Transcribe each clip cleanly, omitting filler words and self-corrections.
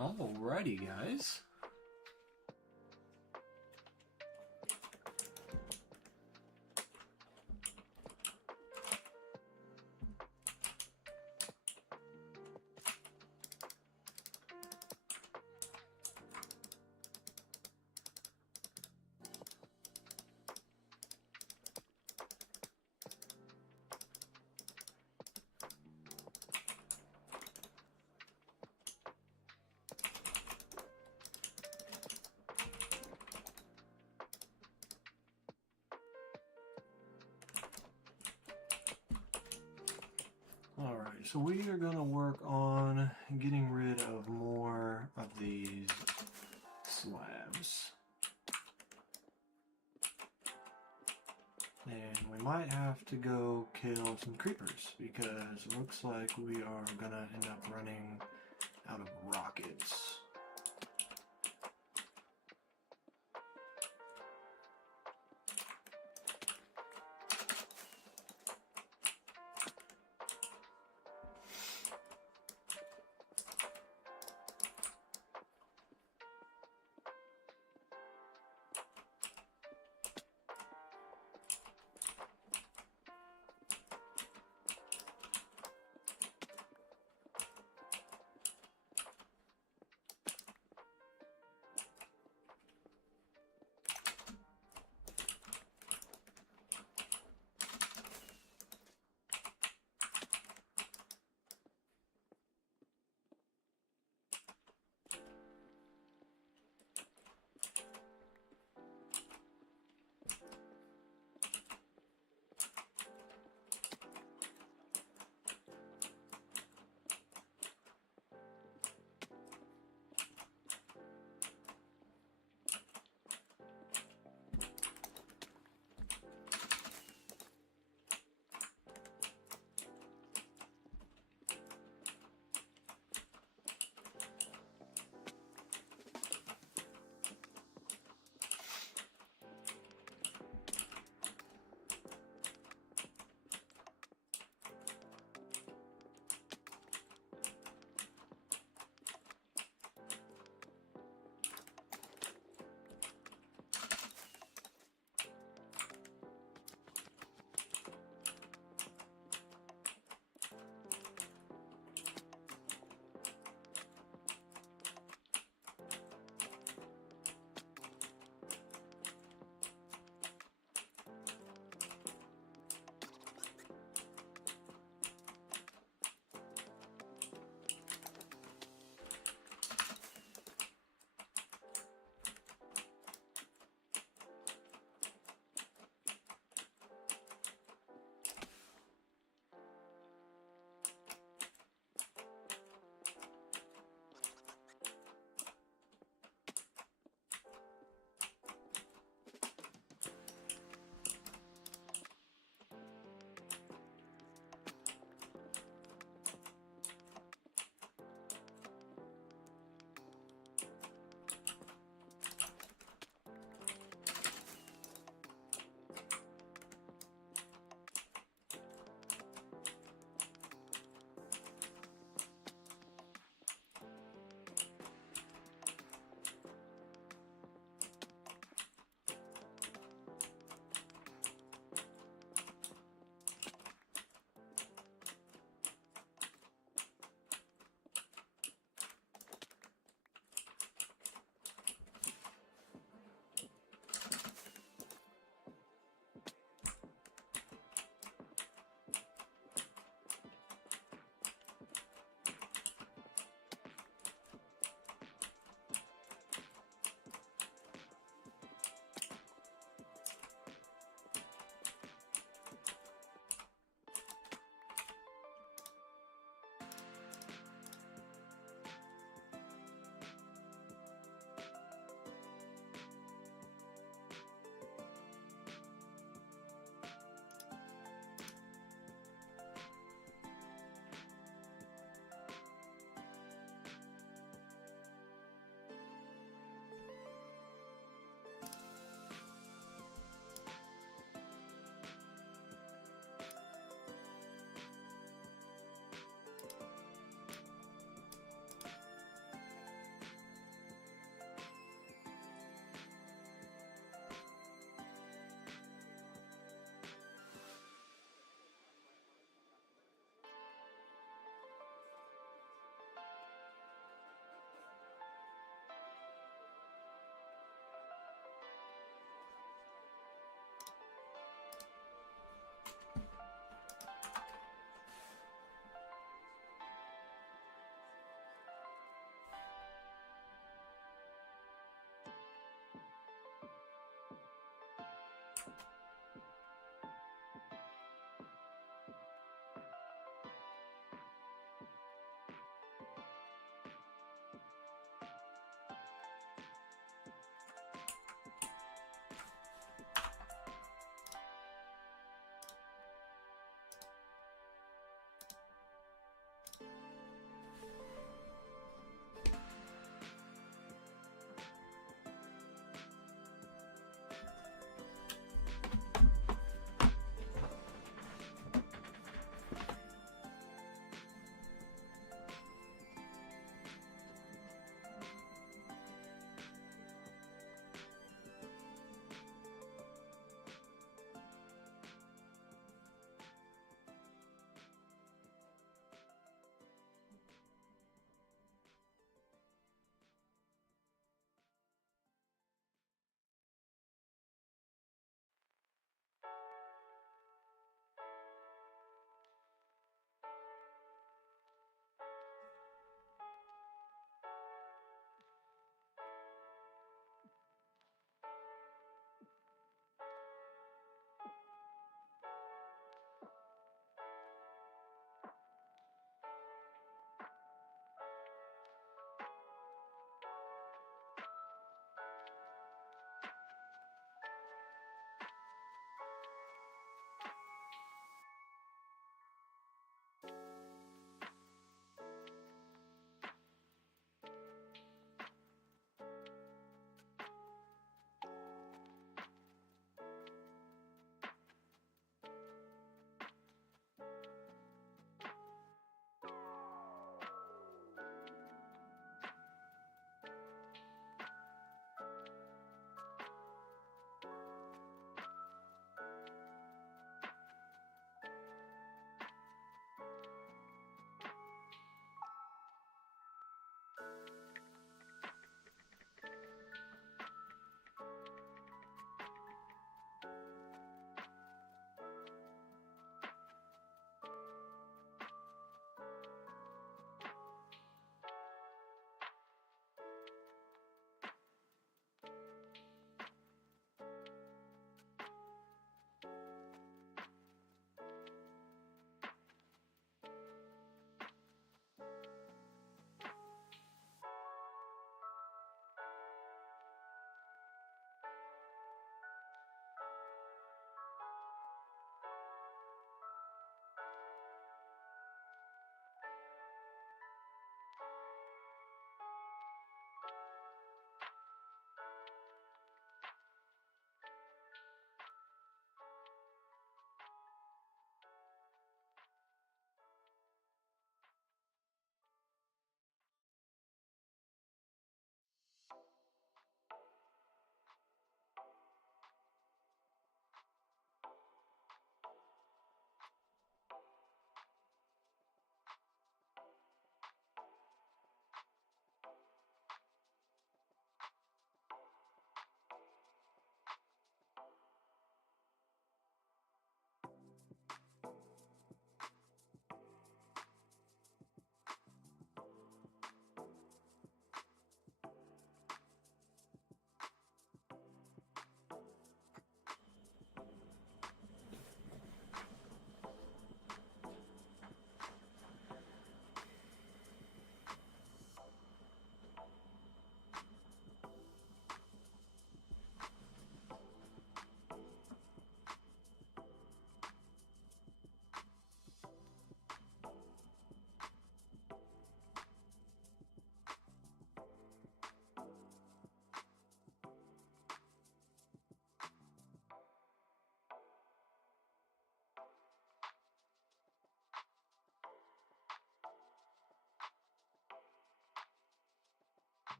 Alrighty, guys. Alright, so we are going to work on getting rid of more of these slabs. And we might have to go kill some creepers because it looks like we are going to end up running out of rockets.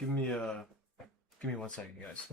Give me 1 second, guys.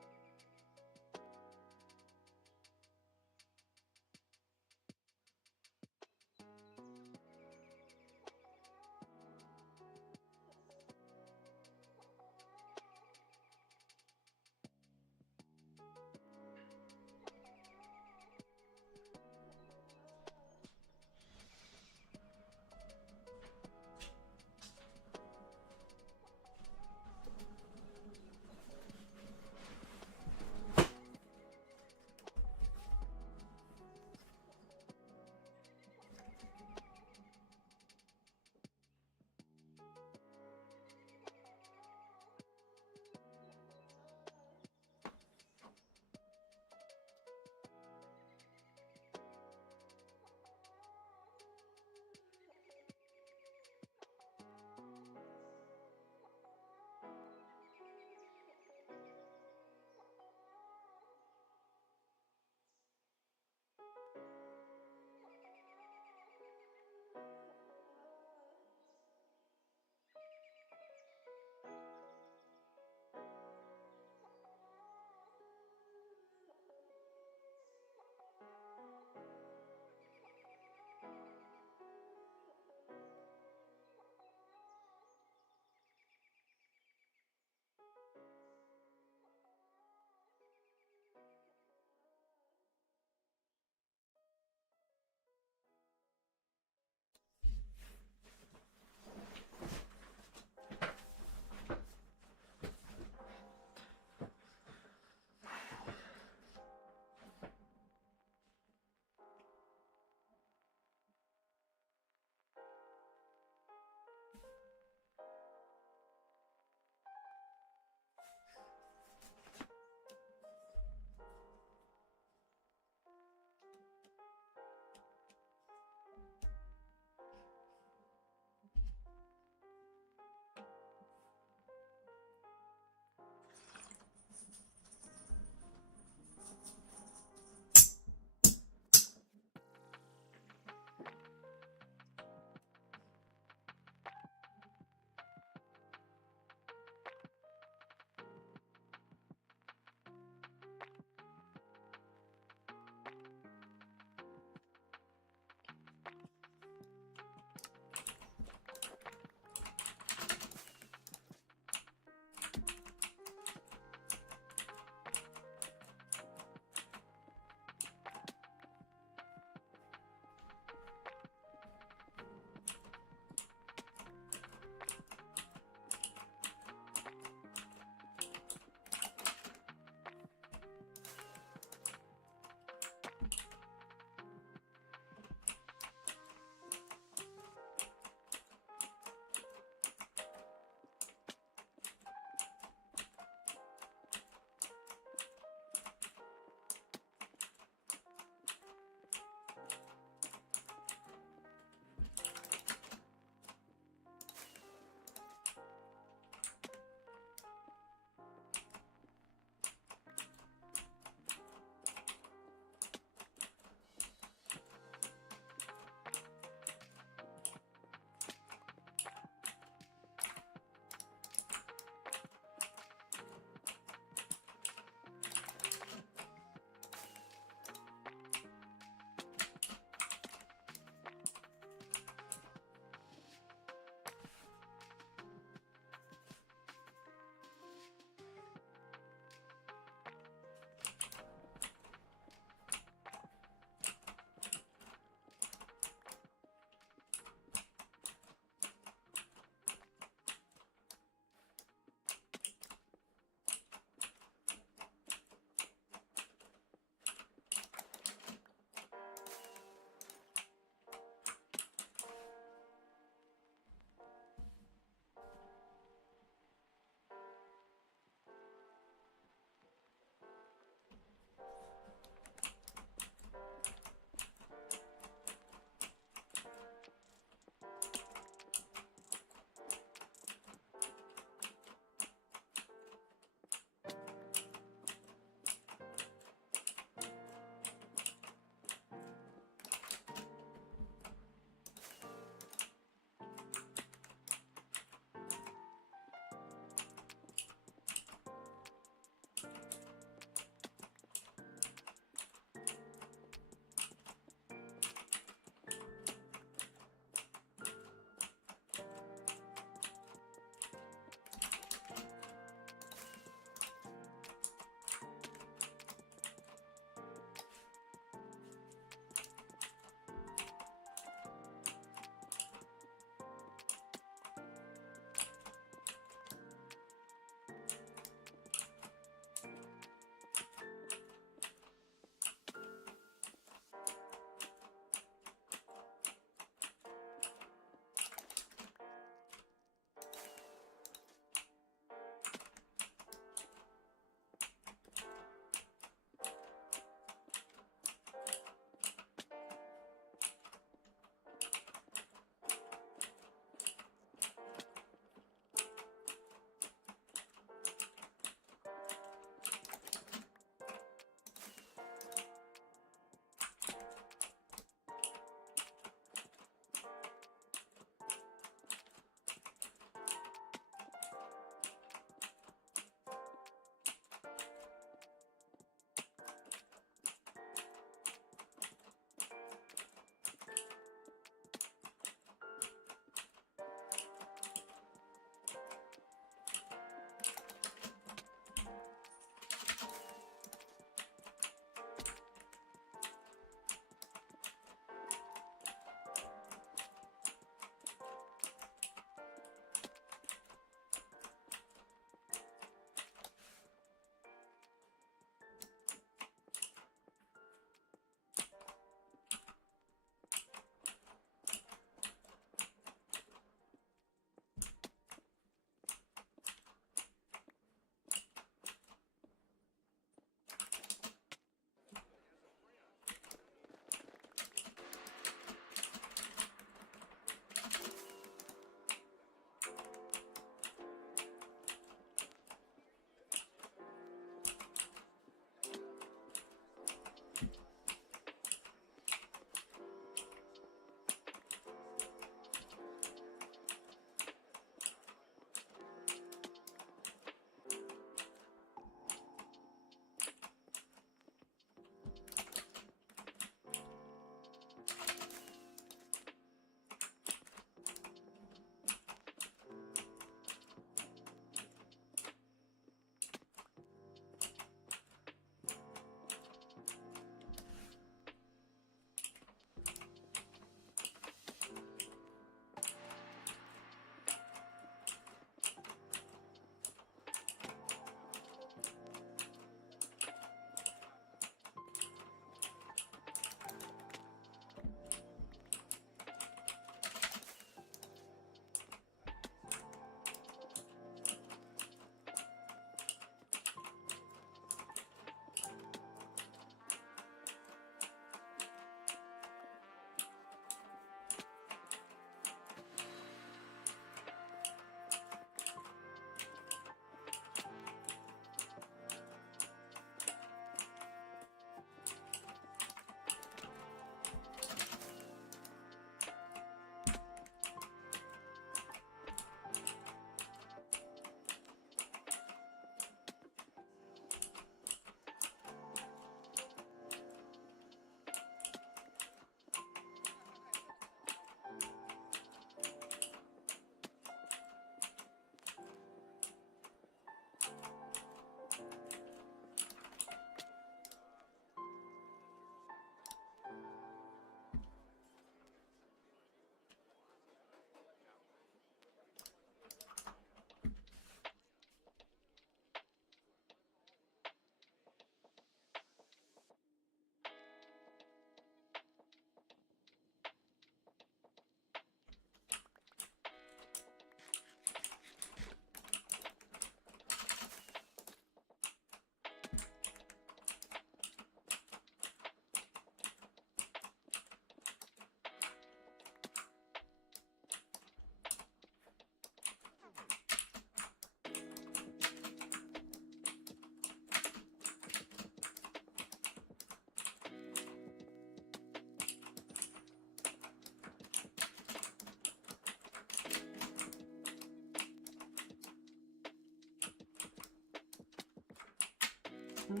No.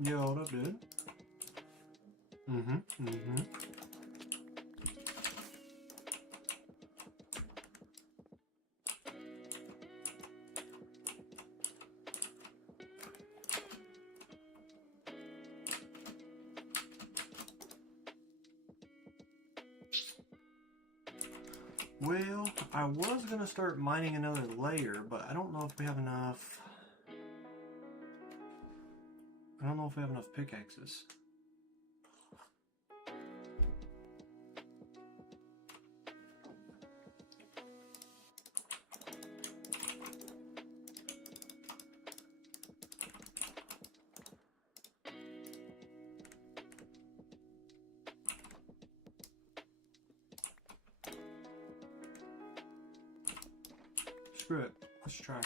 Yo, what up, dude? Well, I was gonna start mining another layer, but I don't know if we have enough. I don't know if we have enough pickaxes. Screw it. Let's try.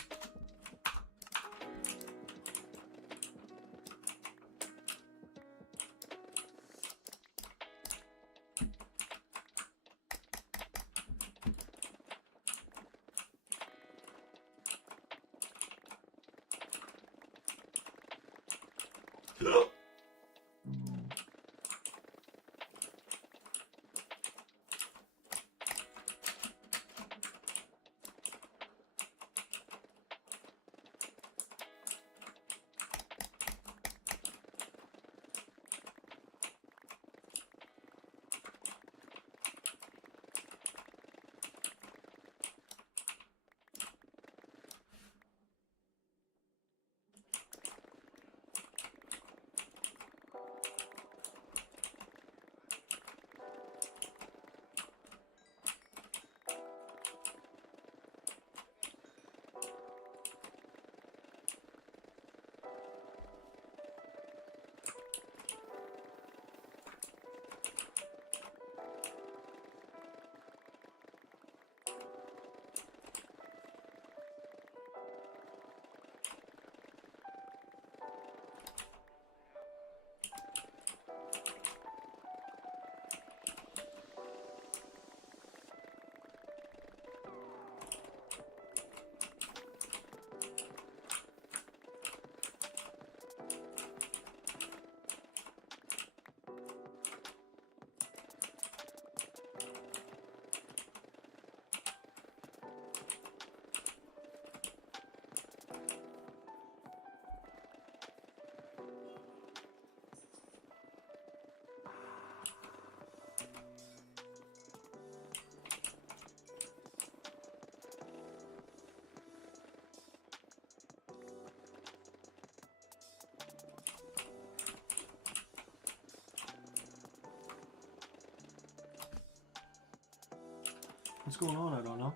What's going on? I don't know.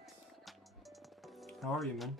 How are you, man?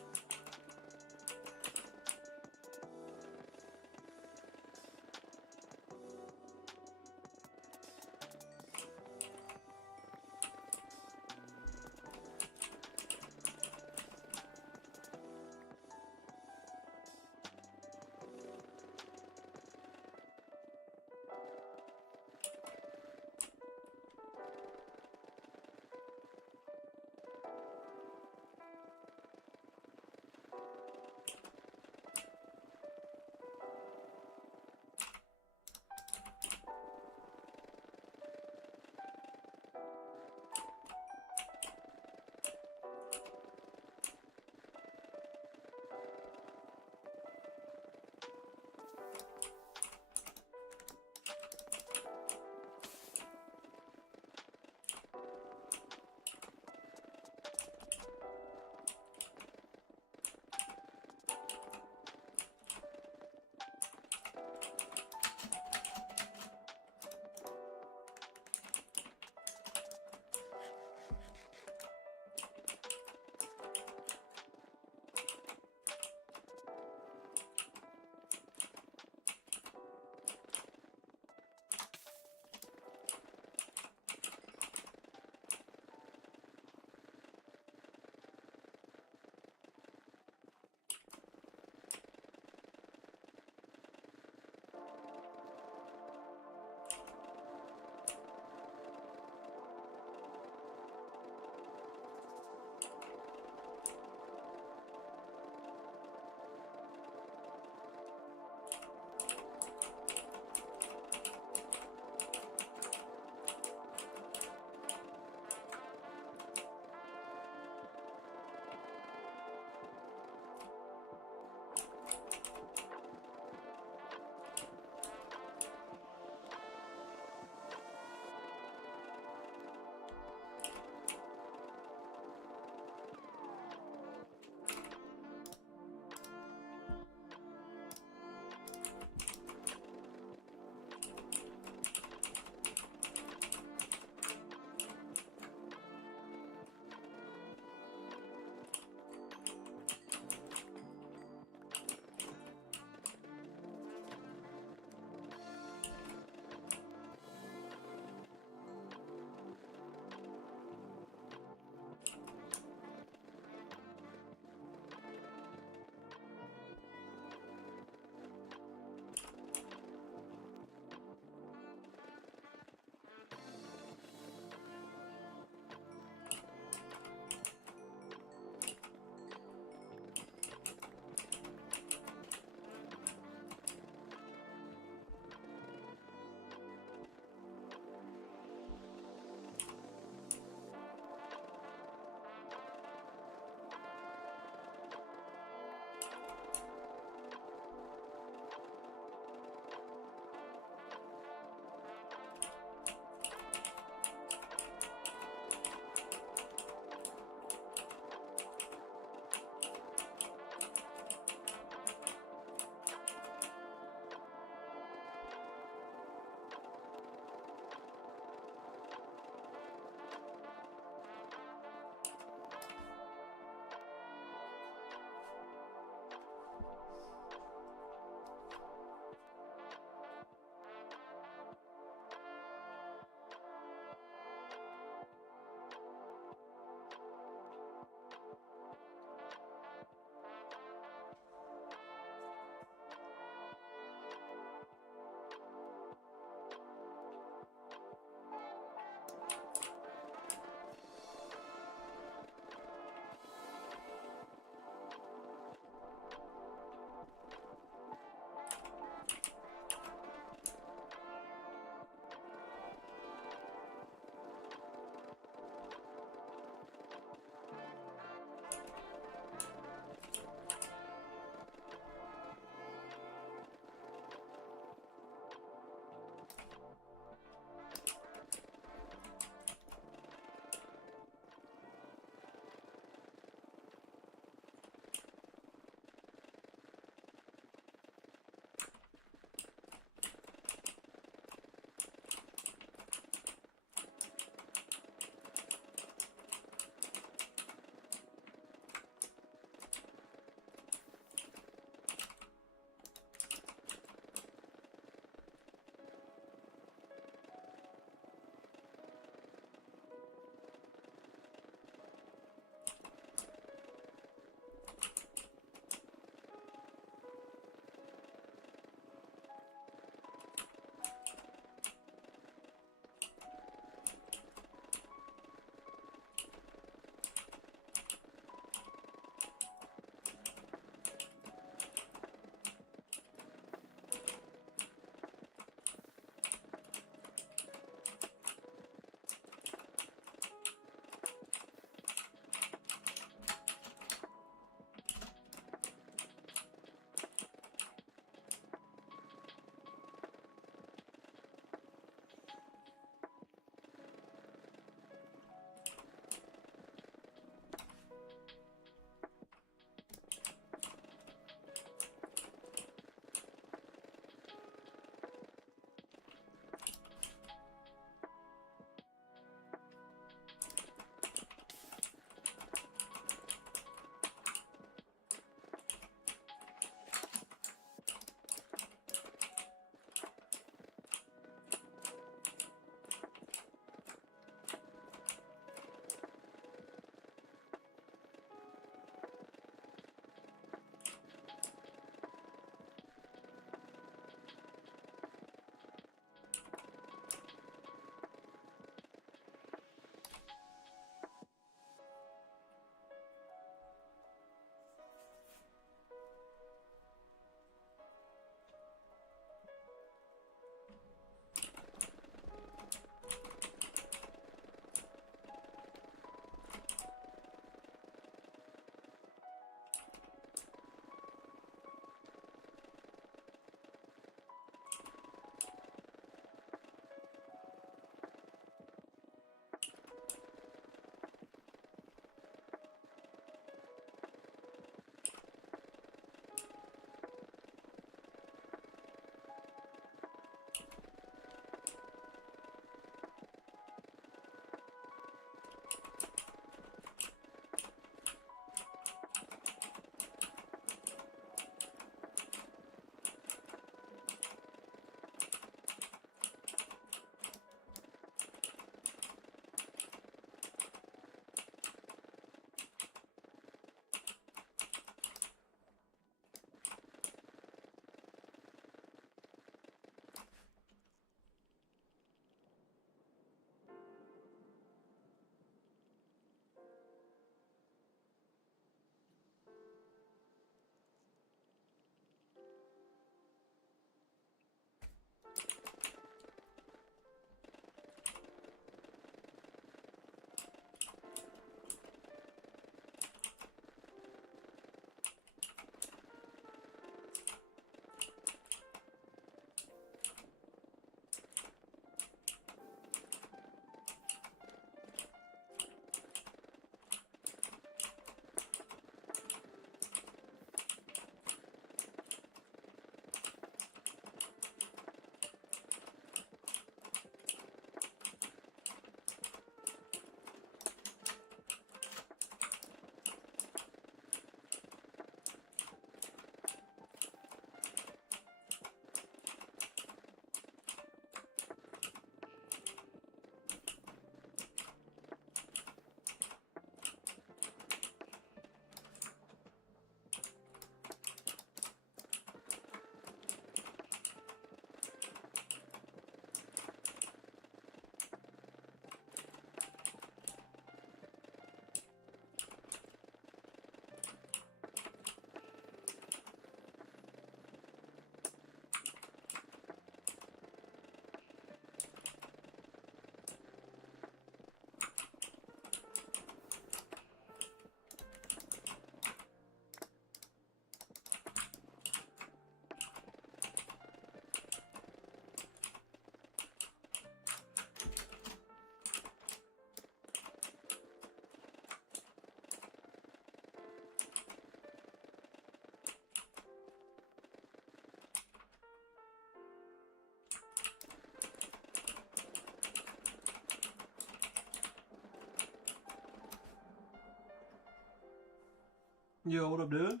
Yo, what up, dude?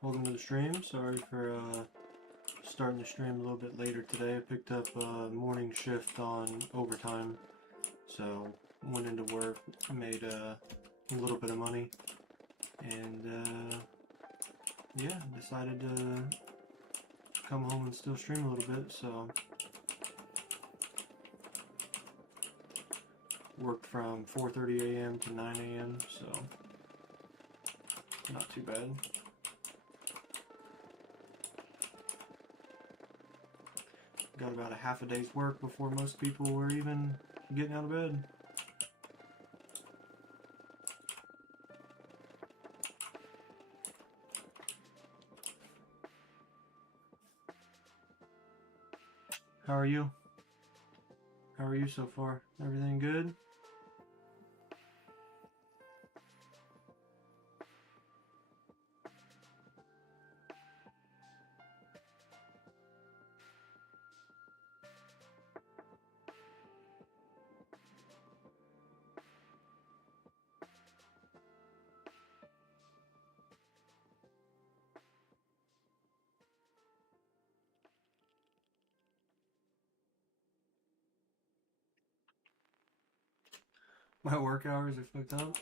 Welcome to the stream. Sorry for starting the stream a little bit later today. I picked up a morning shift on overtime, so went into work, made a little bit of money, and yeah, decided to come home and still stream a little bit. So worked from 4:30 a.m. to 9 a.m. so not too bad. Got about a half a day's work before most people were even getting out of bed. How are you? How are you so far? Everything good? My work hours are fucked up.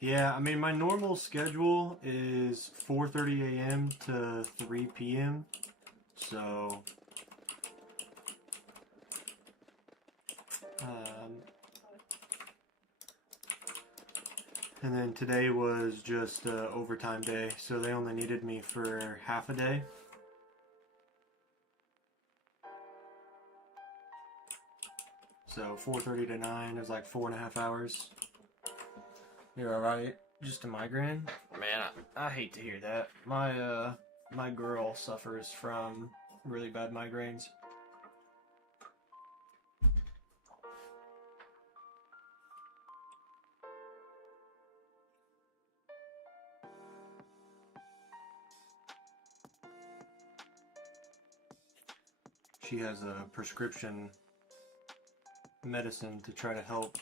Yeah, I mean, my normal schedule is 4:30 a.m. to 3 p.m. So, and then today was just overtime day, so they only needed me for half a day. So 4:30 to 9 is like 4.5 hours. You're alright? Just a migraine? Man, I hate to hear that. My girl suffers from really bad migraines. She has a prescription medicine to try to help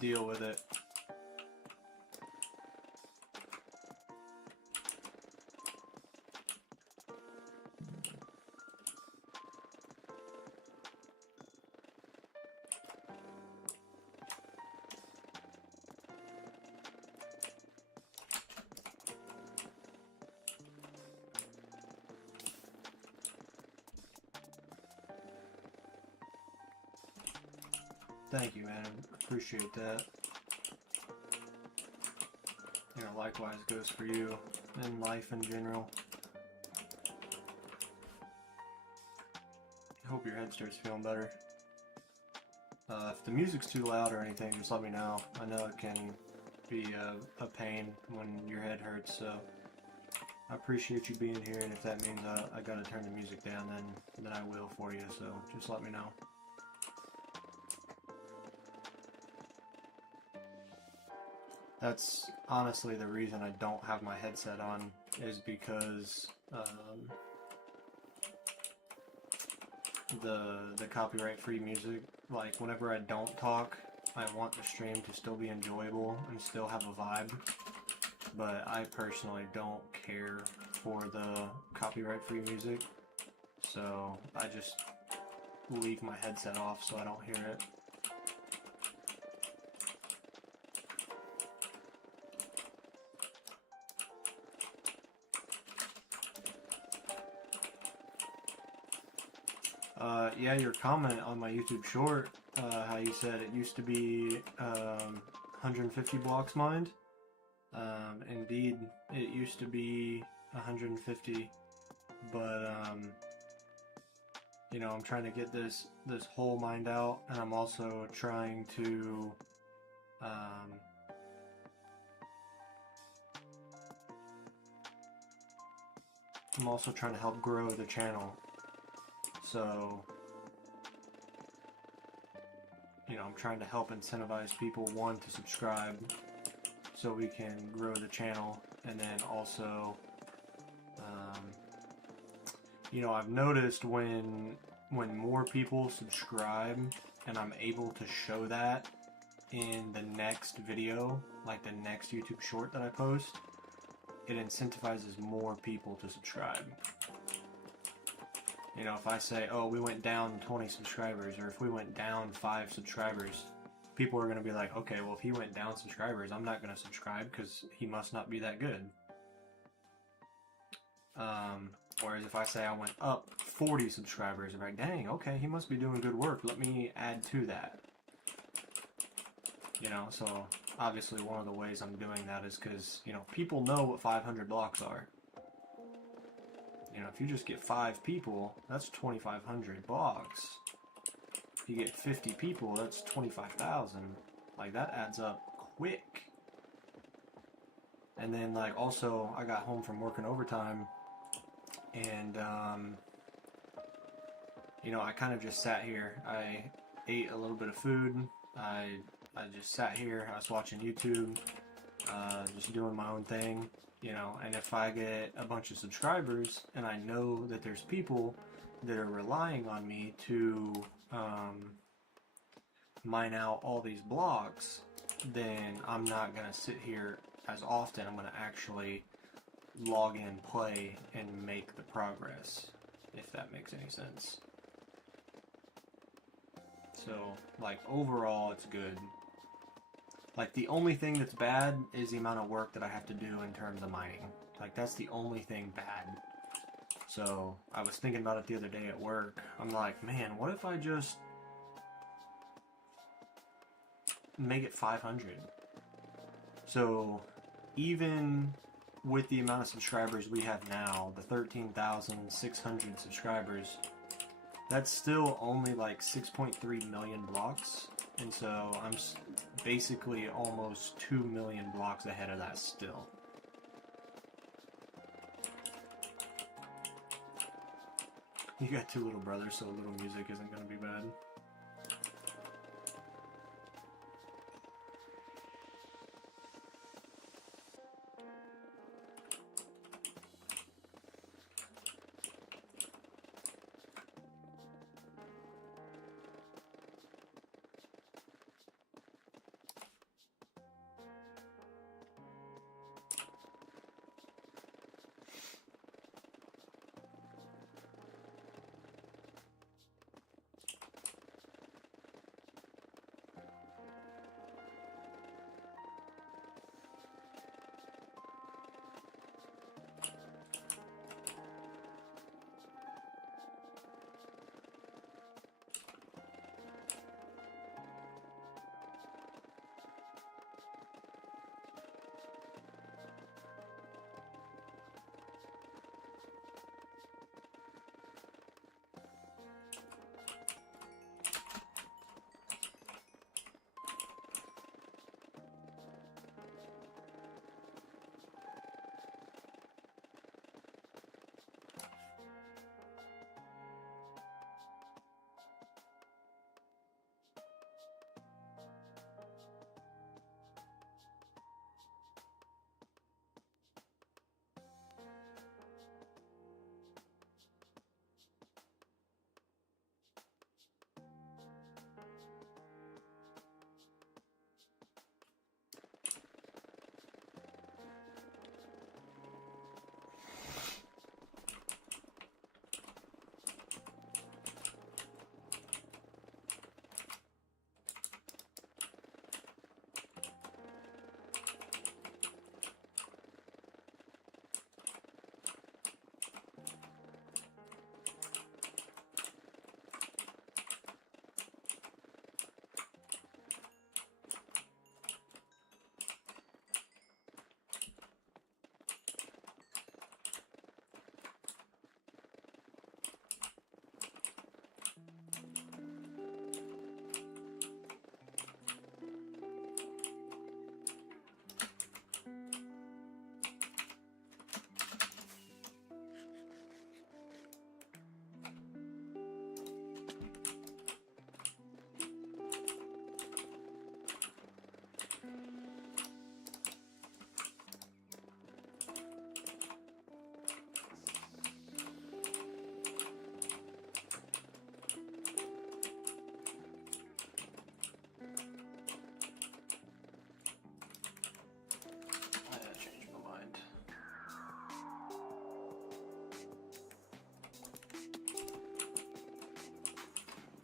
deal with it. Thank you, man. Appreciate that. You know, likewise goes for you and life in general. I hope your head starts feeling better. If the music's too loud or anything, just let me know. I know it can be a pain when your head hurts, so I appreciate you being here, and if that means I gotta turn the music down, then I will for you, so just let me know. That's honestly the reason I don't have my headset on, is because the copyright-free music, like whenever I don't talk, I want the stream to still be enjoyable and still have a vibe, but I personally don't care for the copyright-free music, so I just leave my headset off so I don't hear it. Yeah, your comment on my YouTube short, how you said it used to be 150 blocks mined. Indeed, it used to be 150, but you know, I'm trying to get this hole mined out, and I'm also trying to help grow the channel. So, you know, I'm trying to help incentivize people, one, to subscribe so we can grow the channel, and then also, you know, I've noticed when more people subscribe and I'm able to show that, in the next video, like the next YouTube short that I post, it incentivizes more people to subscribe. You know, if I say, oh, we went down 20 subscribers, or if we went down 5 subscribers, people are going to be like, okay, well, if he went down subscribers, I'm not going to subscribe because he must not be that good. Whereas if I say I went up 40 subscribers, they're like, dang, okay, he must be doing good work. Let me add to that. You know, so obviously one of the ways I'm doing that is because, you know, people know what 500 blocks are. You know, if you just get 5 people, that's 2,500 blocks. If you get 50 people, that's 25,000. Like, that adds up quick. And then, like, also, I got home from working overtime, and, you know, I kind of just sat here. I ate a little bit of food. I just sat here. I was watching YouTube, just doing my own thing, you know. And if I get a bunch of subscribers, and I know that there's people that are relying on me to mine out all these blocks, then I'm not going to sit here as often. I'm going to actually log in, play, and make the progress, if that makes any sense. So, like, overall, it's good. Like, the only thing that's bad is the amount of work that I have to do in terms of mining. Like, that's the only thing bad. So, I was thinking about it the other day at work. I'm like, man, what if I just make it 500? So, even with the amount of subscribers we have now, the 13,600 subscribers, that's still only like 6.3 million blocks. And so I'm basically almost 2 million blocks ahead of that still. You got 2 little brothers, so little music isn't going to be bad.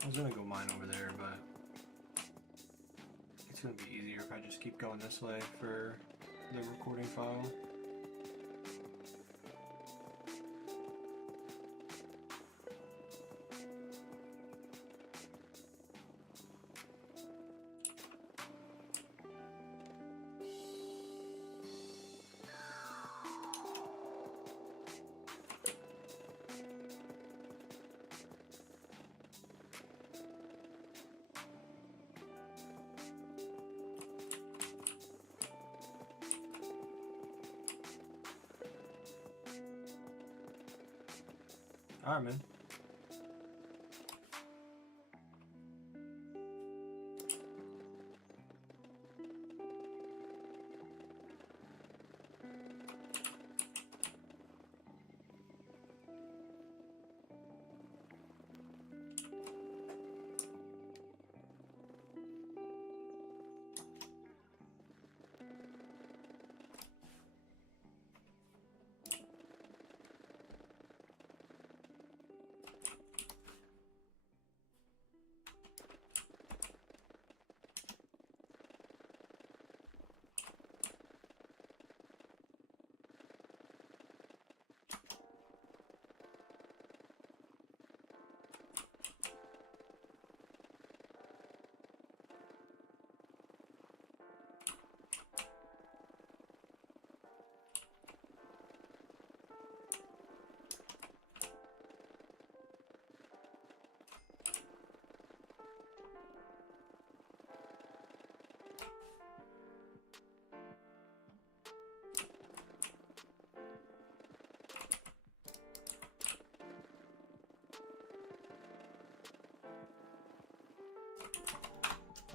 I was gonna go mine over there, but it's gonna be easier if I just keep going this way for the recording file. Alright, man.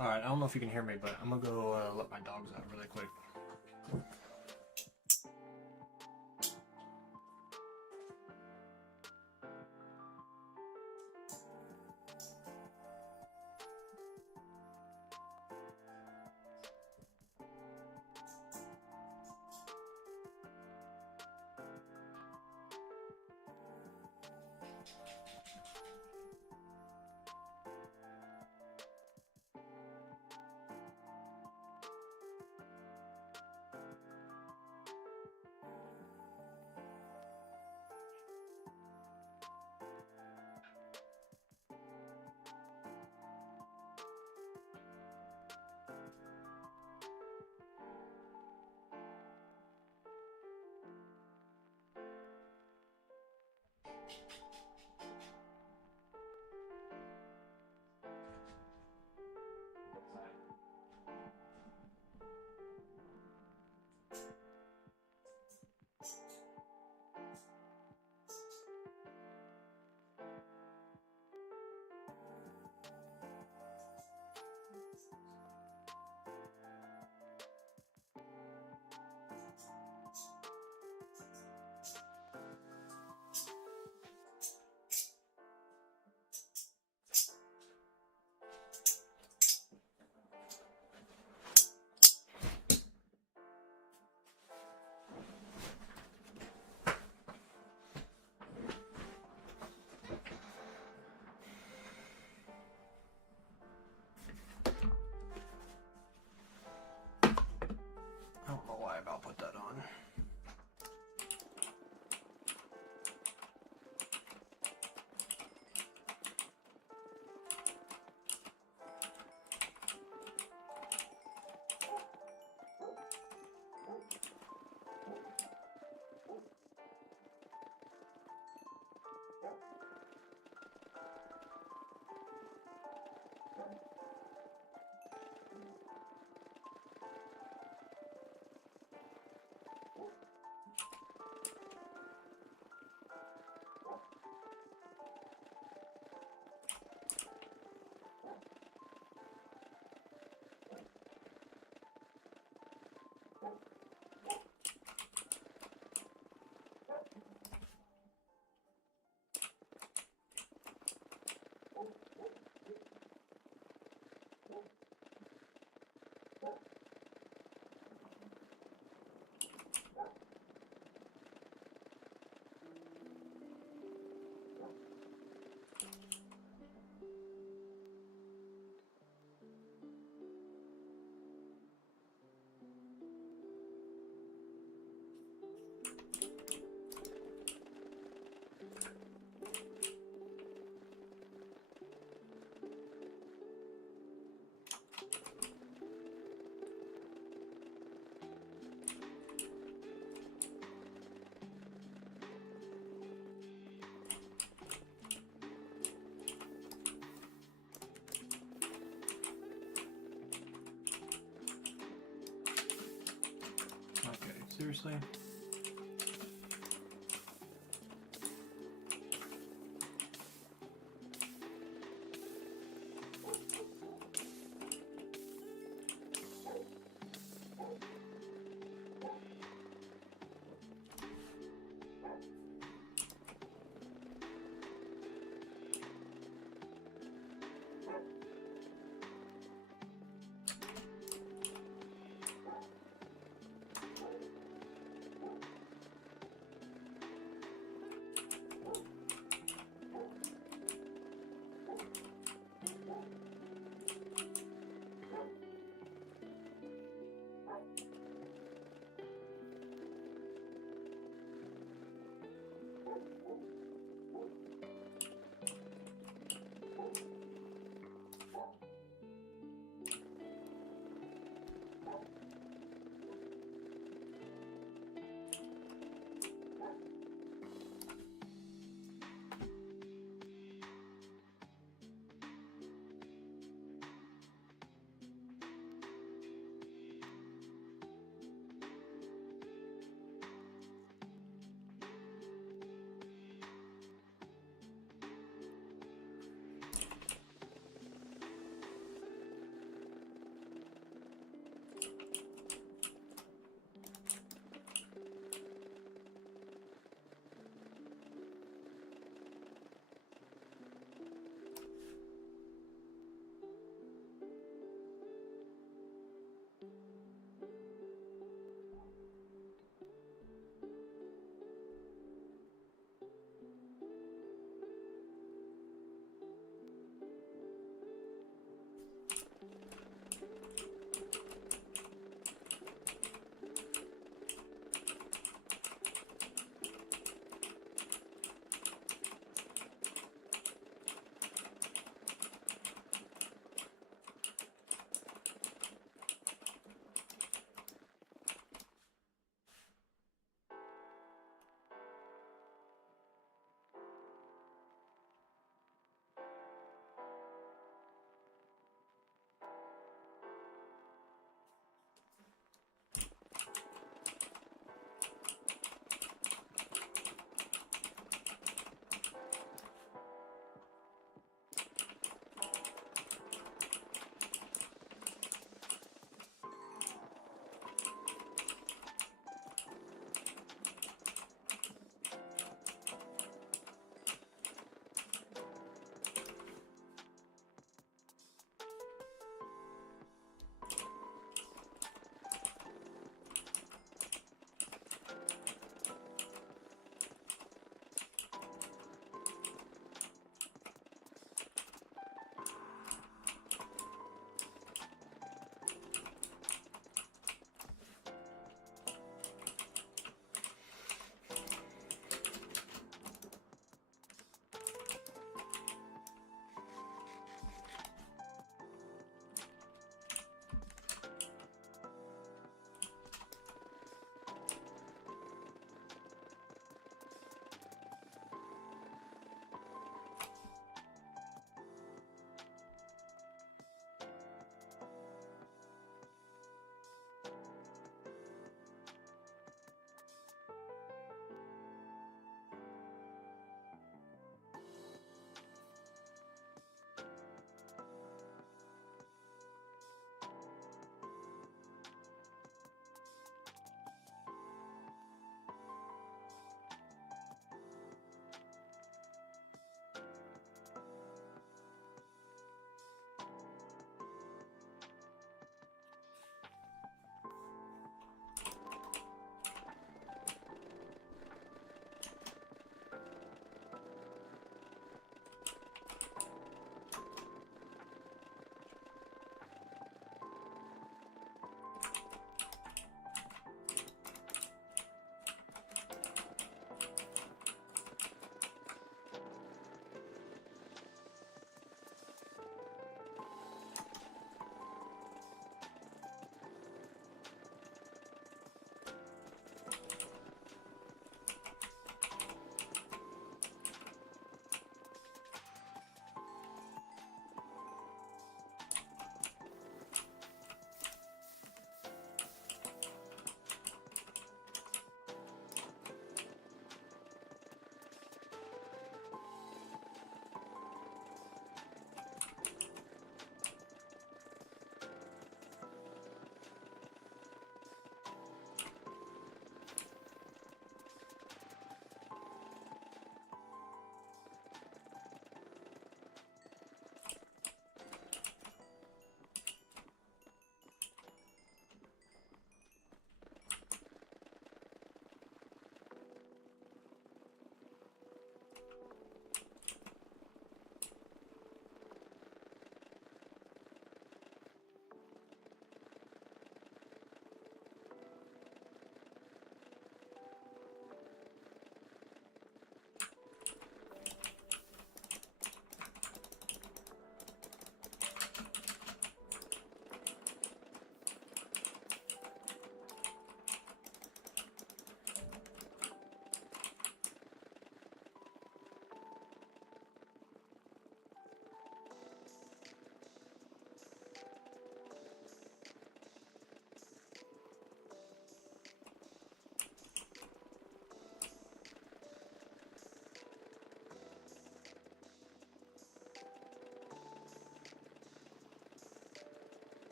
Alright, I don't know if you can hear me, but I'm gonna go let my dogs out really quick. seriously?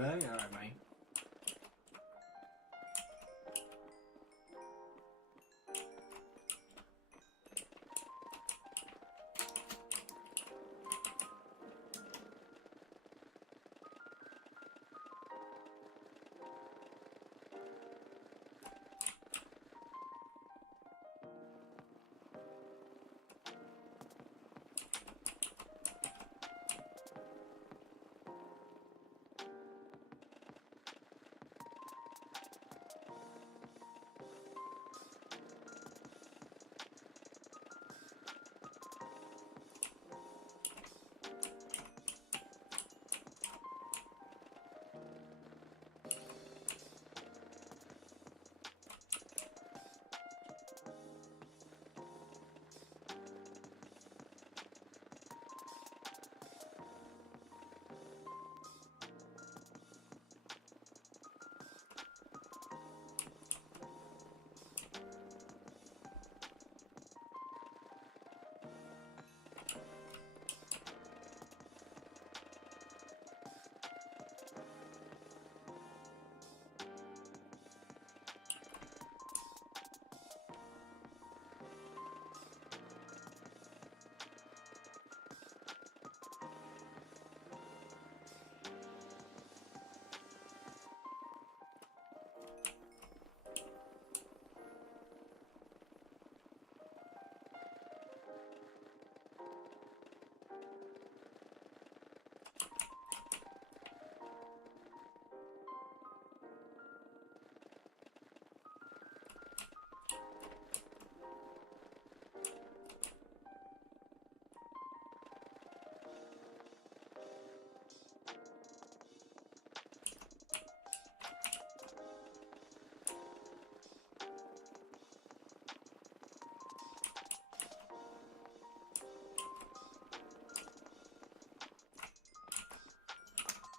bag? Alright, mate.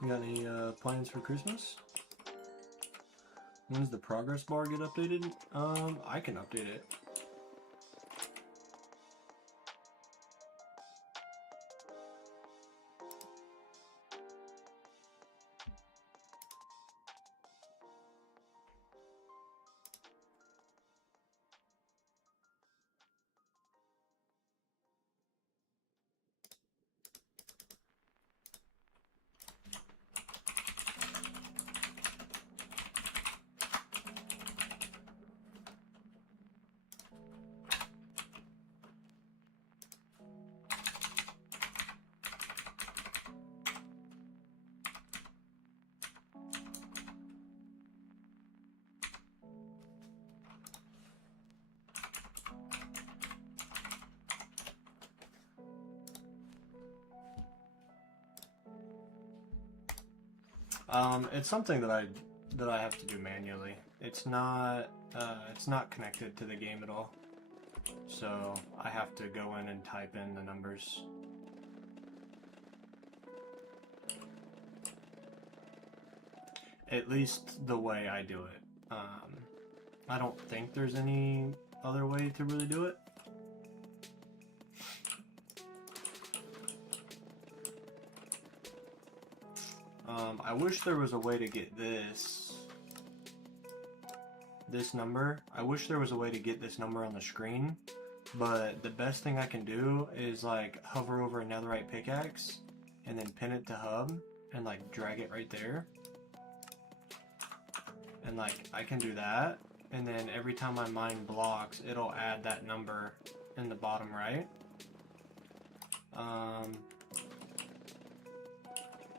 You got any plans for Christmas? When's the progress bar get updated? I can update it. It's something that I have to do manually. It's not connected to the game at all. So I have to go in and type in the numbers. At least the way I do it. I don't think there's any other way to really do it. I wish there was a way to get this number. I wish there was a way to get this number on the screen, but the best thing I can do is like hover over a netherite pickaxe and then pin it to hub and like drag it right there. And like I can do that, and then every time my mine blocks, it'll add that number in the bottom right.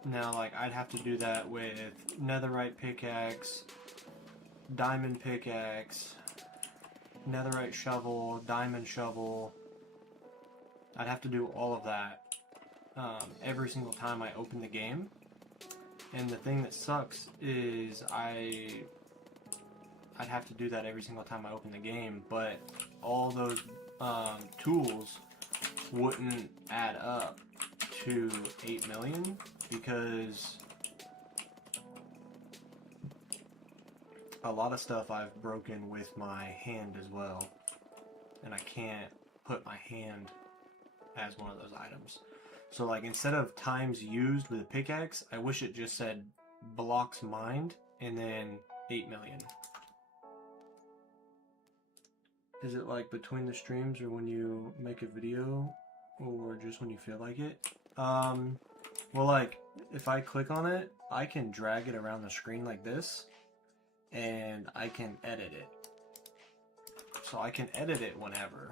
Now, like, I'd have to do that with netherite pickaxe, diamond pickaxe, netherite shovel, diamond shovel. I'd have to do all of that every single time I open the game. And the thing that sucks is I'd have to do that every single time I open the game, but all those tools wouldn't add up to 8 million because a lot of stuff I've broken with my hand as well, and I can't put my hand as one of those items. So like instead of times used with a pickaxe, I wish it just said blocks mined, and then 8 million. Is it like between the streams or when you make a video or just when you feel like it? Well, like if I click on it, I can drag it around the screen like this and I can edit it. So I can edit it whenever.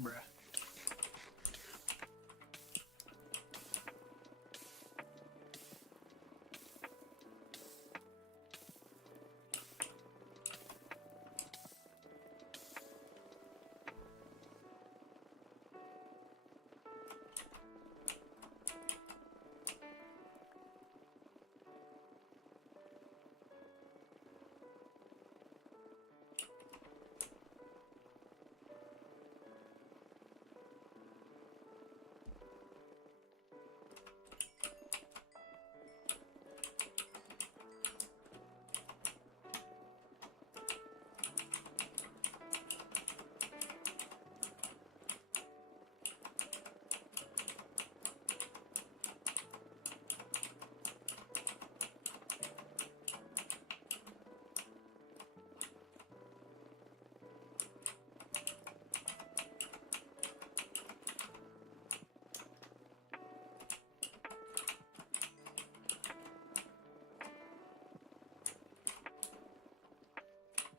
Bruh.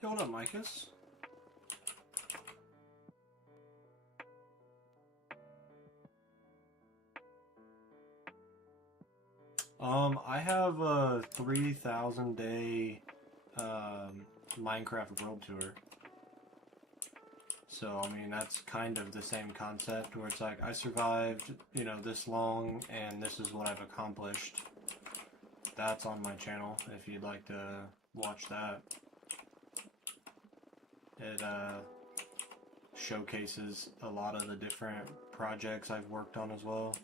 Yo, what up, Micus? I have a 3,000 day Minecraft World Tour. So, I mean, that's kind of the same concept where it's like, I survived, you know, this long, and this is what I've accomplished. That's on my channel, if you'd like to watch that. It, showcases a lot of the different projects I've worked on as well.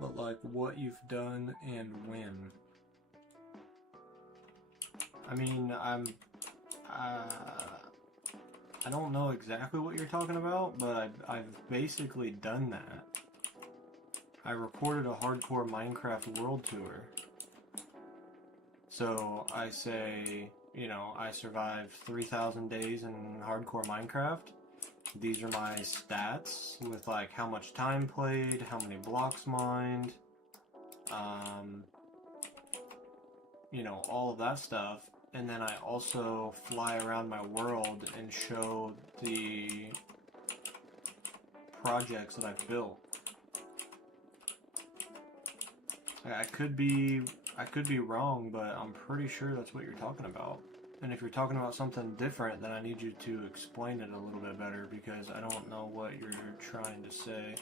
But like what you've done and when. I mean, I don't know exactly what you're talking about, but I've basically done that. I recorded a hardcore Minecraft world tour. So I say, you know, I survived 3,000 days in hardcore Minecraft. These are my stats with like how much time played, how many blocks mined, you know, all of that stuff. And then I also fly around my world and show the projects that I've built. I could be wrong, but I'm pretty sure that's what you're talking about. And if you're talking about something different, then I need you to explain it a little bit better, because I don't know what you're trying to say.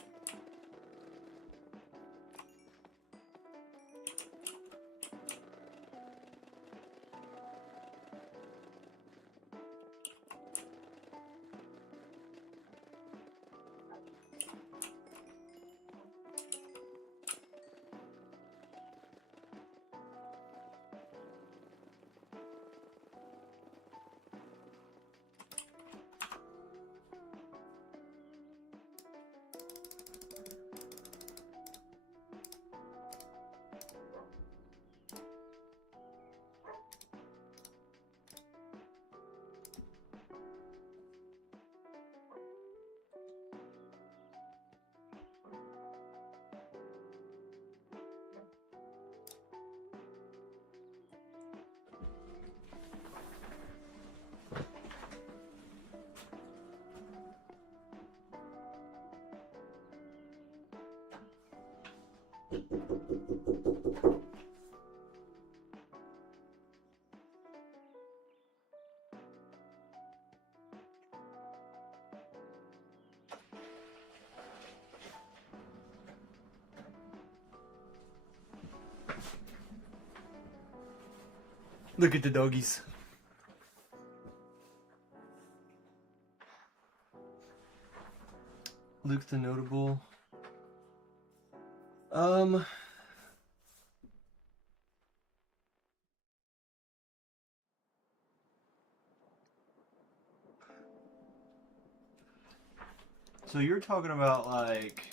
Look at the doggies. Luke the Notable. So you're talking about like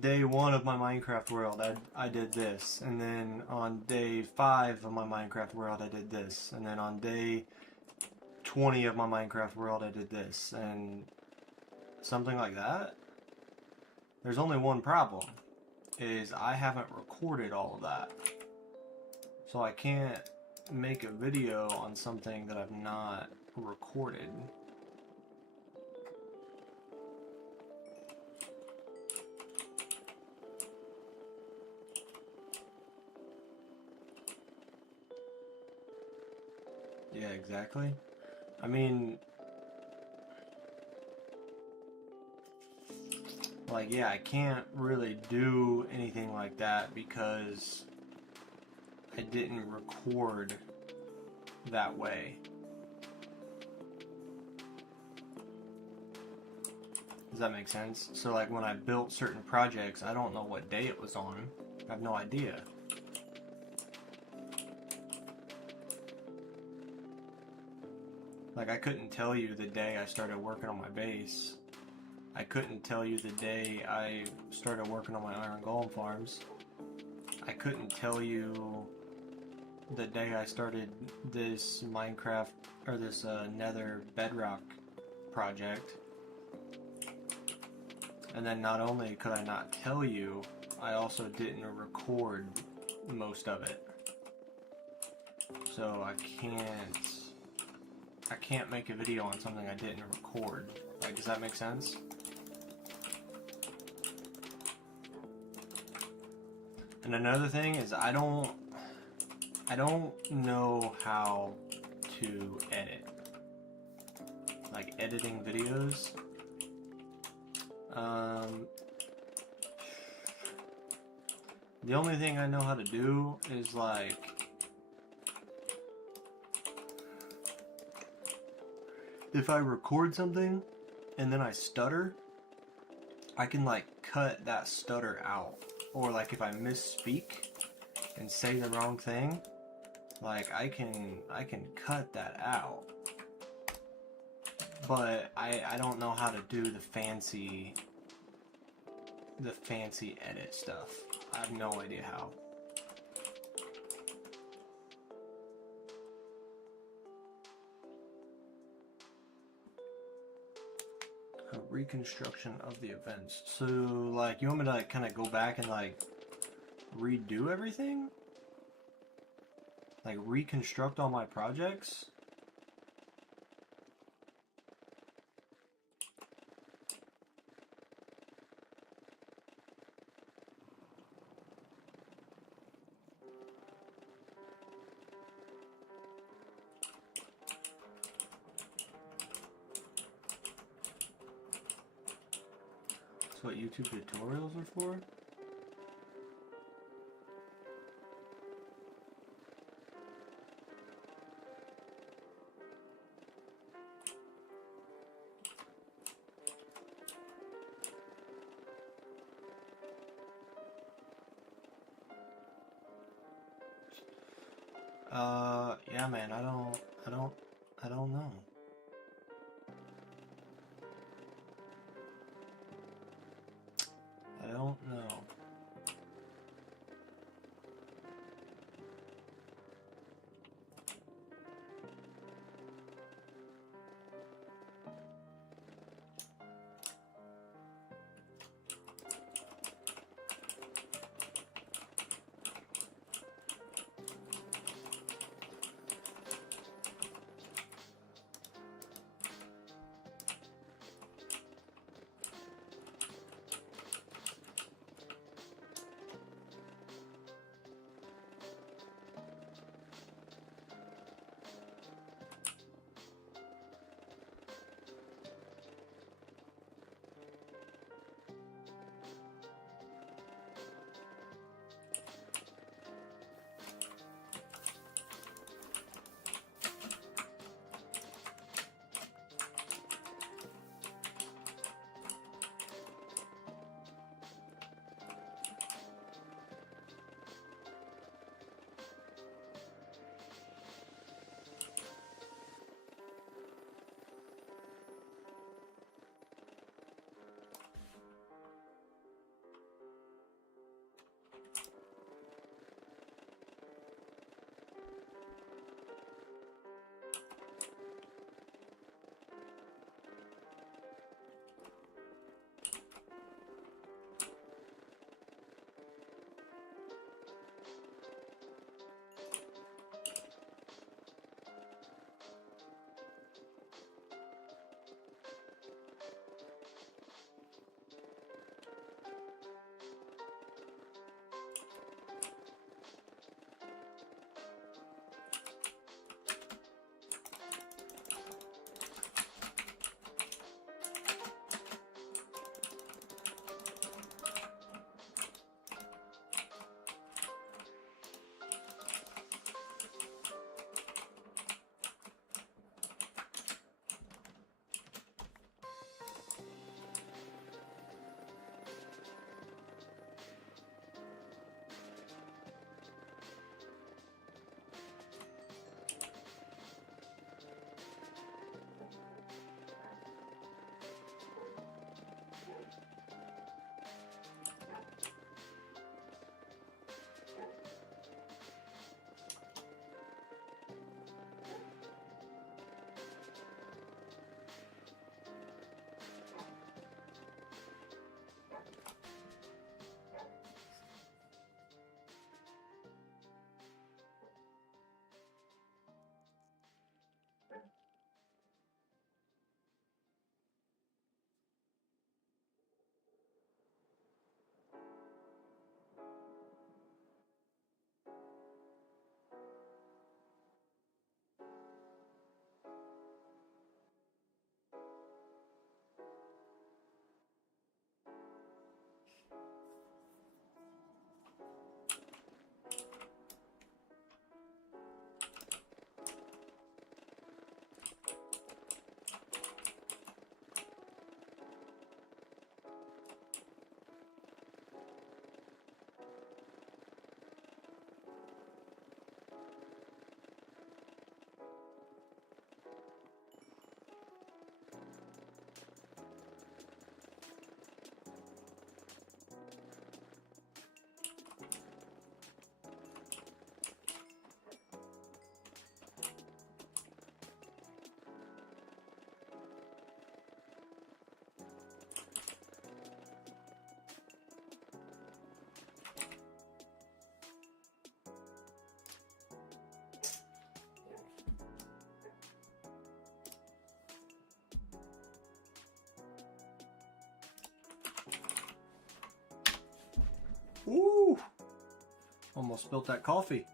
day 1 of my Minecraft world, I did this, and then on day 5 of my Minecraft world I did this, and then on day 20 of my Minecraft world I did this, and something like that? There's only one problem, is I haven't recorded all of that. So I can't make a video on something that I've not recorded. Yeah, exactly. I mean, like, yeah, I can't really do anything like that because I didn't record that way. Does that make sense? So like when I built certain projects, I don't know what day it was on. I have no idea. Like I couldn't tell you the day I started working on my base. I couldn't tell you the day I started working on my iron golem farms. I couldn't tell you the day I started this Minecraft or this Nether bedrock project. And then not only could I not tell you, I also didn't record most of it. So I can't make a video on something I didn't record. Like, does that make sense? And another thing is I don't know how to edit. Like editing videos. The only thing I know how to do is like if I record something and then I stutter, I can like cut that stutter out. Or like if I misspeak and say the wrong thing, like I can cut that out. But I don't know how to do the fancy edit stuff. I have no idea how. A reconstruction of the events. So like you want me to like kind of go back and like redo everything? Like reconstruct all my projects? That's what YouTube tutorials are for? Yeah, man, I don't know. I don't know. Almost spilt that coffee.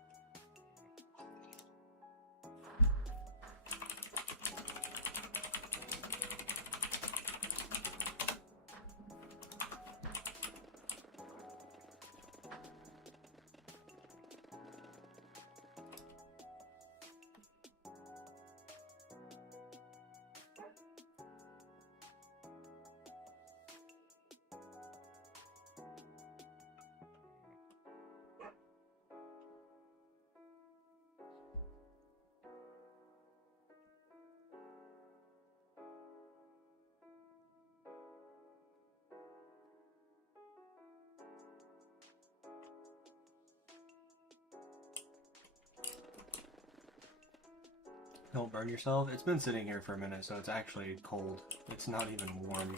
Don't burn yourself. It's been sitting here for a minute, so it's actually cold. It's not even warm.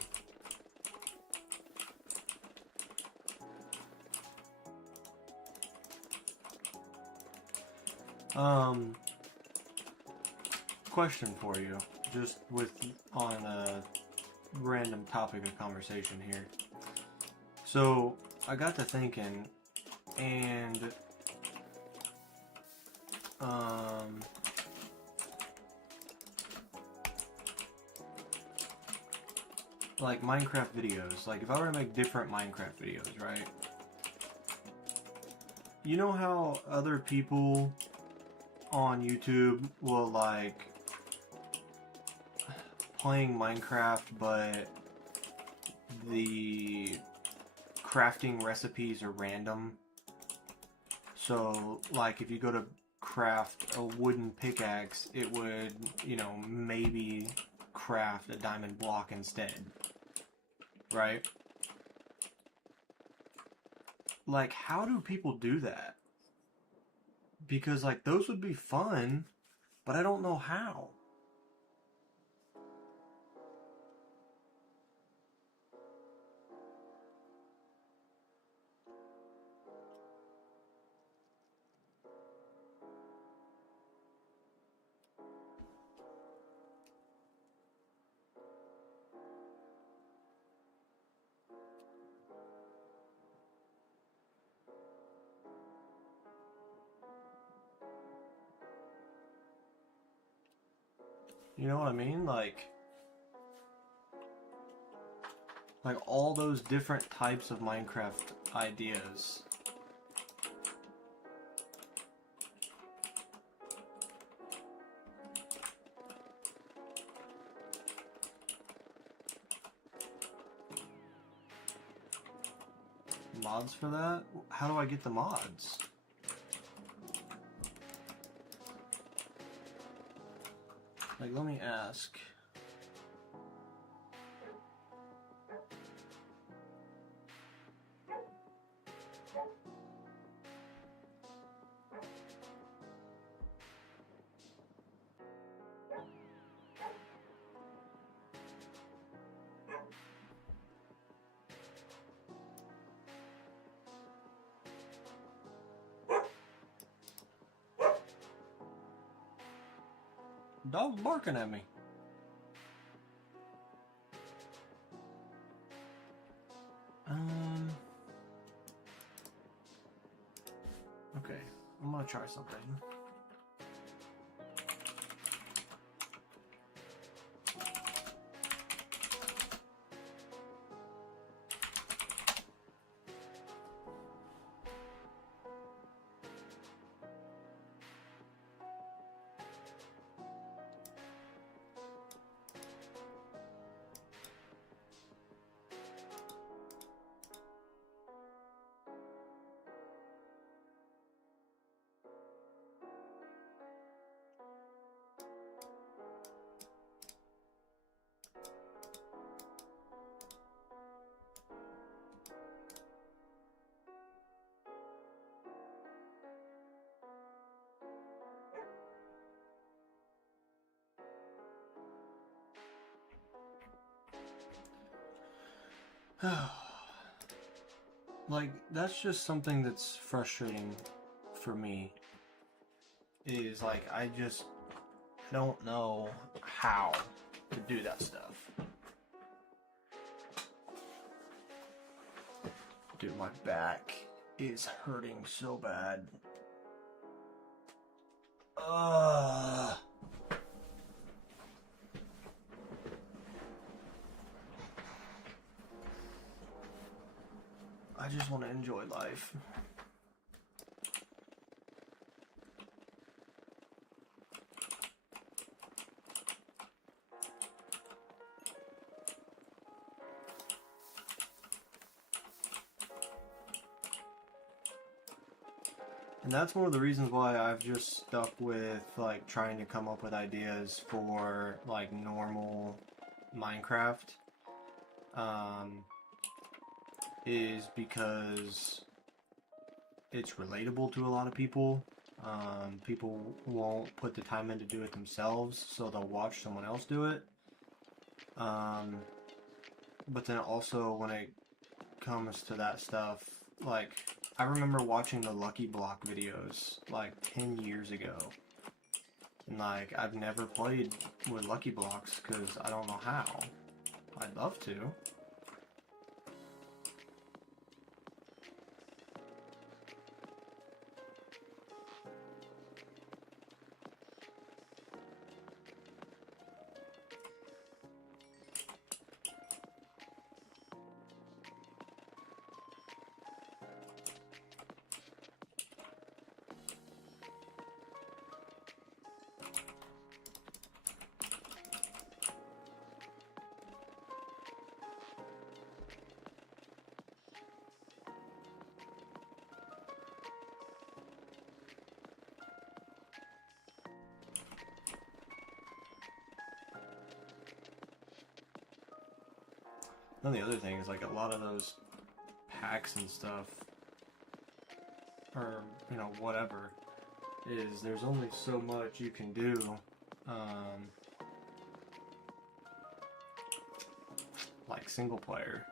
Question for you, just on a random topic of conversation here. So, I got to thinking, and, like Minecraft videos, like if I were to make different Minecraft videos, right? You know how other people on YouTube will like playing Minecraft, but the crafting recipes are random? So like if you go to craft a wooden pickaxe, it would, you know, maybe craft a diamond block instead, right? Like, how do people do that? Because like those would be fun, but I don't know how. You know what I mean? Like all those different types of Minecraft ideas. Mods for that? How do I get the mods? Like, let me ask. Dog's barking at me. Okay, I'm gonna try something. Like, that's just something that's frustrating for me. Is like, I just don't know how to do that stuff. Dude, my back is hurting so bad. I just want to enjoy life. And that's one of the reasons why I've just stuck with like trying to come up with ideas for like normal Minecraft. Is because it's relatable to a lot of people. People won't put the time in to do it themselves, so they'll watch someone else do it. But then also when it comes to that stuff, like I remember watching the Lucky Block videos like 10 years ago. And like I've never played with Lucky Blocks because I don't know how. I'd love to. And the other thing is like a lot of those packs and stuff, or you know whatever, is there's only so much you can do. Like single player.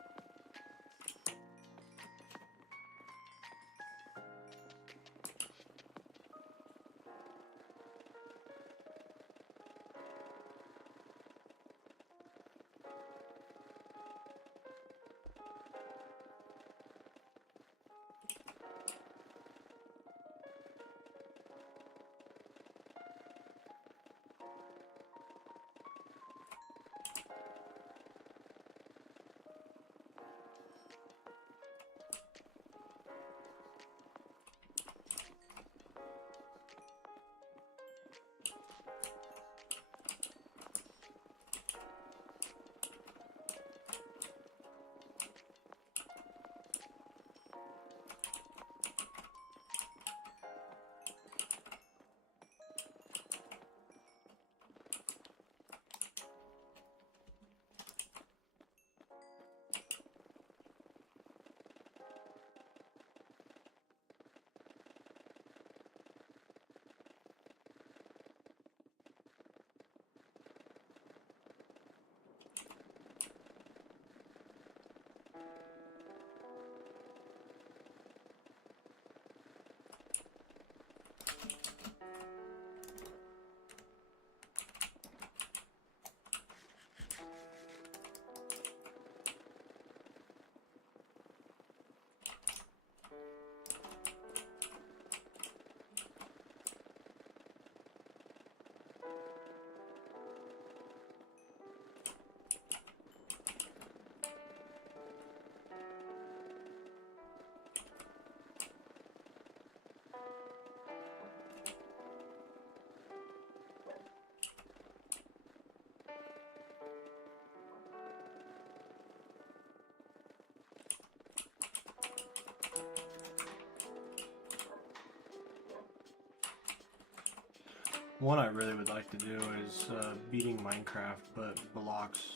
One I really would like to do is beating Minecraft, but blocks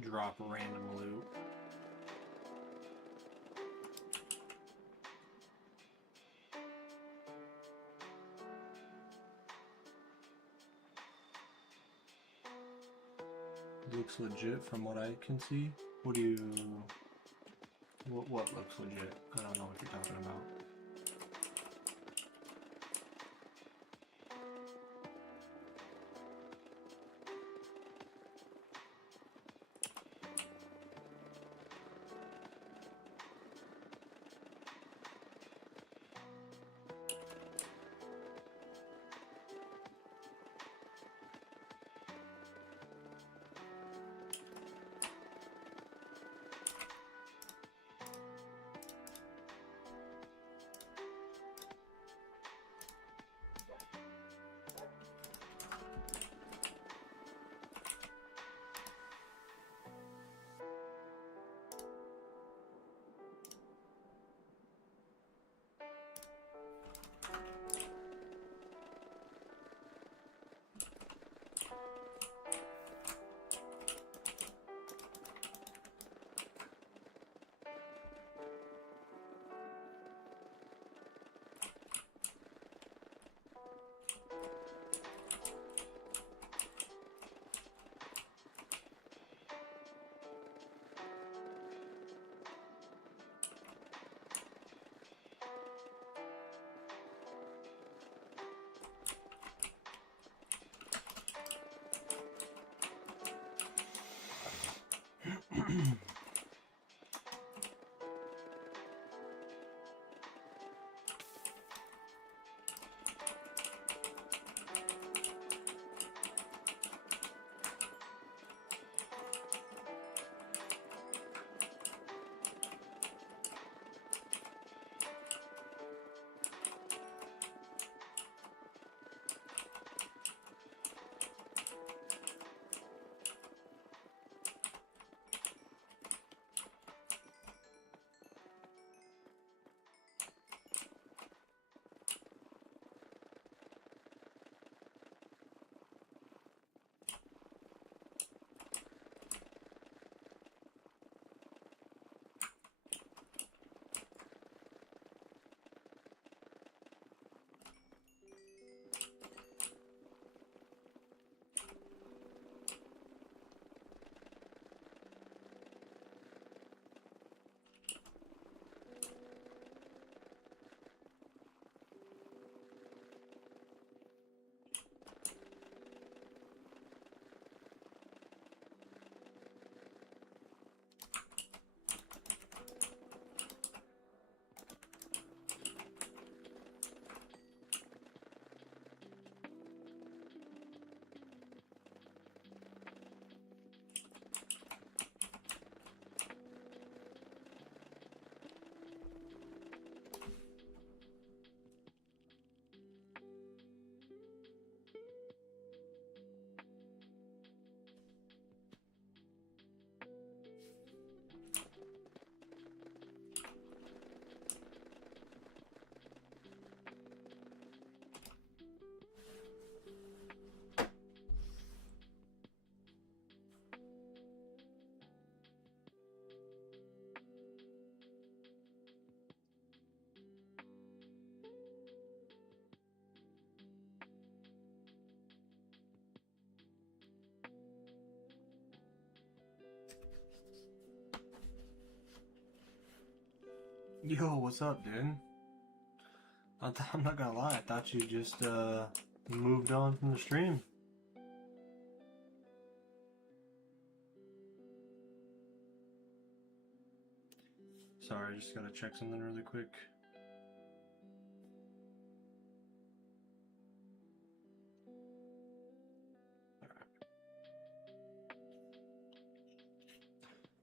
drop random loot. Looks legit from what I can see. What looks legit? I don't know what you're talking about. Yo, what's up, dude? I'm not gonna lie, I thought you just moved on from the stream. Sorry, I just gotta check something really quick.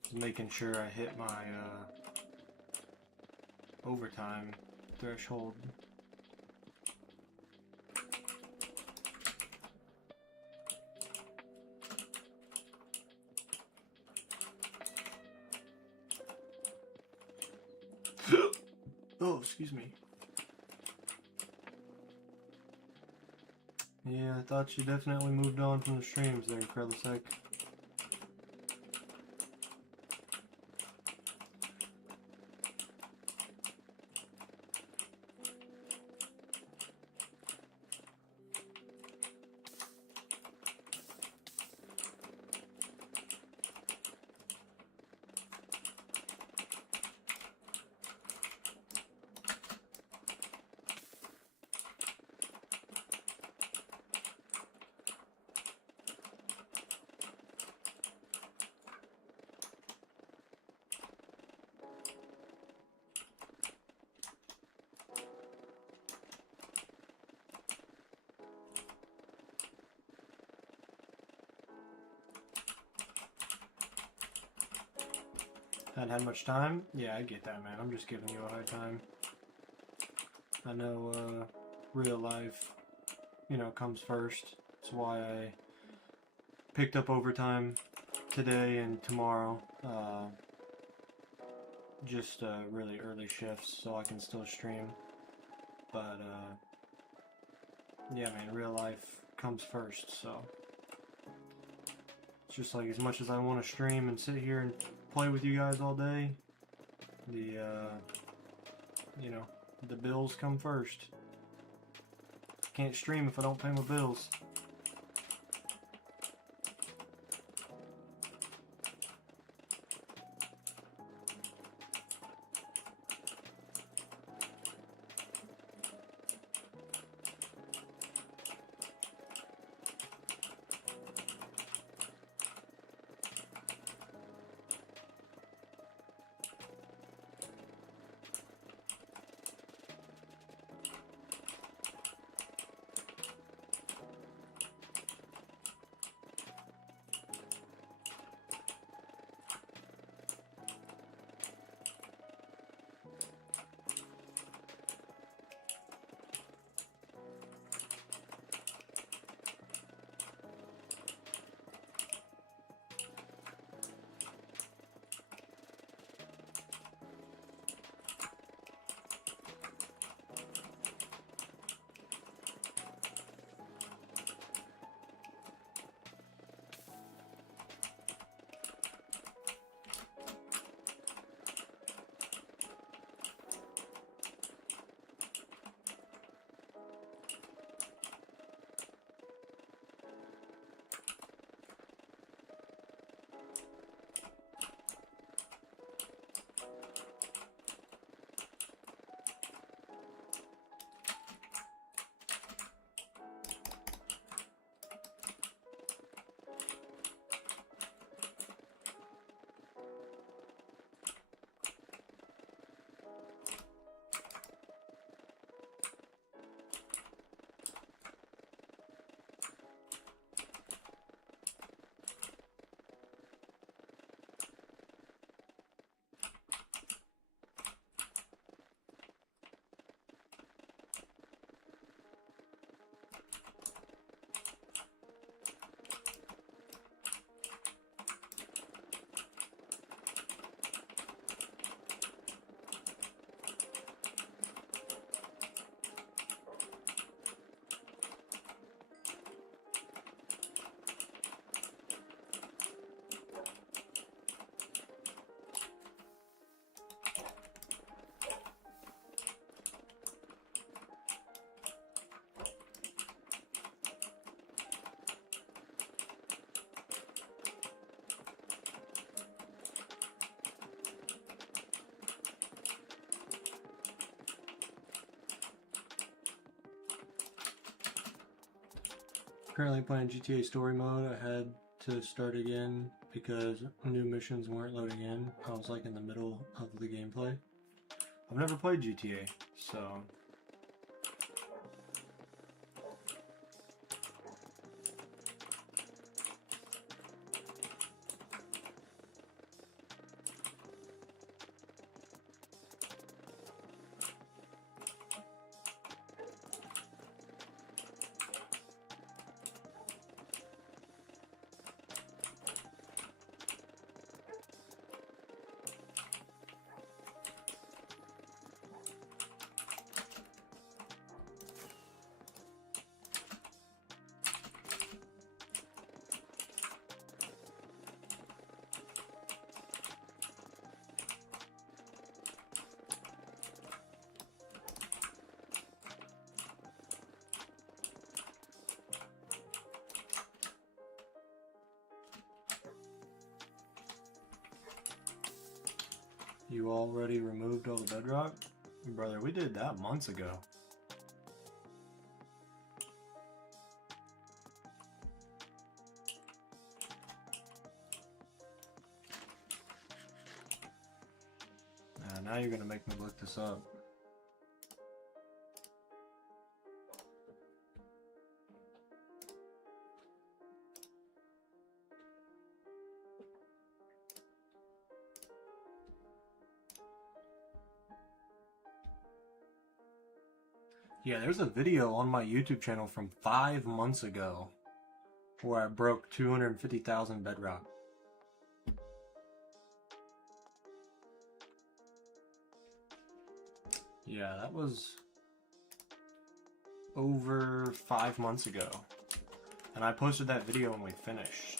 Just making sure I hit my overtime threshold. Oh, excuse me. Yeah, I thought you definitely moved on from the streams there, Krellisek. Hadn't had much time? Yeah, I get that, man. I'm just giving you a hard time. I know, real life, you know, comes first. That's why I picked up overtime today and tomorrow. Just really early shifts so I can still stream. But, yeah, man, real life comes first, so. It's just like, as much as I want to stream and sit here and play with you guys all day, the, you know, the bills come first. Can't stream if I don't pay my bills. Currently playing GTA Story Mode. I had to start again because new missions weren't loading in. I was like in the middle of the gameplay. I've never played GTA, so... You already removed all the bedrock? Brother, we did that months ago. Now you're gonna make me look this up. Yeah, there's a video on my YouTube channel from 5 months ago where I broke 250,000 bedrock. Yeah, that was over 5 months ago. And I posted that video when we finished.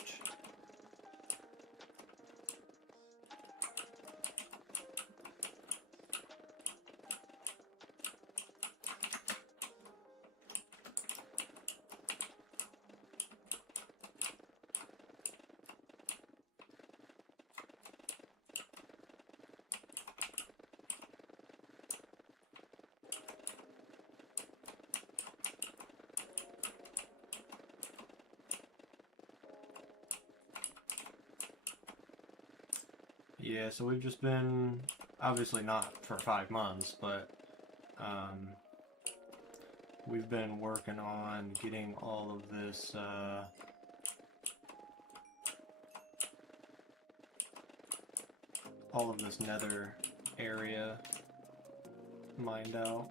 Yeah, so we've just been, obviously not for 5 months, but we've been working on getting all of this nether area mined out.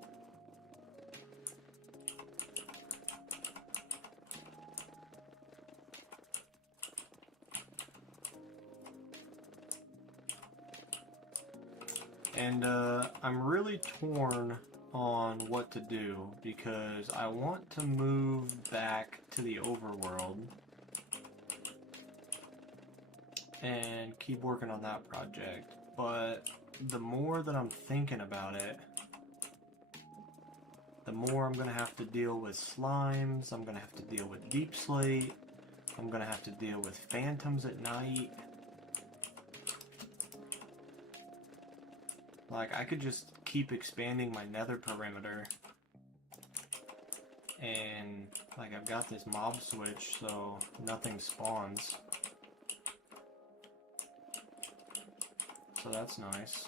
And I'm really torn on what to do because I want to move back to the overworld and keep working on that project. But the more that I'm thinking about it, the more I'm going to have to deal with slimes, I'm going to have to deal with deep slate, I'm going to have to deal with phantoms at night. Like, I could just keep expanding my nether perimeter. And, like, I've got this mob switch, so nothing spawns. So that's nice.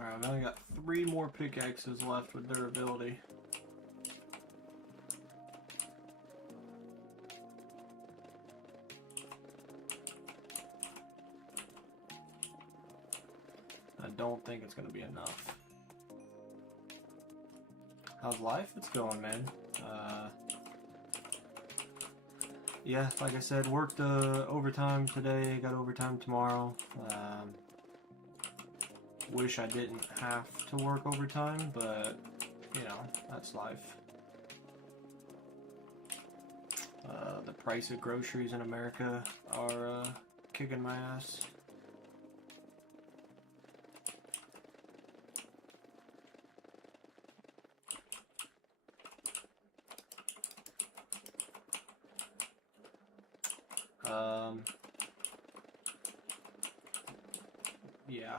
Alright, I've only got 3 more pickaxes left with durability. I don't think it's gonna be enough. How's life? It's going, man. Yeah, like I said, worked overtime today, got overtime tomorrow. Wish I didn't have to work overtime, but, you know, that's life. The price of groceries in America are kicking my ass. Yeah.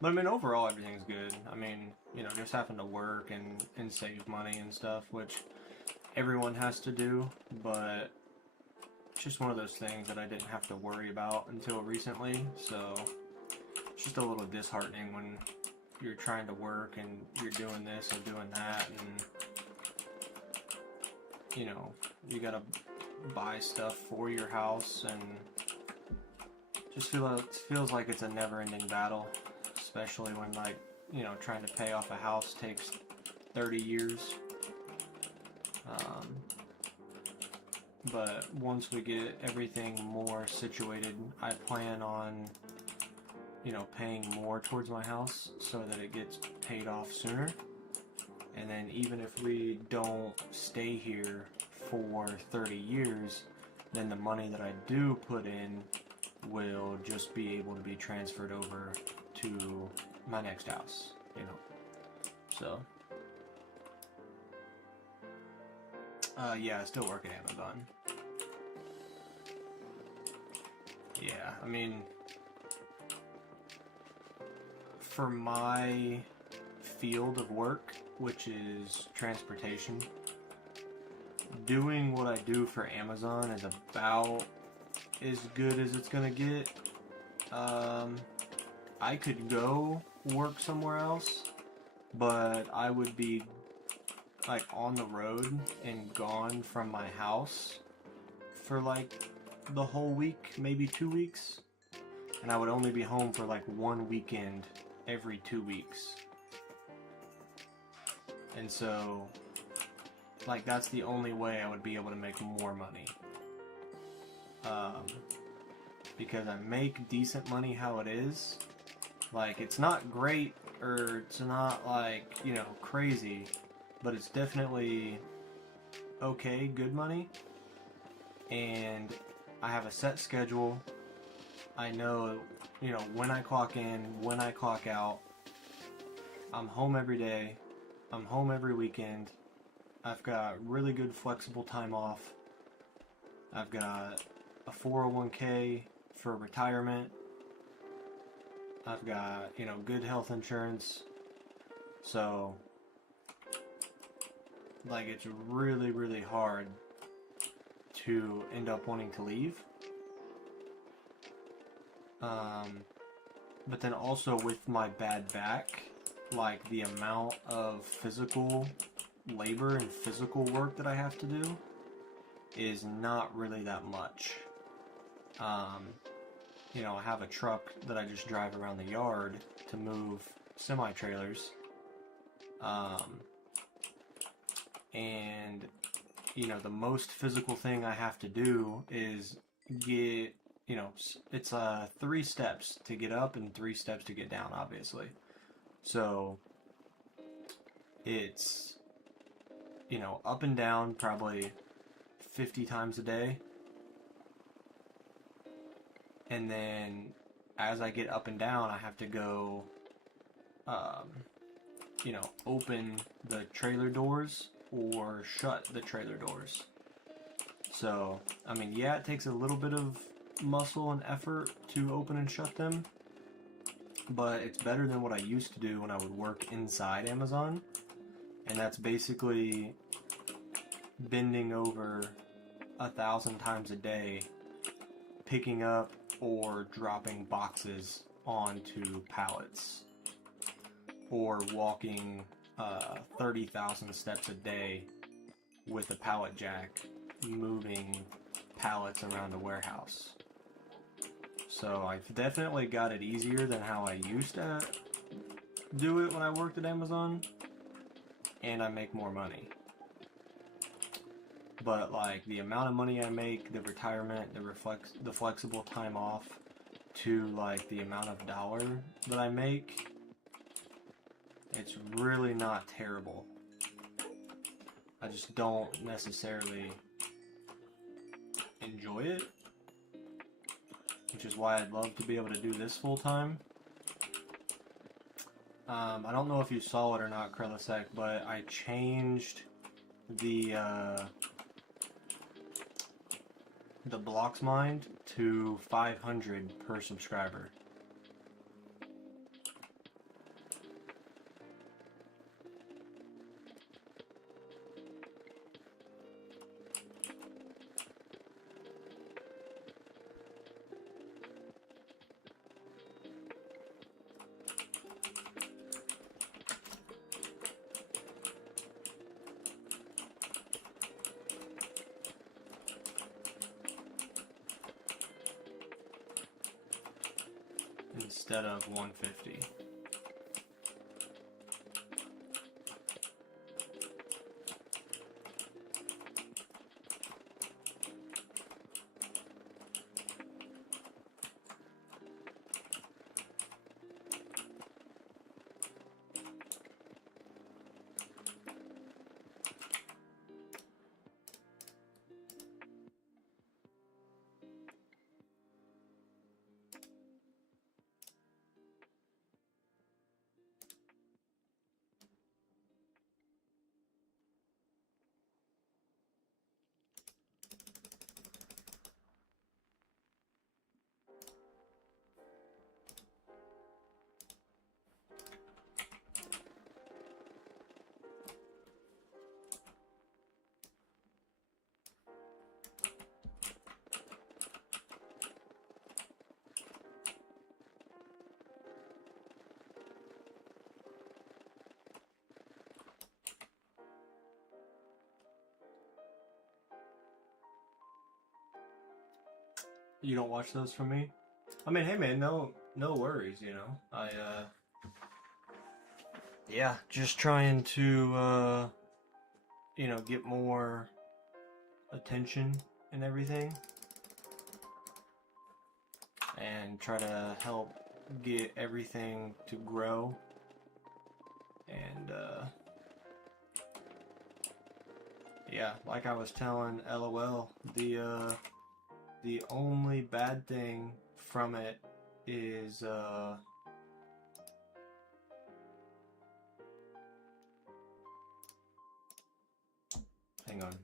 But I mean, overall, everything's good. I mean, you know, just having to work and save money and stuff, which everyone has to do, but it's just one of those things that I didn't have to worry about until recently, so it's just a little disheartening when you're trying to work and you're doing this and doing that, and, you know, you gotta buy stuff for your house, and just feels like it's a never-ending battle, especially when, like, you know, trying to pay off a house takes 30 years. But once we get everything more situated, I plan on, you know, paying more towards my house so that it gets paid off sooner. And then even if we don't stay here for 30 years, then the money that I do put in will just be able to be transferred over to my next house, you know. So, yeah, I still work at Amazon. Yeah, I mean, for my field of work, which is transportation, doing what I do for Amazon is about as good as it's gonna get. I could go work somewhere else, but I would be like on the road and gone from my house for like the whole week, maybe 2 weeks, and I would only be home for like one weekend every 2 weeks. And so, like, that's the only way I would be able to make more money. Because I make decent money how it is. Like, it's not great, or it's not, like, you know, crazy, but it's definitely okay, good money. And I have a set schedule. I know, you know, when I clock in, when I clock out. I'm home every day. I'm home every weekend. I've got really good flexible time off. I've got a 401k for retirement. I've got, you know, good health insurance. So, like, it's really, really hard to end up wanting to leave. But then also with my bad back, like, the amount of physical labor and physical work that I have to do is not really that much. You know, I have a truck that I just drive around the yard to move semi-trailers. And, you know, the most physical thing I have to do is get, you know, it's 3 steps to get up and 3 steps to get down, obviously. So, it's, you know, up and down probably 50 times a day. And then as I get up and down, I have to go, you know, open the trailer doors or shut the trailer doors. So, I mean, yeah, it takes a little bit of muscle and effort to open and shut them, but it's better than what I used to do when I would work inside Amazon. And that's basically bending over 1,000 times a day, picking up or dropping boxes onto pallets, or walking 30,000 steps a day with a pallet jack, moving pallets around a warehouse. So I've definitely got it easier than how I used to do it when I worked at Amazon, and I make more money. But, like, the amount of money I make, the retirement, the flexible time off, to like the amount of dollar that I make, it's really not terrible. I just don't necessarily enjoy it, which is why I'd love to be able to do this full time. I don't know if you saw it or not, Krellisek, but I changed the blocks mined to 500 per subscriber. Instead of 150. You don't watch those from me? I mean, hey man, no worries, you know. Yeah, just trying to you know, get more attention and everything, and try to help get everything to grow. And yeah, like I was telling LOL, the only bad thing from it is hang on.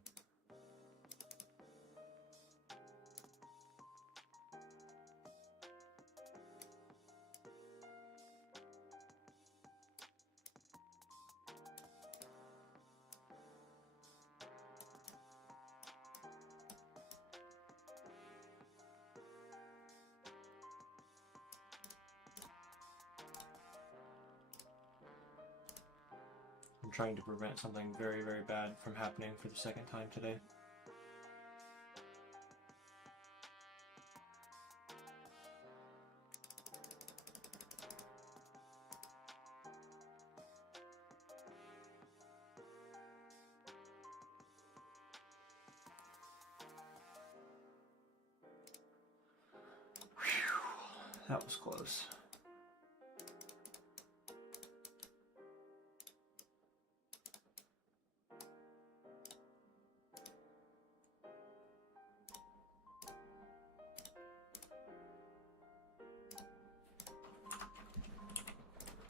I'm trying to prevent something very, very bad from happening for the second time today. Whew, that was close.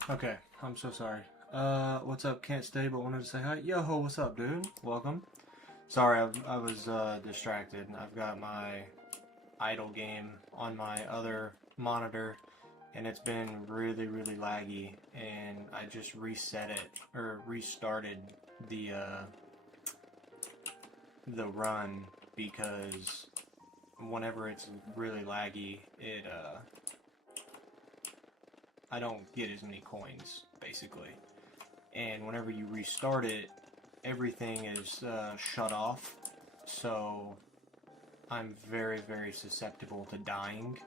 Okay, I'm so sorry. What's up? Can't stay, but wanted to say hi. Yo, what's up, dude? Welcome. Sorry, I was distracted. I've got my idle game on my other monitor, and it's been really, really laggy. And I just reset it or restarted the run because whenever it's really laggy, it I don't get as many coins, basically. And whenever you restart it, everything is shut off, so I'm very, very susceptible to dying.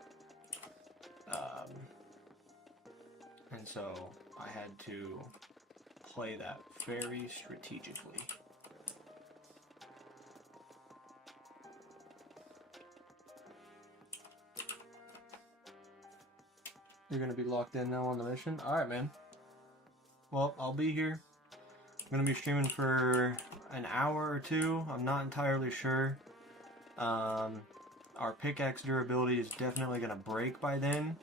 And so I had to play that very strategically. You're gonna be locked in now on the mission? Alright, man. Well, I'll be here. I'm gonna be streaming for an hour or two. I'm not entirely sure. Our pickaxe durability is definitely gonna break by then.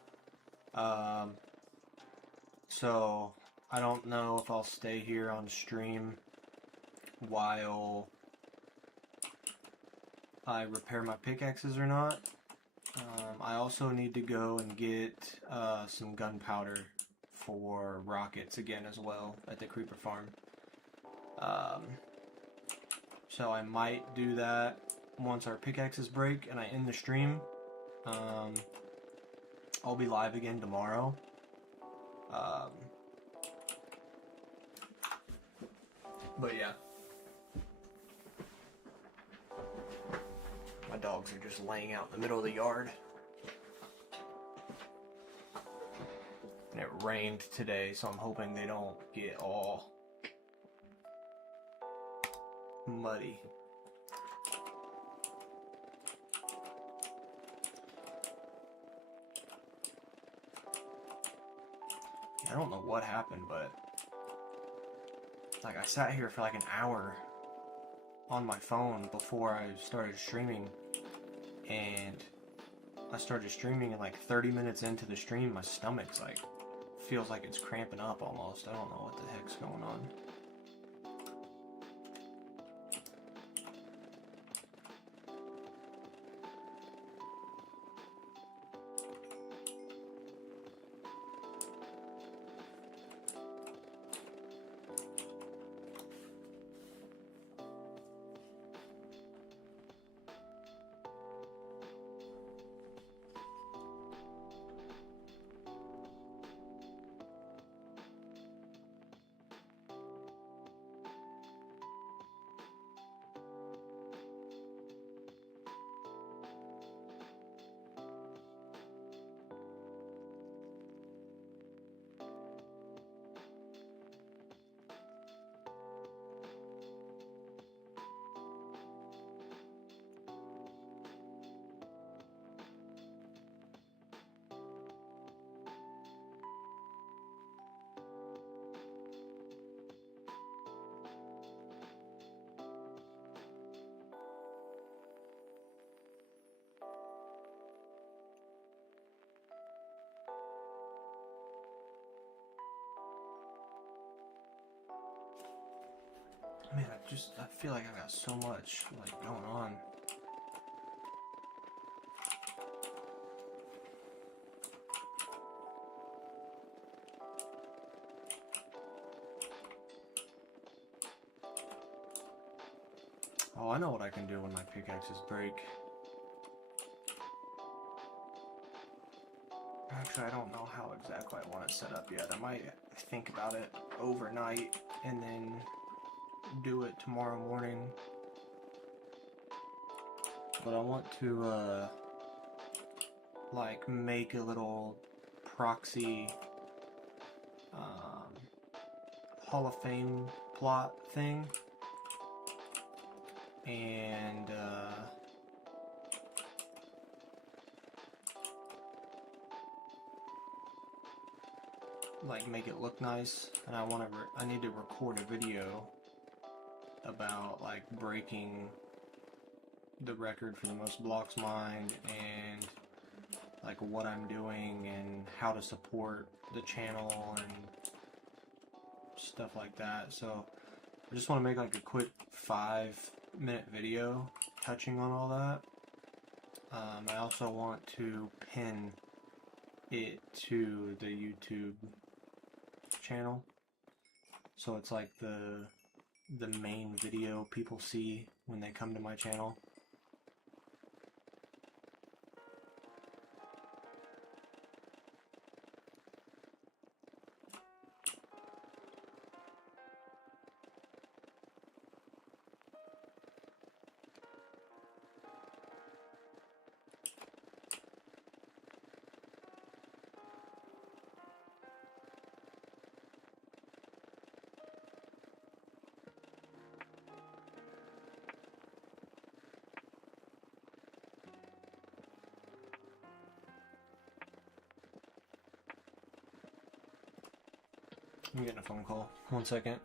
So I don't know if I'll stay here on stream while I repair my pickaxes or not. I also need to go and get some gunpowder for rockets again as well at the creeper farm. So I might do that once our pickaxes break and I end the stream. I'll be live again tomorrow. But yeah. My dogs are just laying out in the middle of the yard. And it rained today, so I'm hoping they don't get all muddy. I don't know what happened, but like I sat here for like an hour on my phone before I started streaming, and I started streaming and like 30 minutes into the stream my stomach's like feels like it's cramping up almost. I don't know what the heck's going on. Man, I feel like I've got so much like going on. Oh, I know what I can do when my pickaxes break. Actually, I don't know how exactly I want to set up yet. I might think about it overnight and then do it tomorrow morning. But I want to like make a little proxy Hall of Fame plot thing, and like make it look nice. And I need to record a video about like breaking the record for the most blocks mined and like what I'm doing and how to support the channel and stuff like that. So I just want to make like a quick 5-minute video touching on all that. I also want to pin it to the YouTube channel, so it's like the main video people see when they come to my channel. I'm getting a phone call. 1 second.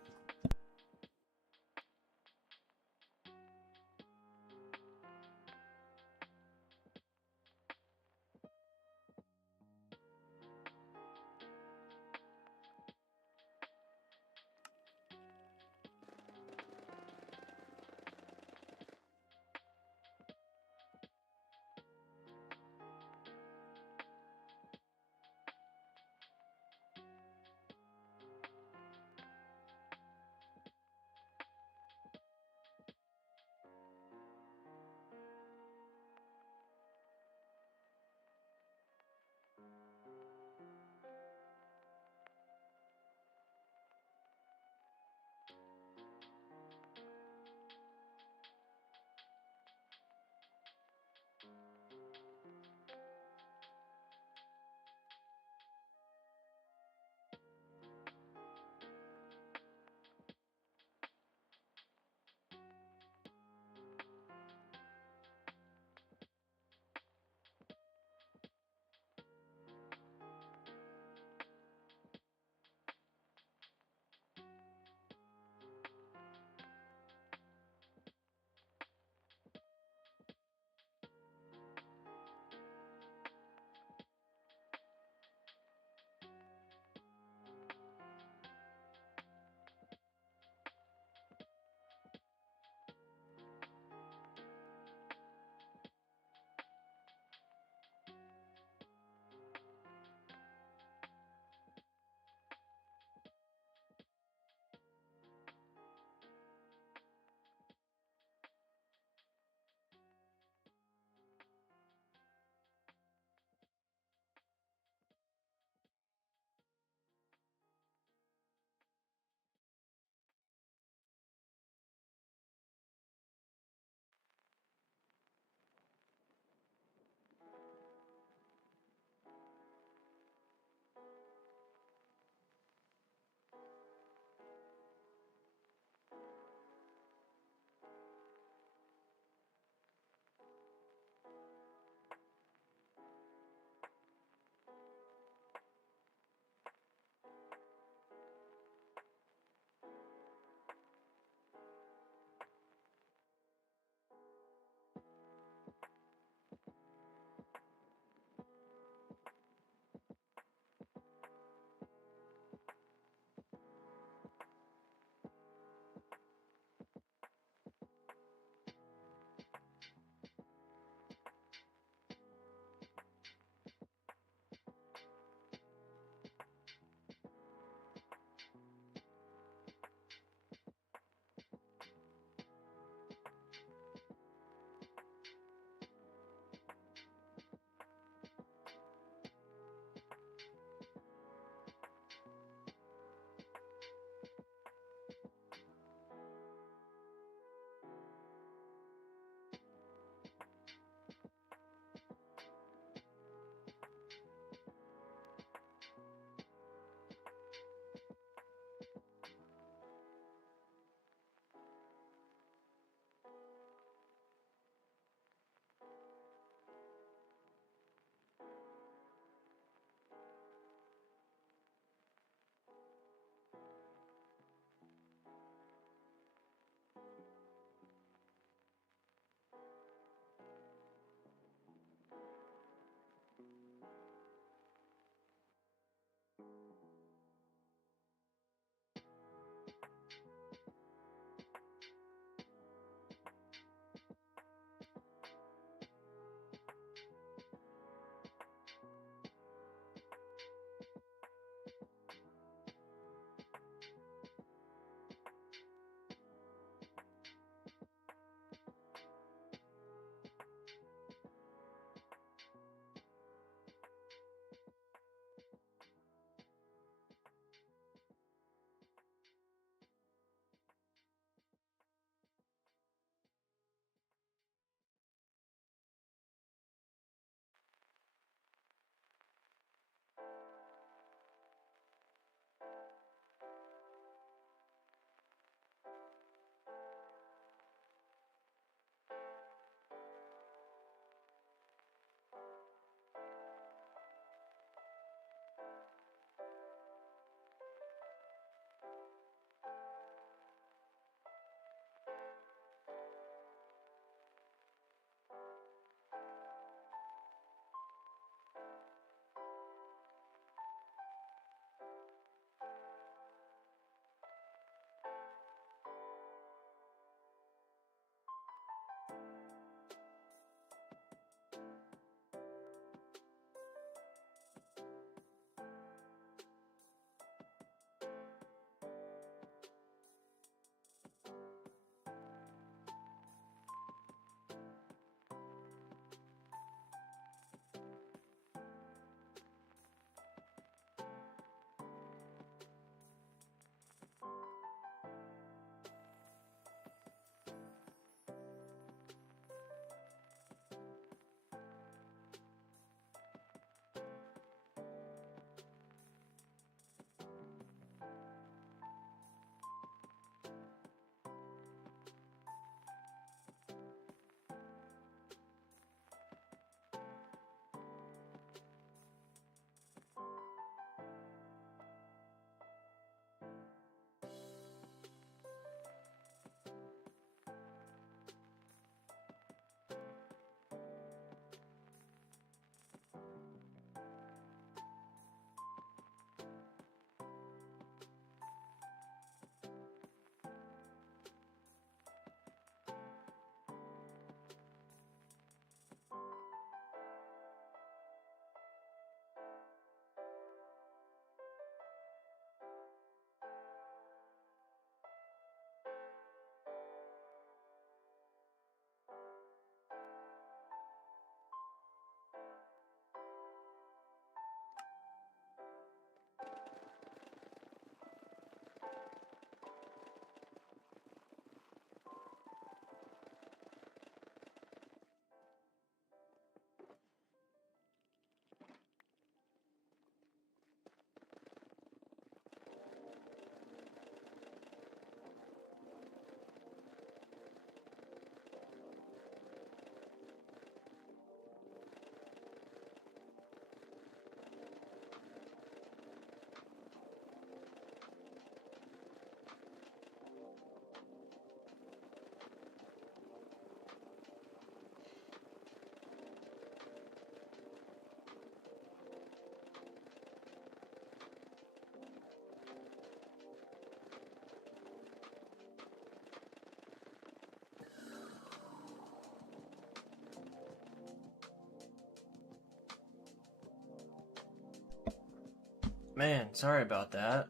Man, sorry about that.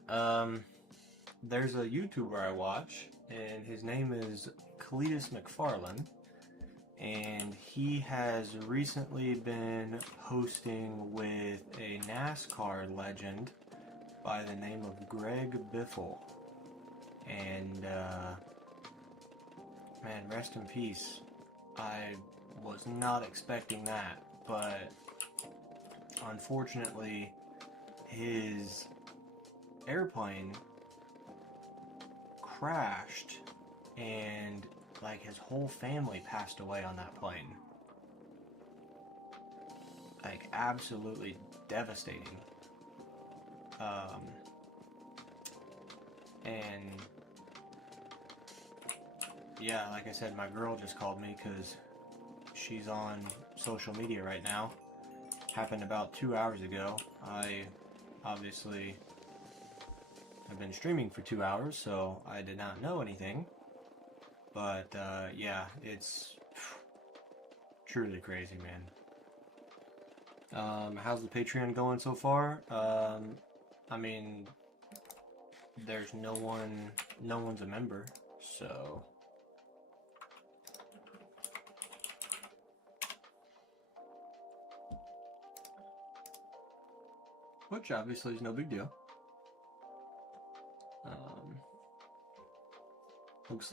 There's a YouTuber I watch, and his name is Cletus McFarlane, and he has recently been hosting with a NASCAR legend by the name of Greg Biffle. And, man, rest in peace. I was not expecting that, but unfortunately, his airplane crashed and like his whole family passed away on that plane. Like absolutely devastating. Um, and yeah, like I said, my girl just called me because she's on social media right now. Happened about 2 hours ago. I obviously have been streaming for 2 hours, so I did not know anything. But yeah, it's truly crazy, man. How's the Patreon going so far? I mean, there's no one's a member, so. Which obviously is no big deal. Looks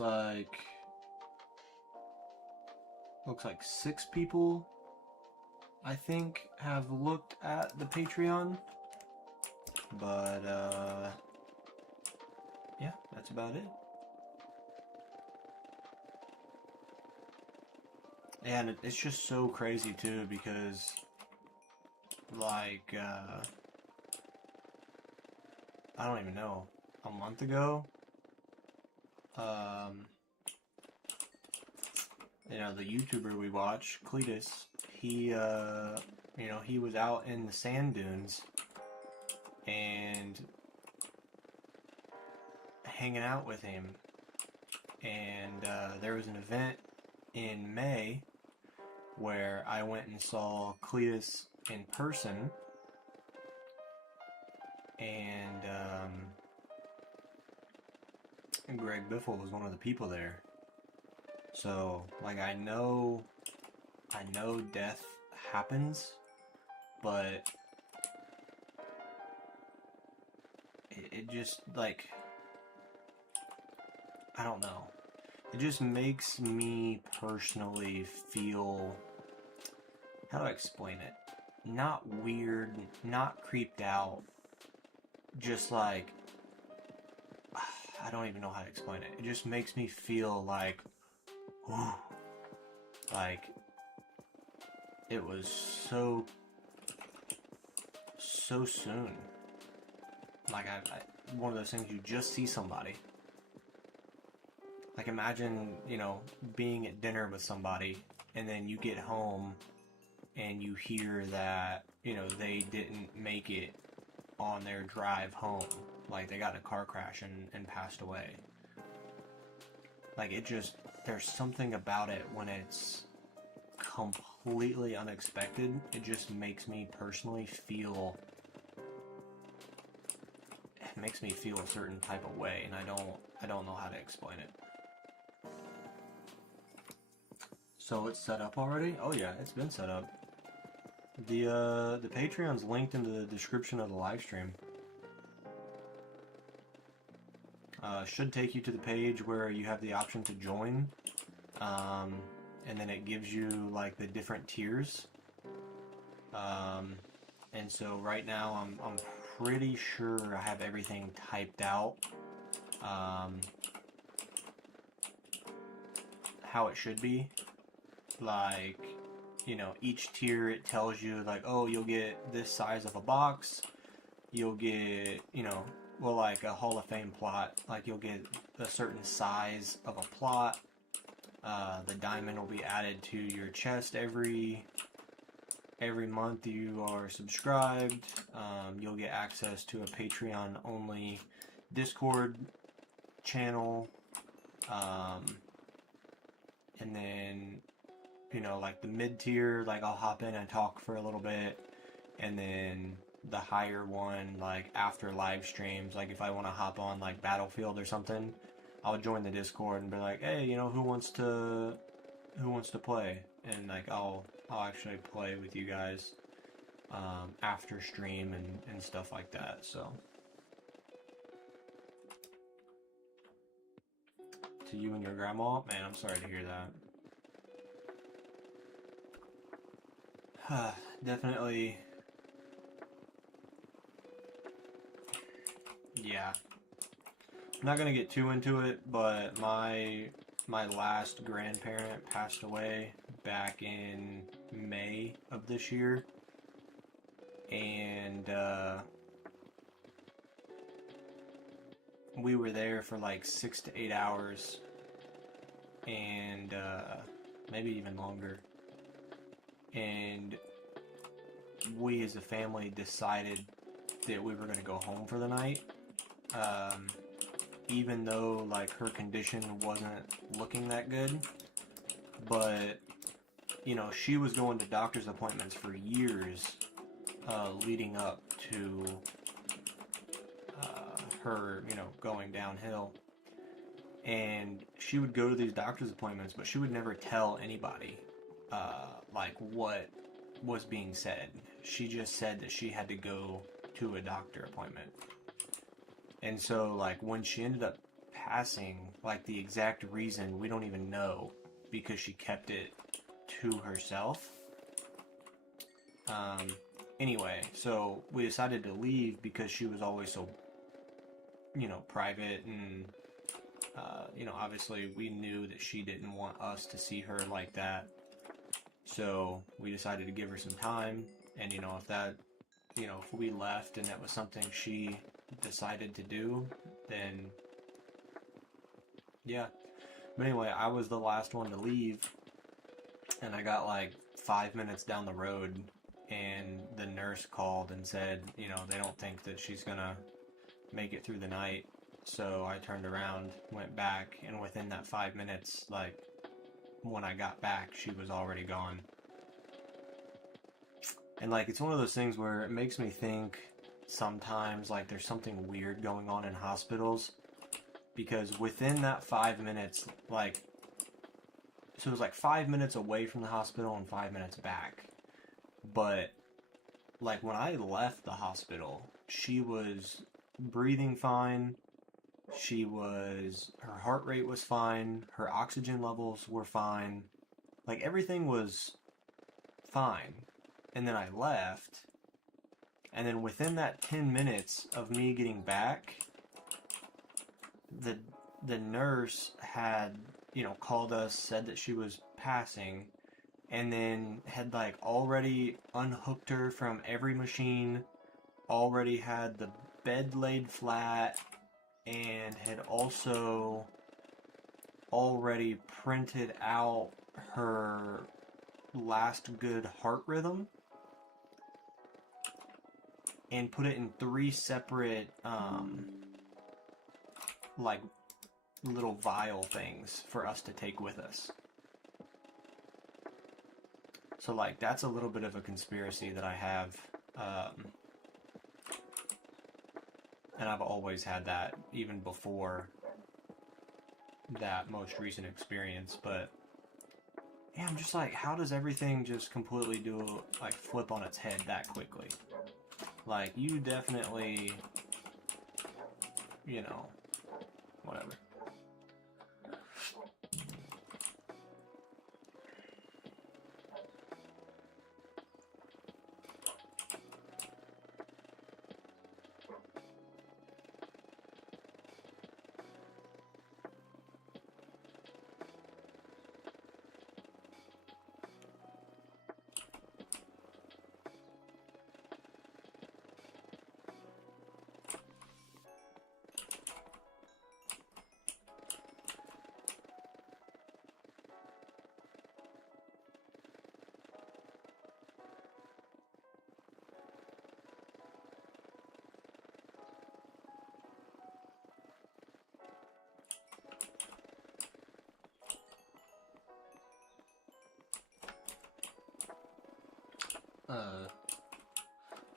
like 6 people, I think, have looked at the Patreon. But, yeah, that's about it. And it's just so crazy, too, because, like, I don't even know, a month ago, you know, the YouTuber we watch, Cletus, he, you know, he was out in the sand dunes and hanging out with him. And there was an event in May where I went and saw Cletus in person, and Greg Biffle was one of the people there. So, like, I know death happens, but it just, like, I don't know. It just makes me personally feel, how do I explain it? Not weird, not creeped out, just like, I don't even know how to explain it. It just makes me feel like, whew, like, it was so soon. Like, one of those things, you just see somebody. Like, imagine, you know, being at dinner with somebody, and then you get home, and you hear that, you know, they didn't make it on their drive home. Like, they got in a car crash and passed away. Like, it just, there's something about it when it's completely unexpected. It just makes me personally feel, it makes me feel a certain type of way, and I don't know how to explain it. So it's set up already? Oh yeah, it's been set up. The Patreon's linked in the description of the live stream. Should take you to the page where you have the option to join, and then it gives you like the different tiers. And so right now I'm pretty sure I have everything typed out, how it should be. Like, you know, each tier it tells you like, oh, you'll get this size of a box, you'll get, you know, well, like a Hall of Fame plot, like you'll get a certain size of a plot. The diamond will be added to your chest every month you are subscribed. You'll get access to a Patreon only Discord channel, and then, you know, like the mid tier, like I'll hop in and talk for a little bit, and then the higher one, like after live streams, like if I want to hop on like Battlefield or something, I'll join the Discord and be like, hey, you know, who wants to play, and like I'll actually play with you guys after stream and stuff like that. So to you and your grandma, man, I'm sorry to hear that. Definitely, yeah. I'm not gonna get too into it, but my last grandparent passed away back in May of this year, and we were there for like 6 to 8 hours, and maybe even longer. And we as a family decided that we were going to go home for the night, even though like her condition wasn't looking that good. But you know, she was going to doctor's appointments for years leading up to her, you know, going downhill. And she would go to these doctor's appointments, but she would never tell anybody like what was being said. She just said that she had to go to a doctor appointment. And so like when she ended up passing, like the exact reason we don't even know, because she kept it to herself. Anyway, so we decided to leave because she was always so, you know, private, and you know, obviously we knew that she didn't want us to see her like that. So we decided to give her some time, and you know, if that, you know, if we left and that was something she decided to do, then yeah. But anyway, I was the last one to leave, and I got like 5 minutes down the road, and the nurse called and said, you know, they don't think that she's gonna make it through the night. So I turned around, went back, and within that 5 minutes, like, when I got back, she was already gone. And like, it's one of those things where it makes me think sometimes like there's something weird going on in hospitals, because within that 5 minutes, like, so it was like 5 minutes away from the hospital and 5 minutes back. But like when I left the hospital, she was breathing fine. Her heart rate was fine. Her oxygen levels were fine. Like everything was fine. And then I left. And then within that 10 minutes of me getting back, the nurse had, you know, called us, said that she was passing, and then had like already unhooked her from every machine, already had the bed laid flat, and had also already printed out her last good heart rhythm and put it in 3 separate like little vial things for us to take with us. So like that's a little bit of a conspiracy that I have, and I've always had that even before that most recent experience. But yeah, I'm just like, how does everything just completely like flip on its head that quickly? Like, you definitely, you know, whatever.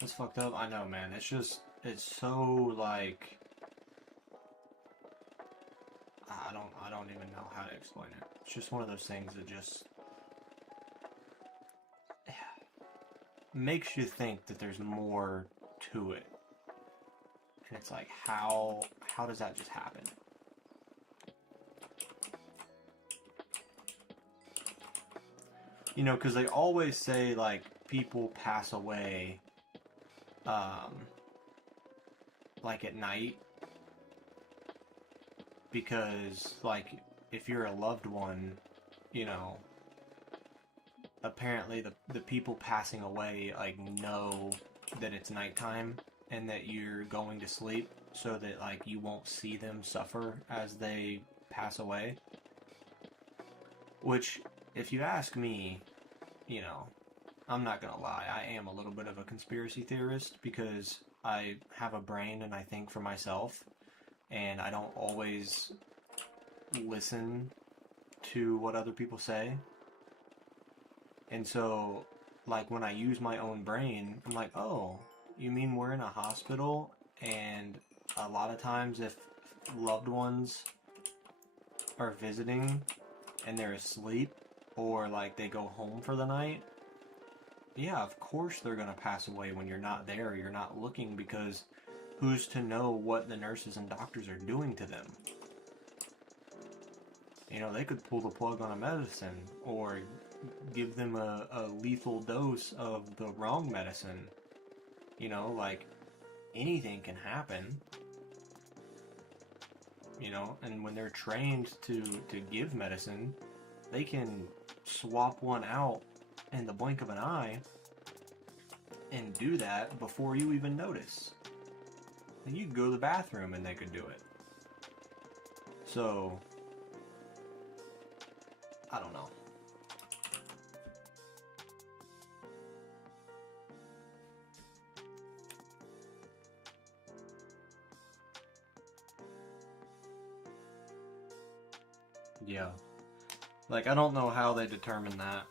It's fucked up. I know, man. It's so like, I don't even know how to explain it. It's just one of those things that just makes you think that there's more to it. And it's like, how does that just happen? You know, because they always say, like, people pass away, like, at night. Because, like, if you're a loved one, you know, apparently the people passing away, like, know that it's nighttime and that you're going to sleep so that, like, you won't see them suffer as they pass away. Which, if you ask me, you know, I'm not gonna lie, I am a little bit of a conspiracy theorist because I have a brain and I think for myself, and I don't always listen to what other people say. And so, like, when I use my own brain, I'm like, oh, you mean we're in a hospital, and a lot of times if loved ones are visiting and they're asleep, or like they go home for the night, yeah, of course they're gonna pass away when you're not there, you're not looking, because who's to know what the nurses and doctors are doing to them? You know, they could pull the plug on a medicine, or give them a lethal dose of the wrong medicine. You know, like, anything can happen. You know, and when they're trained to give medicine, they can swap one out in the blink of an eye and do that before you even notice. And you could go to the bathroom and they could do it. So, I don't know. Yeah. Like, I don't know how they determine that.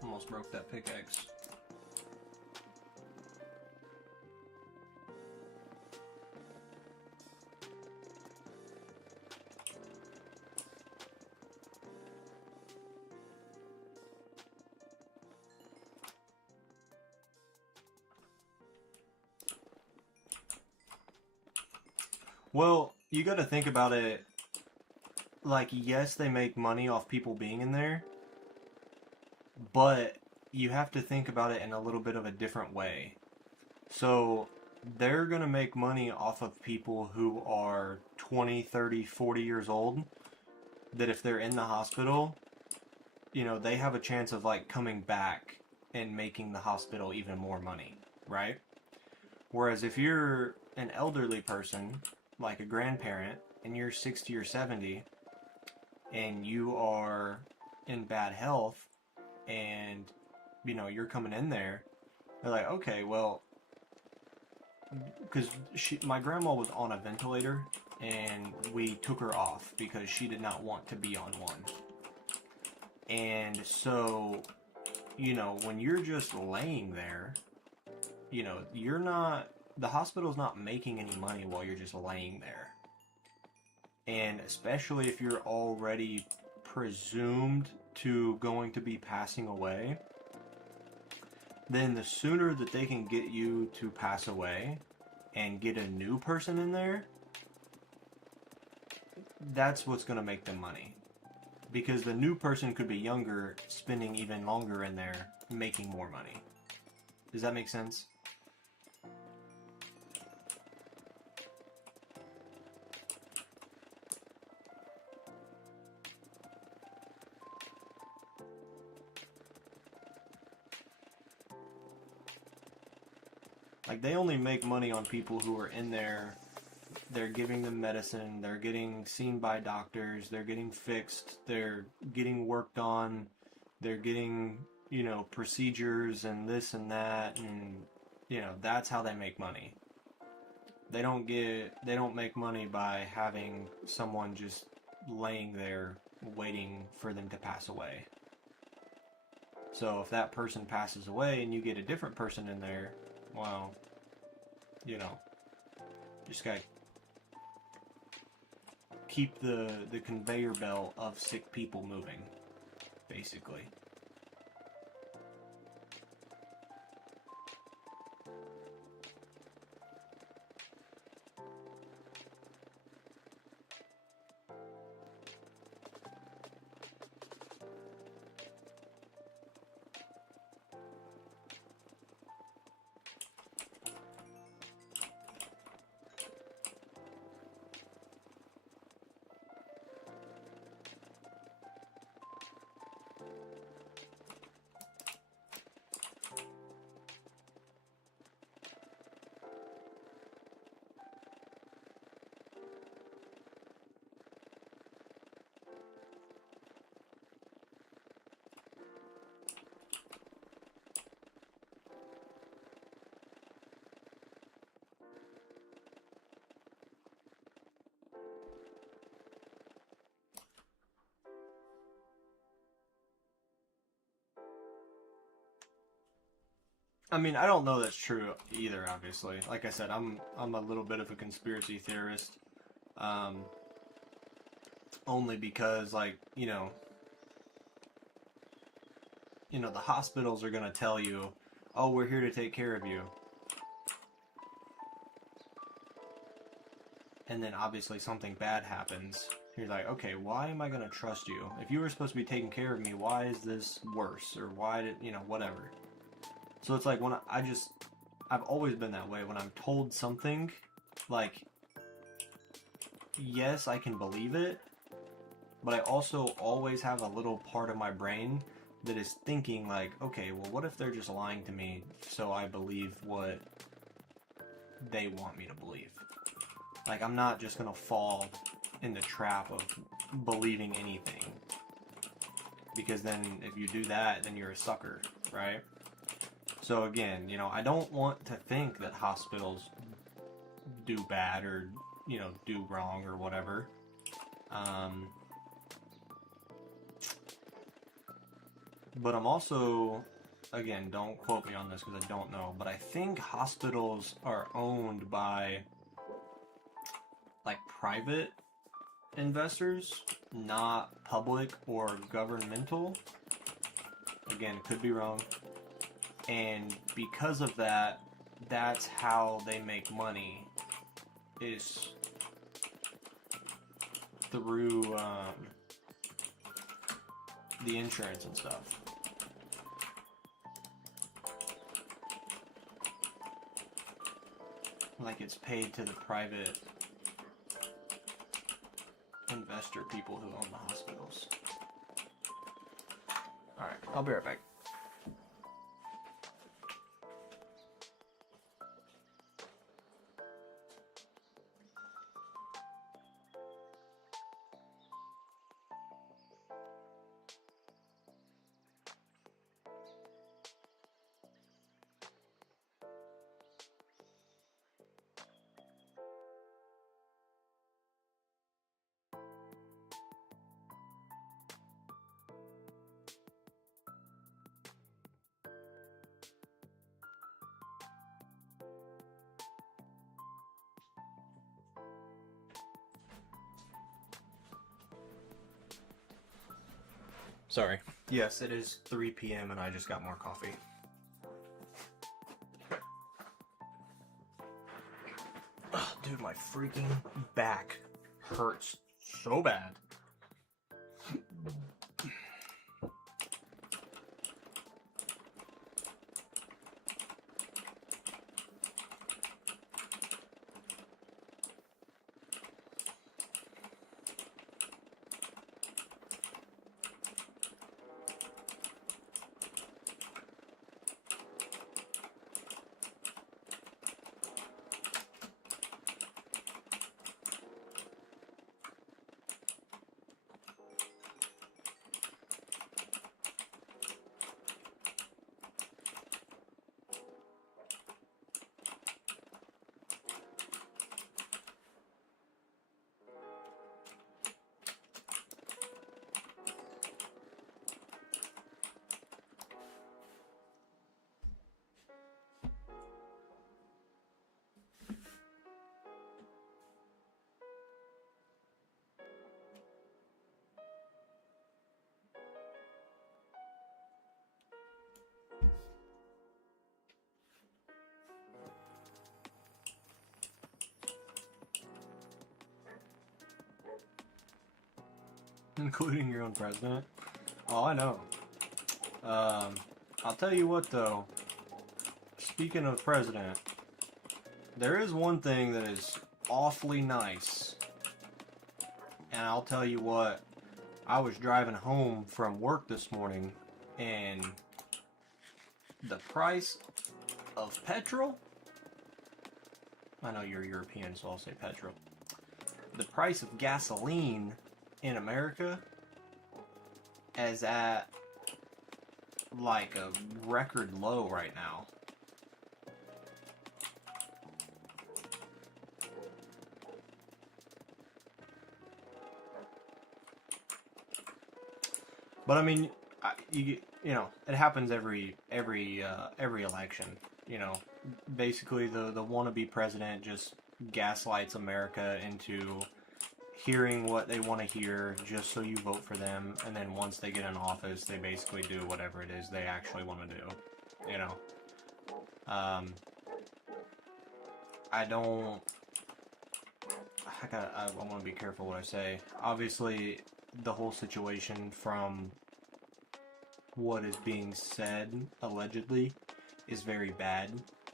Almost broke that pickaxe. Well, you gotta think about it, like, yes, they make money off people being in there, but you have to think about it in a little bit of a different way. So, they're gonna make money off of people who are 20, 30, 40 years old, that if they're in the hospital, you know, they have a chance of, like, coming back and making the hospital even more money, right? Whereas if you're an elderly person, like a grandparent, and you're 60 or 70, and you are in bad health, and, you know, you're coming in there, they're like, okay, well, because my grandma was on a ventilator, and we took her off because she did not want to be on one. And so, you know, when you're just laying there, you know, the hospital's not making any money while you're just laying there. And especially if you're already presumed to going to be passing away, then the sooner that they can get you to pass away and get a new person in there, that's what's going to make them money. Because the new person could be younger, spending even longer in there, making more money. Does that make sense? Like, they only make money on people who are in there. They're giving them medicine, they're getting seen by doctors, they're getting fixed, they're getting worked on, they're getting, you know, procedures and this and that, and, you know, that's how they make money. They don't make money by having someone just laying there waiting for them to pass away. So if that person passes away and you get a different person in there, well, you know, just gotta keep the conveyor belt of sick people moving, basically. I mean, I don't know that's true either, obviously. Like I said, I'm a little bit of a conspiracy theorist. Um, Only because, like, the hospitals are gonna tell you, "Oh, we're here to take care of you." And then obviously something bad happens. You're like, "Okay, why am I gonna trust you? If you were supposed to be taking care of me, why is this worse? Or why did, whatever." So it's like I've always been that way. When I'm told something, like, yes, I can believe it, but I also always have a little part of my brain that is thinking, like, okay, well, what if they're just lying to me so I believe what they want me to believe? Like, I'm not just gonna fall in the trap of believing anything. Because then if you do that, then you're a sucker, right? So again, I don't want to think that hospitals do bad or, do wrong or whatever. But I'm also, again, don't quote me on this because I don't know, but I think hospitals are owned by, like, private investors, not public or governmental. Again, could be wrong. And because of that, that's how they make money, is through the insurance and stuff. Like, it's paid to the private investor people who own the hospitals. Alright, I'll be right back. Sorry. Yes, it is 3 p.m. and I just got more coffee. Ugh, dude, my freaking back hurts so bad. Including your own president? Oh, I know. I'll tell you what, though. Speaking of president, there is one thing that is awfully nice. And I'll tell you what, I was driving home from work this morning, and the price of petrol, I know you're European, so I'll say petrol. The price of gasoline in America is at like a record low right now. But I mean, you know, it happens every election. You know, basically the wannabe president just gaslights America into hearing what they want to hear just so you vote for them, and then once they get in office, they basically do whatever it is they actually want to do. You know, I want to be careful what I say. Obviously, the whole situation from what is being said, allegedly, is very bad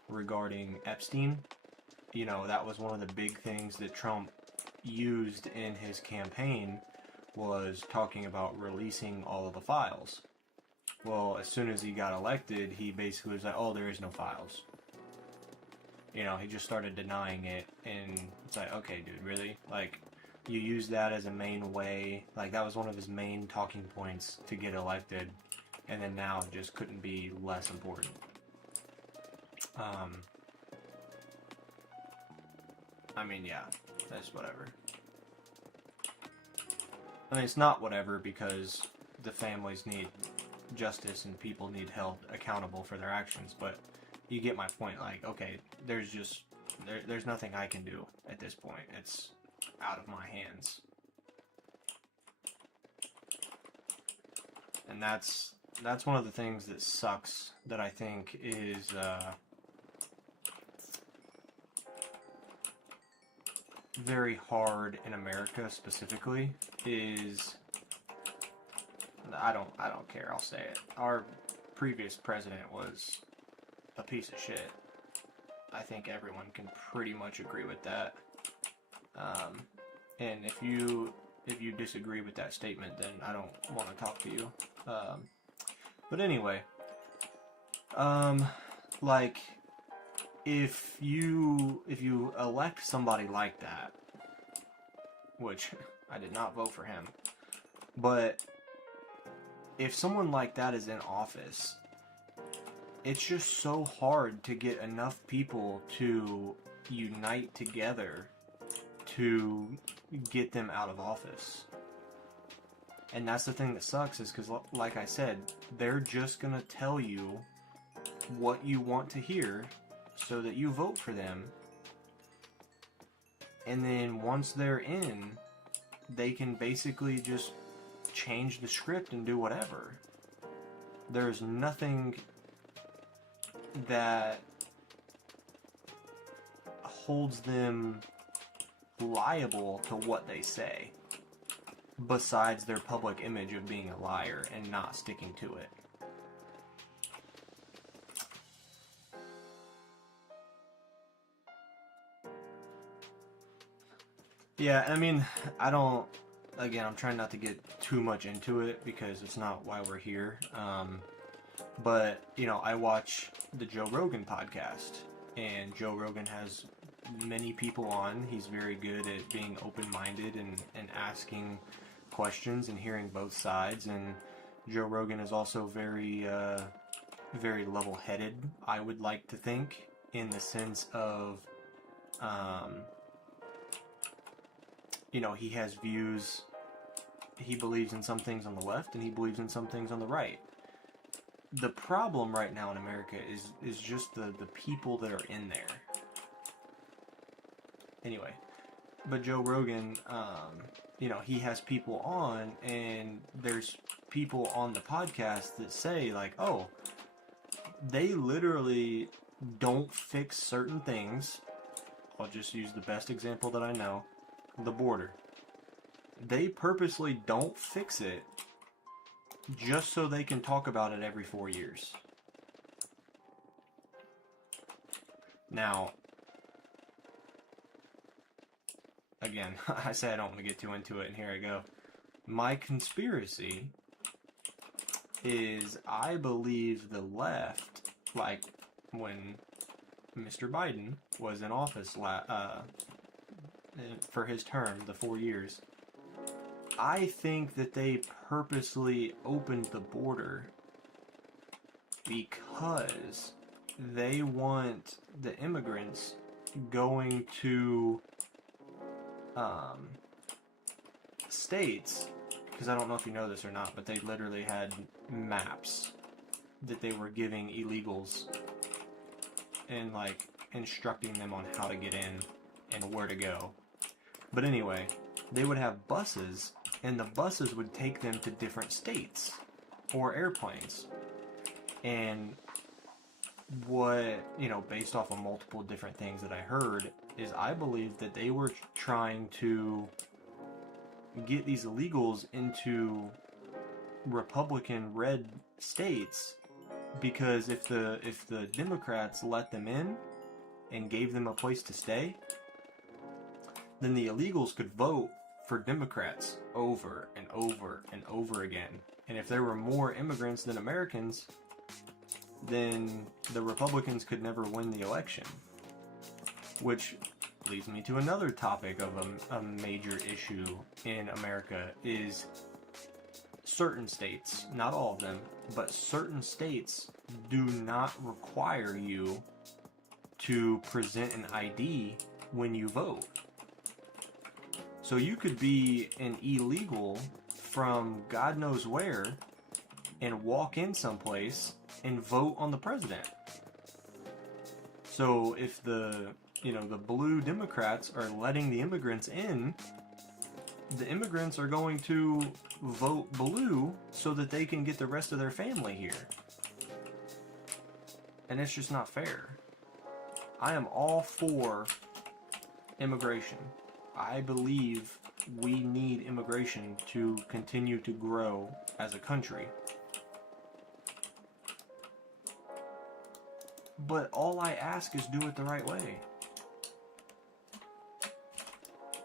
regarding Epstein. You know, that was one of the big things that Trump used in his campaign, was talking about releasing all of the files. Well, as soon as he got elected, he basically was like, oh, there is no files. You know, he just started denying it, and it's like, okay, dude, really? Like, you use that as a main way, like, that was one of his main talking points to get elected, and then now it just couldn't be less important. I mean, yeah, that's whatever. I mean, it's not whatever, because the families need justice and people need held accountable for their actions, but you get my point. Like, okay, there's nothing I can do at this point. It's out of my hands. And that's one of the things that sucks, that I think is very hard in America specifically, is I don't care, I'll say it. Our previous president was a piece of shit. I think everyone can pretty much agree with that. And if you disagree with that statement, then I don't want to talk to you. But anyway, like, if you elect somebody like that, which I did not vote for him, but if someone like that is in office, it's just so hard to get enough people to unite together to get them out of office. And that's the thing that sucks, is because, like I said, they're just gonna tell you what you want to hear so that you vote for them. And then once they're in, they can basically just change the script and do whatever. There's nothing that holds them liable to what they say, besides their public image of being a liar and not sticking to it. Yeah, I mean, I'm trying not to get too much into it because it's not why we're here. But, you know, I watch the Joe Rogan podcast, and Joe Rogan has many people on. He's very good at being open-minded and asking questions and hearing both sides. And Joe Rogan is also very, very level-headed, I would like to think, in the sense of, you know, he has views. He believes in some things on the left, and he believes in some things on the right. The problem right now in America is just the people that are in there. Anyway, but Joe Rogan, you know, he has people on, and there's people on the podcast that say, like, oh, they literally don't fix certain things. I'll just use the best example that I know, the border. they purposely don't fix it just so they can talk about it every 4 years. Now, again, I say I don't want to get too into it, and here I go. My conspiracy is I believe the left, like when Mr. Biden was in office for his term, the 4 years, I think that they purposely opened the border because they want the immigrants going to states, because I don't know if you know this or not, but they literally had maps that they were giving illegals and like instructing them on how to get in and where to go. But anyway, they would have buses, and the buses would take them to different states or airplanes. And what, based off of multiple different things that I heard, is I believe that they were trying to get these illegals into Republican red states, because if the Democrats let them in and gave them a place to stay, then the illegals could vote for Democrats over and over and over again. And if there were more immigrants than Americans, then the Republicans could never win the election. Which leads me to another topic of a major issue in America is certain states, not all of them, but certain states do not require you to present an ID when you vote. So you could be an illegal from God knows where and walk in someplace and vote on the president. So if the blue Democrats are letting the immigrants in, the immigrants are going to vote blue so that they can get the rest of their family here. And it's just not fair. I am all for immigration. I believe we need immigration to continue to grow as a country. But all I ask is do it the right way.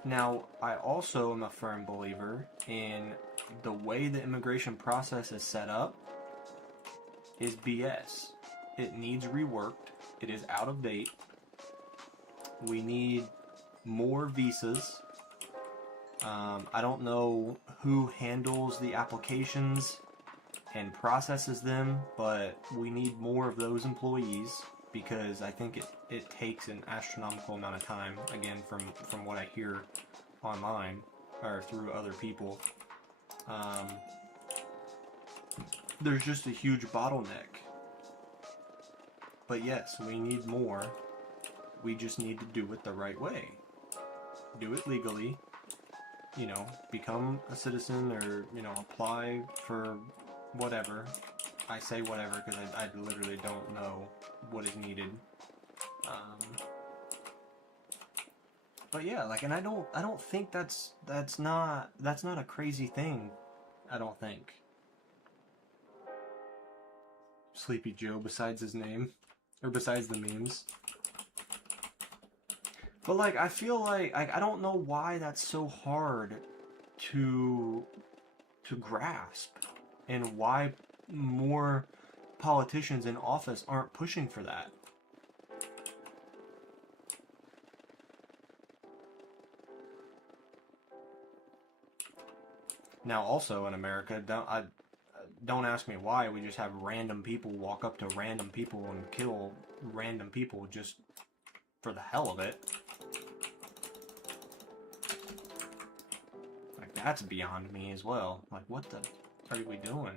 Now, I also am a firm believer in the way the immigration process is set up is BS. It needs reworked. It is out of date. We need more visas. I don't know who handles the applications and processes them, but we need more of those employees, because I think it takes an astronomical amount of time, again, from what I hear online or through other people. There's just a huge bottleneck. But yes, we need more. We just need to do it the right way. Do it legally. Become a citizen, or, apply for whatever. I say whatever because I literally don't know what is needed. But yeah, and I don't think that's not a crazy thing. I don't think. Sleepy Joe, besides his name, or besides the memes. But I feel like I don't know why that's so hard to grasp, and why more politicians in office aren't pushing for that. Now, also in America, don't ask me why, we just have random people walk up to random people and kill random people just for the hell of it. That's beyond me as well. What the are we doing?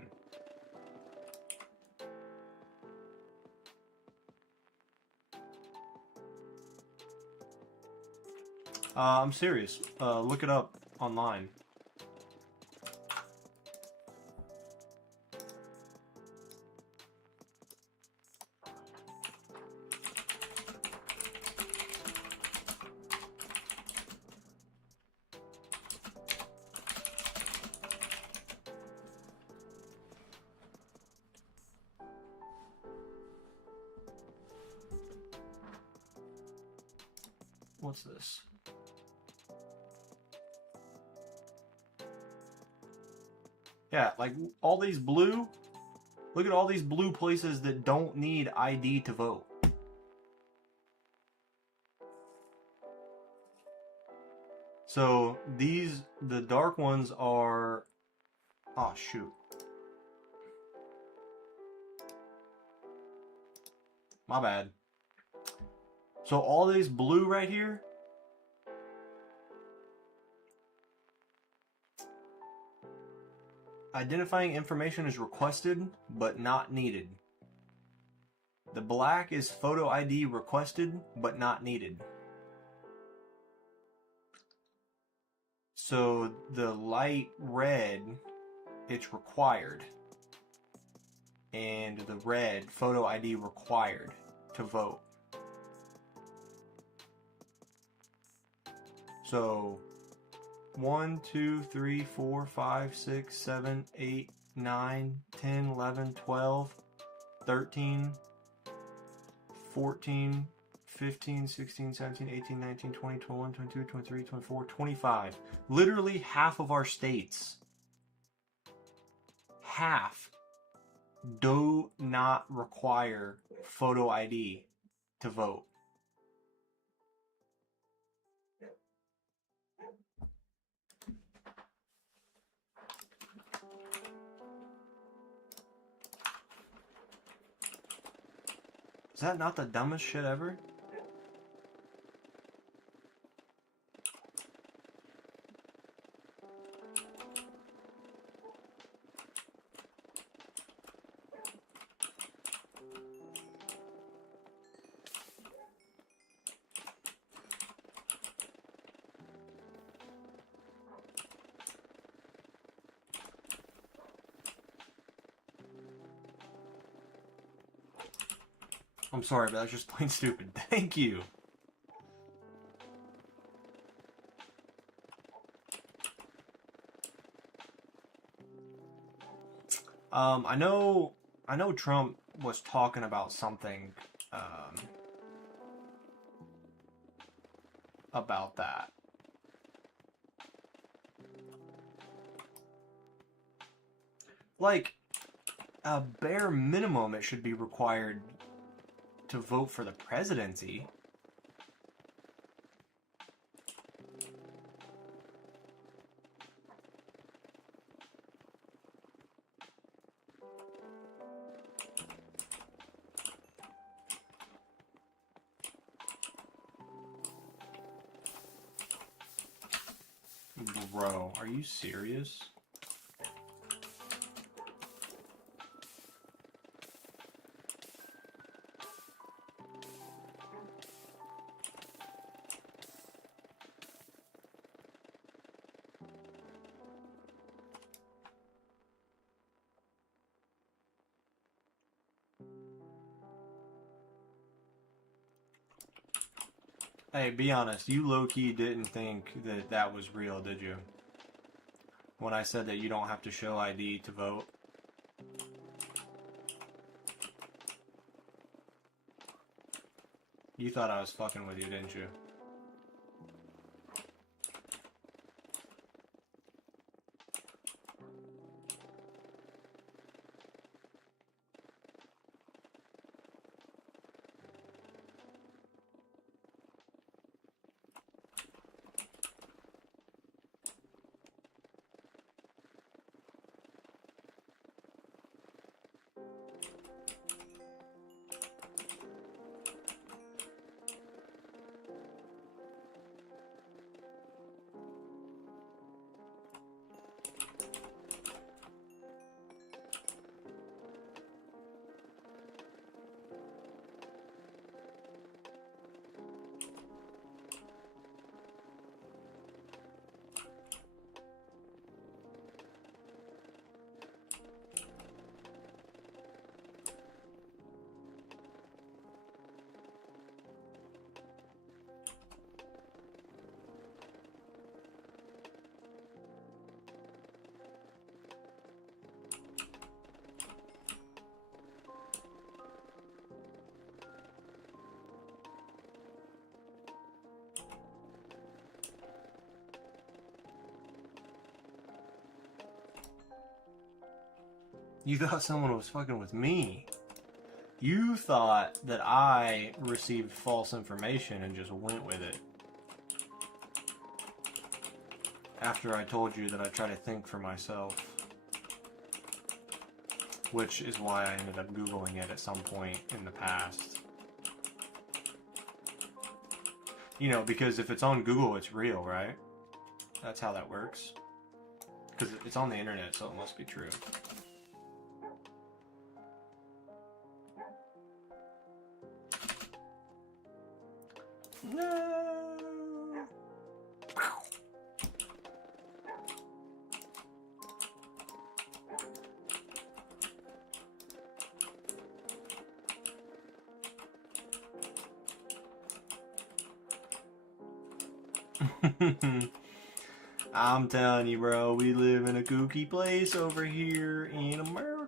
I'm serious. Look it up online. What's this? Yeah, like all these blue. Look at all these blue places that don't need ID to vote. So these, the dark ones are, oh shoot. My bad. So all these blue right here, identifying information is requested, but not needed. The black is photo ID requested, but not needed. So the light red, it's required. And the red, photo ID required to vote. So 1, 2, 3, 4, 5, 6, 7, 8, 9, 10, 11, 12, 13, 14, 15, 16, 17, 18, 19, 20, 21, 22, 23, 24, 25. Literally half of our states, half, do not require photo ID to vote. Is that not the dumbest shit ever? I'm sorry, but that's just plain stupid. Thank you. I know Trump was talking about something about that. Like, a bare minimum, it should be required to vote for the presidency. Bro, are you serious? Hey, be honest, you low-key didn't think that that was real, did you? When I said that you don't have to show ID to vote? You thought I was fucking with you, didn't you? You thought someone was fucking with me. You thought that I received false information and just went with it. After I told you that I try to think for myself. Which is why I ended up Googling it at some point in the past. You know, because if it's on Google, it's real, right? That's how that works. Because it's on the internet, so it must be true. No. I'm telling you, bro, we live in a kooky place over here in America.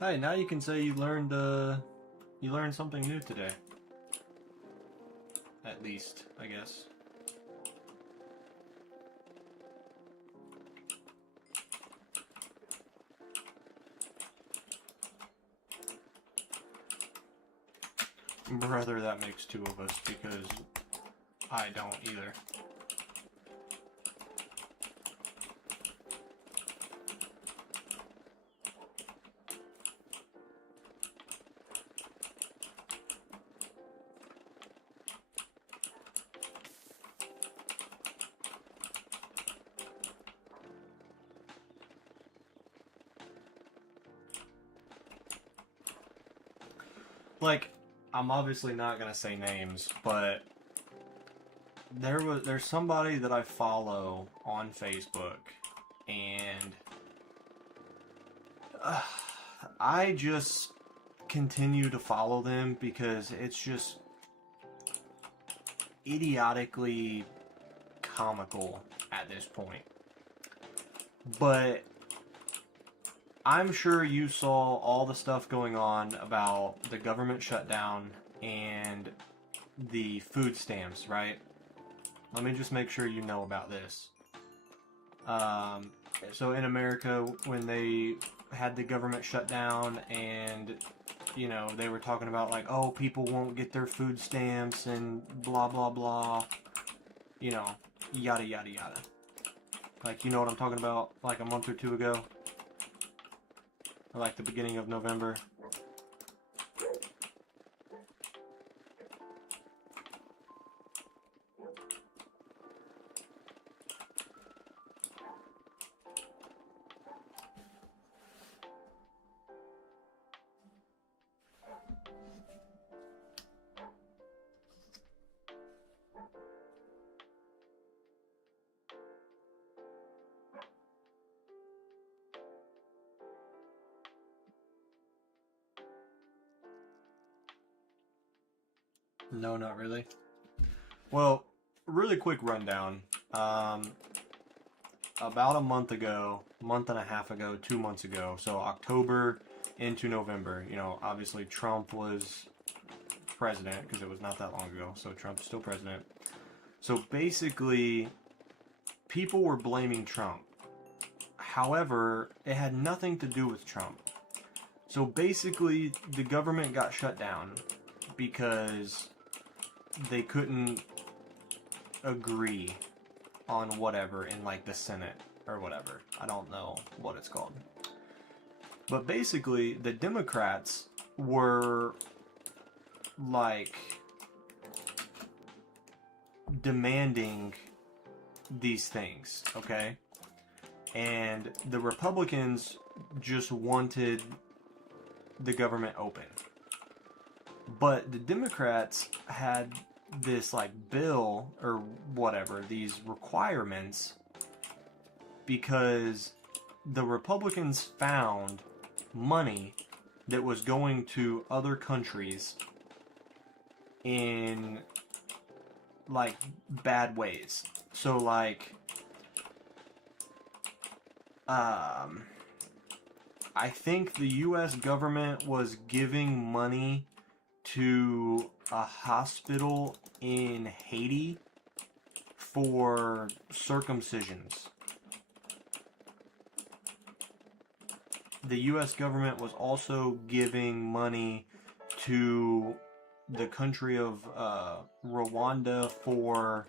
Hey, now you can say you learned something new today. At least, I guess. Brother, that makes two of us because I don't either. Like, I'm obviously not gonna say names, but there's somebody that I follow on Facebook, and I just continue to follow them because it's just idiotically comical at this point. But I'm sure you saw all the stuff going on about the government shutdown and the food stamps, right? Let me just make sure you know about this. So in America, when they had the government shutdown and, you know, they were talking about like, oh, people won't get their food stamps and blah, blah, blah, you know, yada, yada, yada. Like, you know what I'm talking about, like a month or two ago? Or like the beginning of November. No, not really. Well, really quick rundown. About a month ago, month and a half ago, 2 months ago, so October into November, you know, obviously Trump was president because it was not that long ago, so Trump's still president. So basically, people were blaming Trump. However, it had nothing to do with Trump. So basically, the government got shut down because they couldn't agree on whatever in like the Senate or whatever. I don't know what it's called. But basically, the Democrats were like demanding these things, okay? And the Republicans just wanted the government open. But the Democrats had this like bill or whatever, these requirements, because the Republicans found money that was going to other countries in like bad ways. So like I think the US government was giving money to a hospital in Haiti for circumcisions. The US government was also giving money to the country of Rwanda for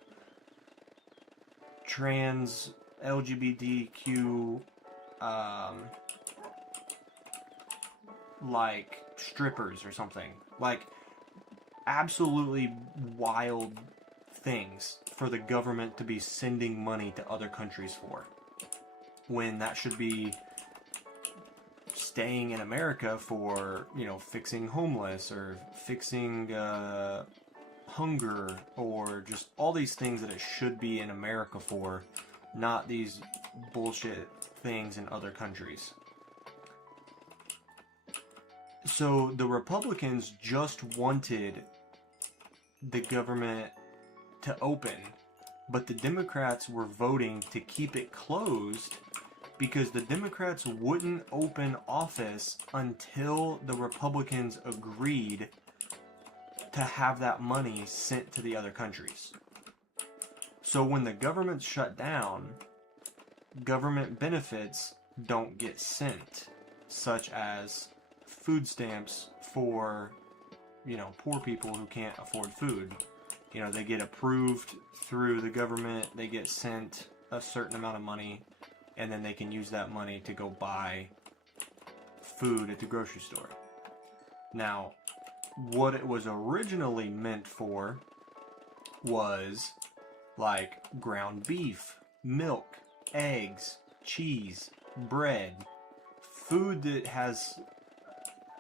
trans LGBTQ like strippers or something. Like absolutely wild things for the government to be sending money to other countries for, when that should be staying in America for, you know, fixing homeless or fixing hunger or just all these things that it should be in America for, not these bullshit things in other countries. So the Republicans just wanted the government to open, but the Democrats were voting to keep it closed because the Democrats wouldn't open office until the Republicans agreed to have that money sent to the other countries. So when the government's shut down, government benefits don't get sent, such as food stamps for, you know, poor people who can't afford food. You know, they get approved through the government, they get sent a certain amount of money, and then they can use that money to go buy food at the grocery store. Now, what it was originally meant for was like ground beef, milk, eggs, cheese, bread, food that has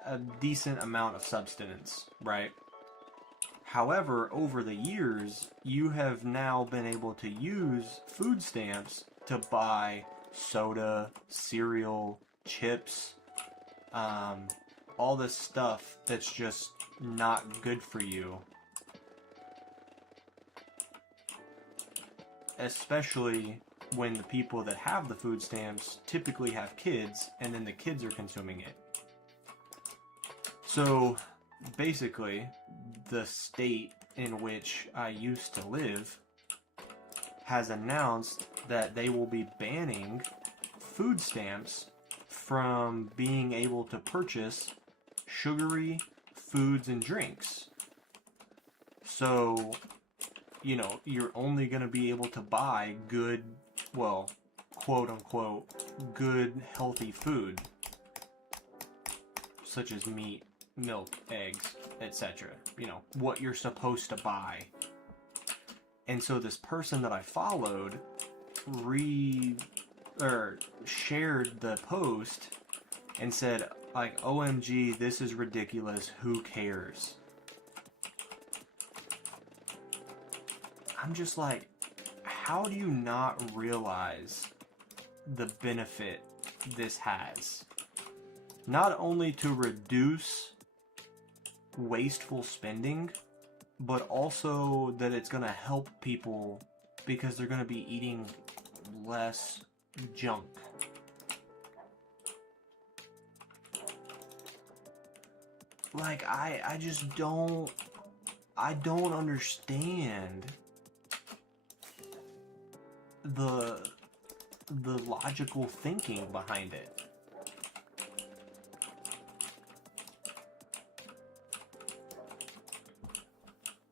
a decent amount of substance, right? However, over the years, you have now been able to use food stamps to buy soda, cereal, chips, all this stuff that's just not good for you. Especially when the people that have the food stamps typically have kids, and then the kids are consuming it. So, basically, the state in which I used to live has announced that they will be banning food stamps from being able to purchase sugary foods and drinks. So, you know, you're only going to be able to buy good, well, quote unquote, good healthy food, such as meat, milk, eggs, etc. You know, what you're supposed to buy. And so this person that I followed shared the post and said, like, OMG, this is ridiculous, who cares? I'm just like, how do you not realize the benefit this has? Not only to reduce wasteful spending, but also that it's going to help people because they're going to be eating less junk. Like, I just don't understand the logical thinking behind it.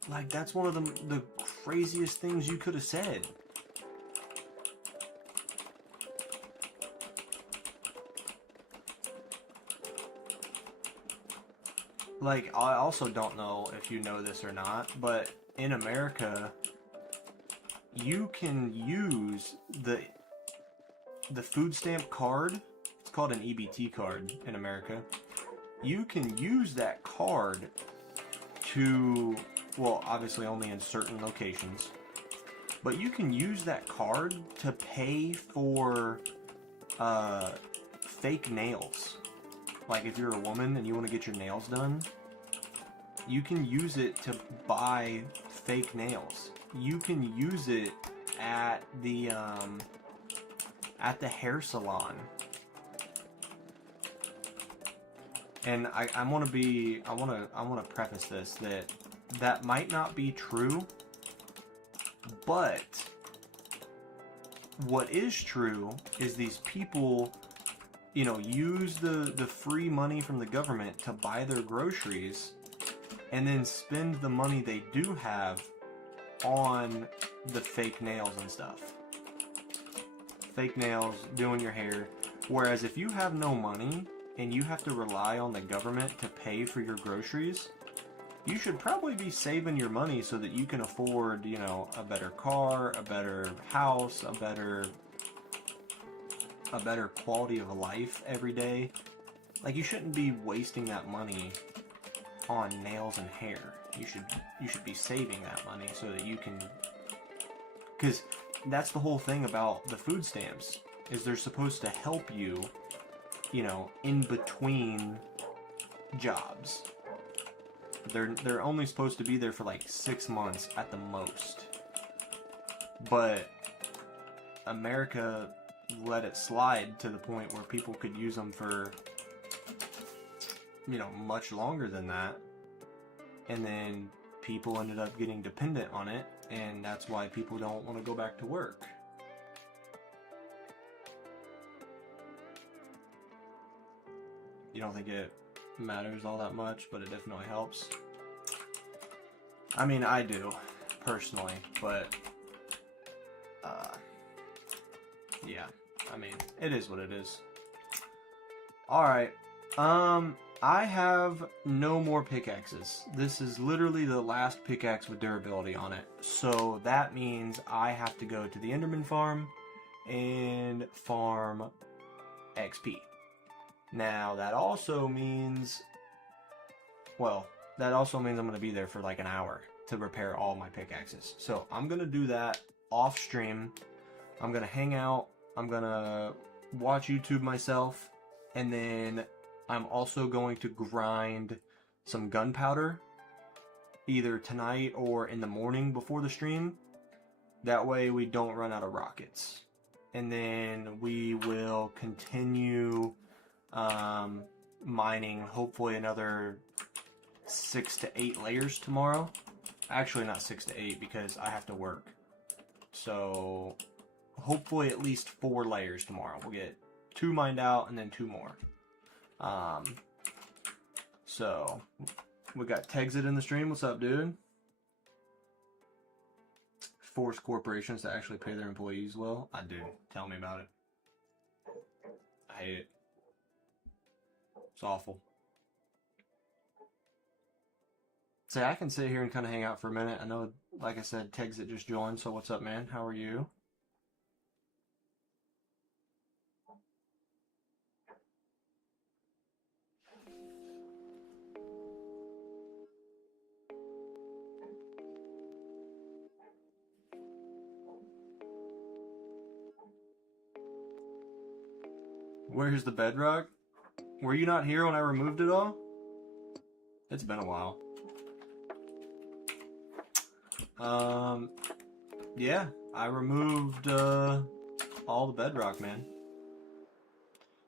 Like, that's one of the craziest things you could have said. Like, I also don't know if you know this or not, but in America, you can use the food stamp card. It's called an EBT card in America. You can use that card to, well, obviously only in certain locations, but you can use that card to pay for fake nails. Like, if you're a woman and you want to get your nails done, you can use it to buy fake nails. You can use it at the hair salon. And I want to preface this that might not be true, but what is true is these people, you know, use the free money from the government to buy their groceries and then spend the money they do have on the fake nails and stuff. Fake nails, doing your hair. Whereas if you have no money and you have to rely on the government to pay for your groceries, you should probably be saving your money so that you can afford, you know, a better car, a better house, a better quality of life every day. Like, you shouldn't be wasting that money on nails and hair. You should be saving that money so that you can, because that's the whole thing about the food stamps, is they're supposed to help you, you know, in between jobs. They're only supposed to be there for like 6 months at the most. But America let it slide to the point where people could use them for, you know, much longer than that. And then people ended up getting dependent on it, and that's why people don't want to go back to work. You don't think it matters all that much, but it definitely helps. I mean, I do, personally, but yeah, I mean, it is what it is. Alright, I have no more pickaxes. This is literally the last pickaxe with durability on it. So that means I have to go to the Enderman farm and farm XP. Now, that also means, well, that also means I'm going to be there for like an hour to repair all my pickaxes. So I'm going to do that off stream. I'm going to hang out. I'm going to watch YouTube myself. And then I'm also going to grind some gunpowder either tonight or in the morning before the stream. That way we don't run out of rockets. And then we will continue mining hopefully another 6 to 8 layers tomorrow. Actually, not 6 to 8 because I have to work. So hopefully at least 4 layers tomorrow. We'll get 2 mined out and then 2 more. So we got Texit in the stream. What's up, dude? Force corporations to actually pay their employees well. I do. Tell me about it. I hate it. It's awful. So I can sit here and kind of hang out for a minute. I know, like I said, Texit just joined. So what's up, man? How are you? Where's the bedrock? Were you not here when I removed it all? It's been a while. Yeah, I removed all the bedrock, man.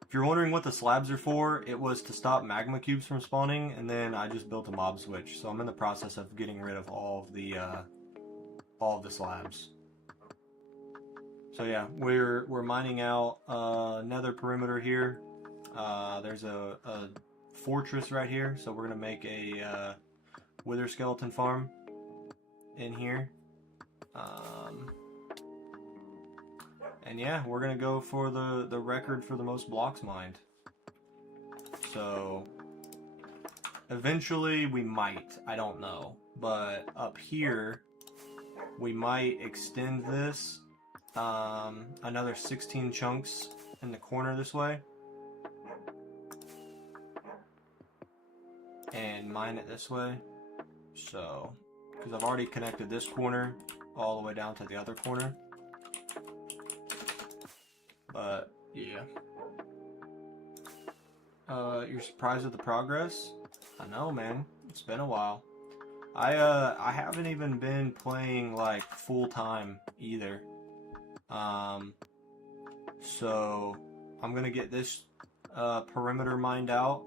If you're wondering what the slabs are for, it was to stop magma cubes from spawning, and then I just built a mob switch. So I'm in the process of getting rid of all of the slabs. So yeah, we're mining out nether perimeter here. There's a fortress right here, so we're gonna make a wither skeleton farm. in here. And yeah, we're gonna go for the record for the most blocks mined. So eventually we might, I don't know, but up here we might extend this another 16 chunks in the corner this way and mine it this way. So because I've already connected this corner all the way down to the other corner. But yeah. You're surprised at the progress? I know, man. It's been a while. I haven't even been playing like full time either. So I'm gonna get this perimeter mined out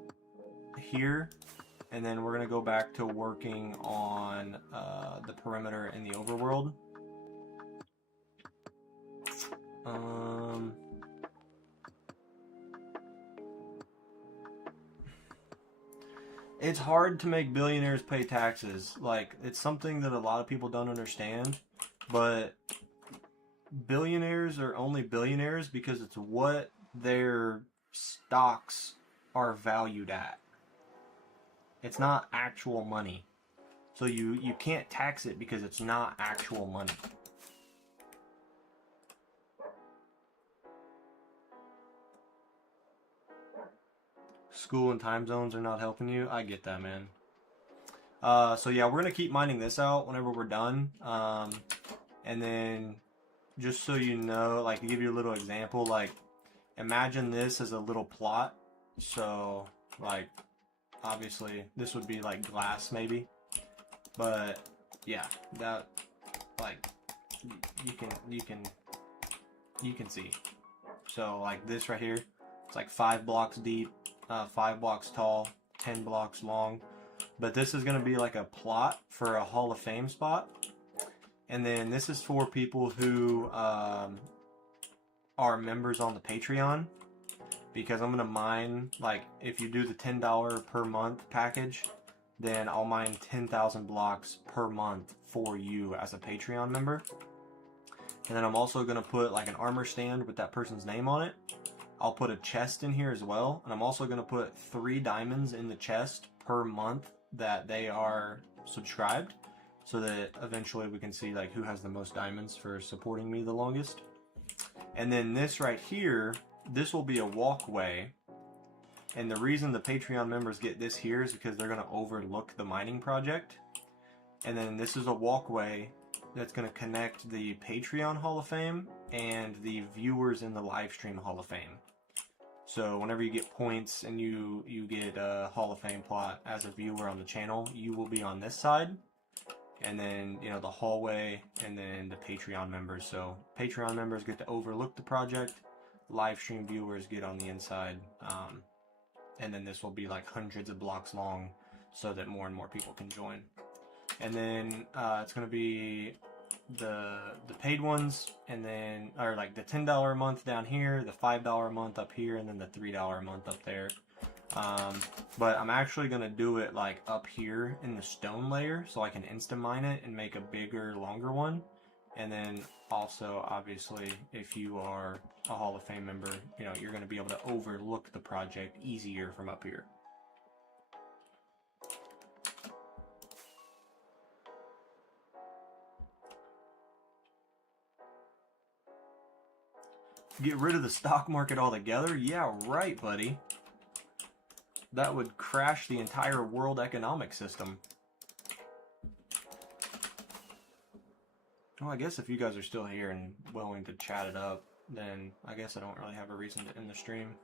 here, and then we're gonna go back to working on the perimeter in the overworld. It's hard to make billionaires pay taxes. Like, it's something that a lot of people don't understand, but billionaires are only billionaires because it's what their stocks are valued at. It's not actual money. So you can't tax it because it's not actual money. School and time zones are not helping you. I get that, man. So yeah, we're gonna keep mining this out whenever we're done. And then just so you know, like to give you a little example, like imagine this as a little plot. So like obviously this would be like glass maybe, but yeah, that like you can see. So like this right here, it's like 5 blocks deep, 5 blocks tall, 10 blocks long. But this is going to be like a plot for a Hall of Fame spot. And then this is for people who are members on the Patreon. Because I'm going to mine, like, if you do the $10 per month package, then I'll mine 10,000 blocks per month for you as a Patreon member. And then I'm also going to put like an armor stand with that person's name on it. I'll put a chest in here as well. And I'm also going to put 3 diamonds in the chest per month that they are subscribed, so that eventually we can see like who has the most diamonds for supporting me the longest. And then this right here, this will be a walkway. And the reason the Patreon members get this here is because they're going to overlook the mining project. And then this is a walkway that's going to connect the Patreon Hall of Fame and the viewers in the live stream Hall of Fame. So whenever you get points and you get a Hall of Fame plot as a viewer on the channel, you will be on this side. And then, you know, the hallway and then the Patreon members. So Patreon members get to overlook the project. Live stream viewers get on the inside. And then this will be like hundreds of blocks long so that more and more people can join. And then it's going to be the paid ones, and then or like the $10 a month down here, the $5 a month up here, and then the $3 a month up there. But I'm actually gonna do it like up here in the stone layer so I can insta mine it and make a bigger, longer one. And then also, obviously, if you are a Hall of Fame member, you know, you're gonna be able to overlook the project easier from up here. Get rid of the stock market altogether? Yeah, right, buddy. That would crash the entire world economic system. Well, I guess if you guys are still here and willing to chat it up, then I guess I don't really have a reason to end the stream.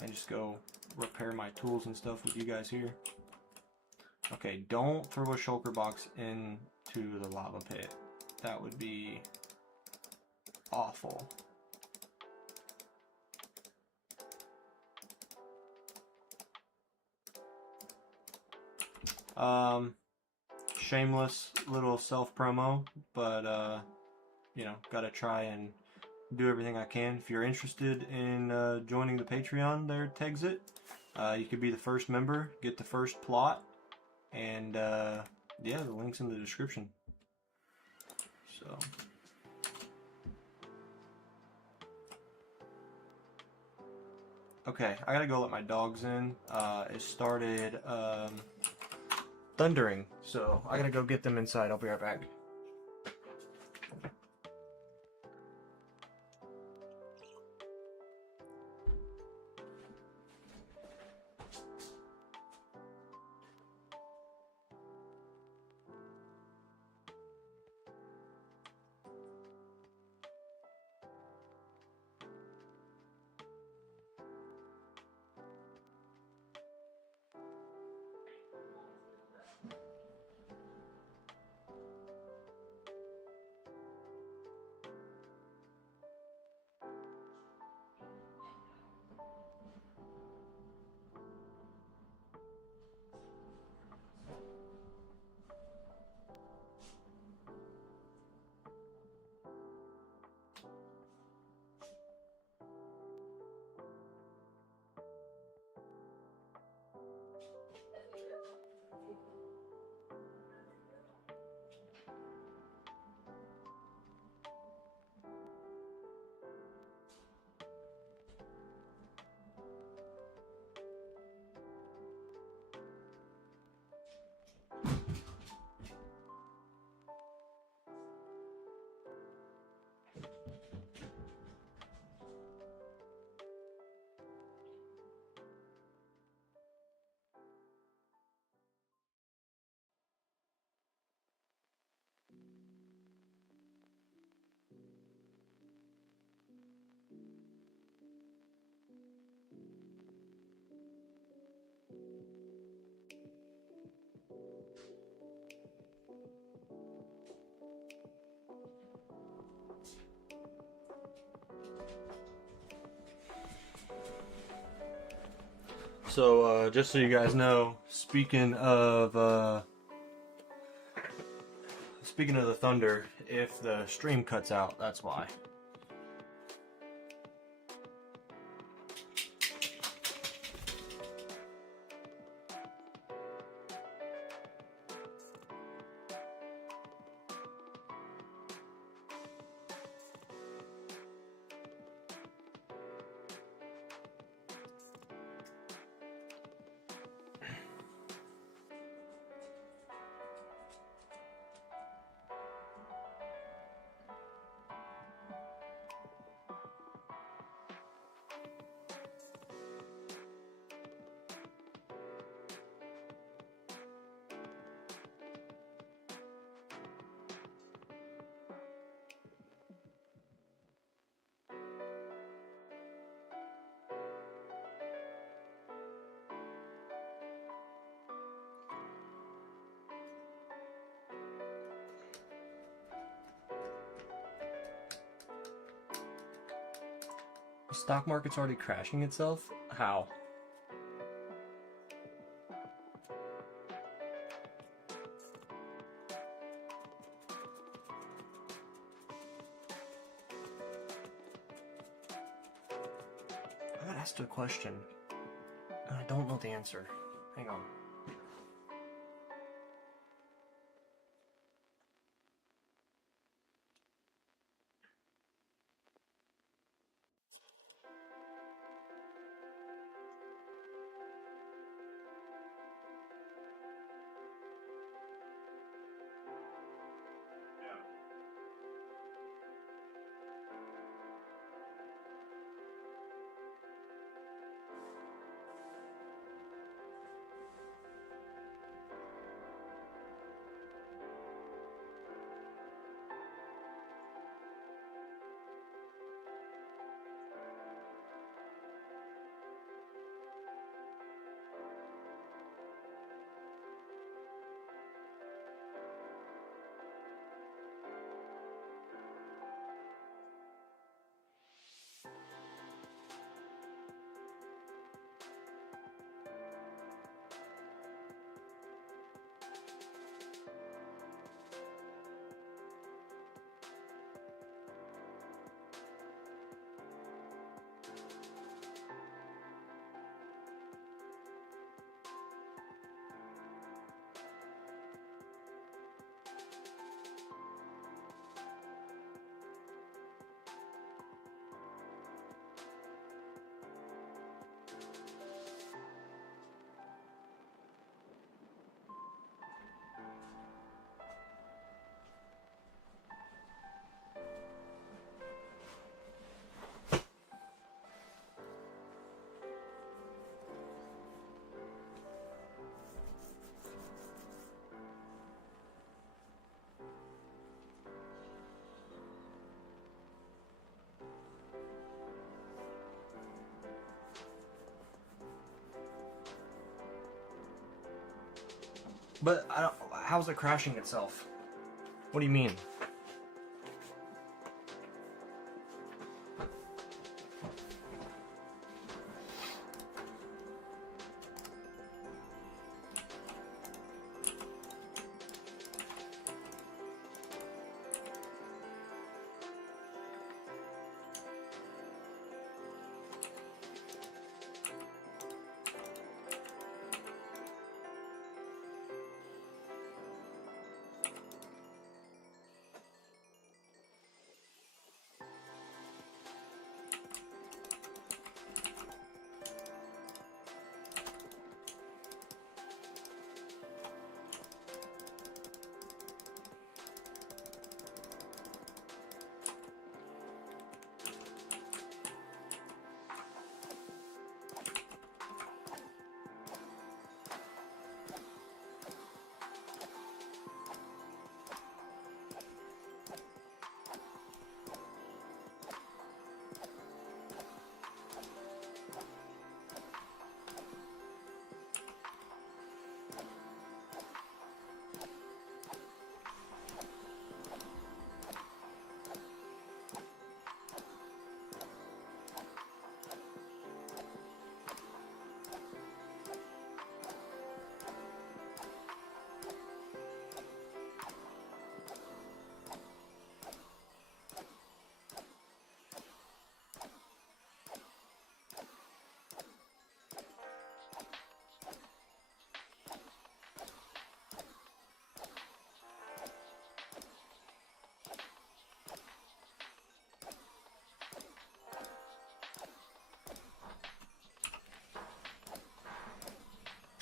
I just go repair my tools and stuff with you guys here. Okay, don't throw a shulker box into the lava pit. That would be awful. Shameless little self-promo, but you know, gotta try and do everything I can. If you're interested in joining the Patreon there, Texit, you could be the first member, get the first plot, and yeah, the link's in the description. So. Okay, I gotta go let my dogs in. It started thundering, so I gotta go get them inside. I'll be right back. So, just so you guys know, speaking of the thunder, if the stream cuts out, that's why. The stock market's already crashing itself? How? I got asked a question, and I don't know the answer. Hang on. But I don't. How's it crashing itself? What do you mean?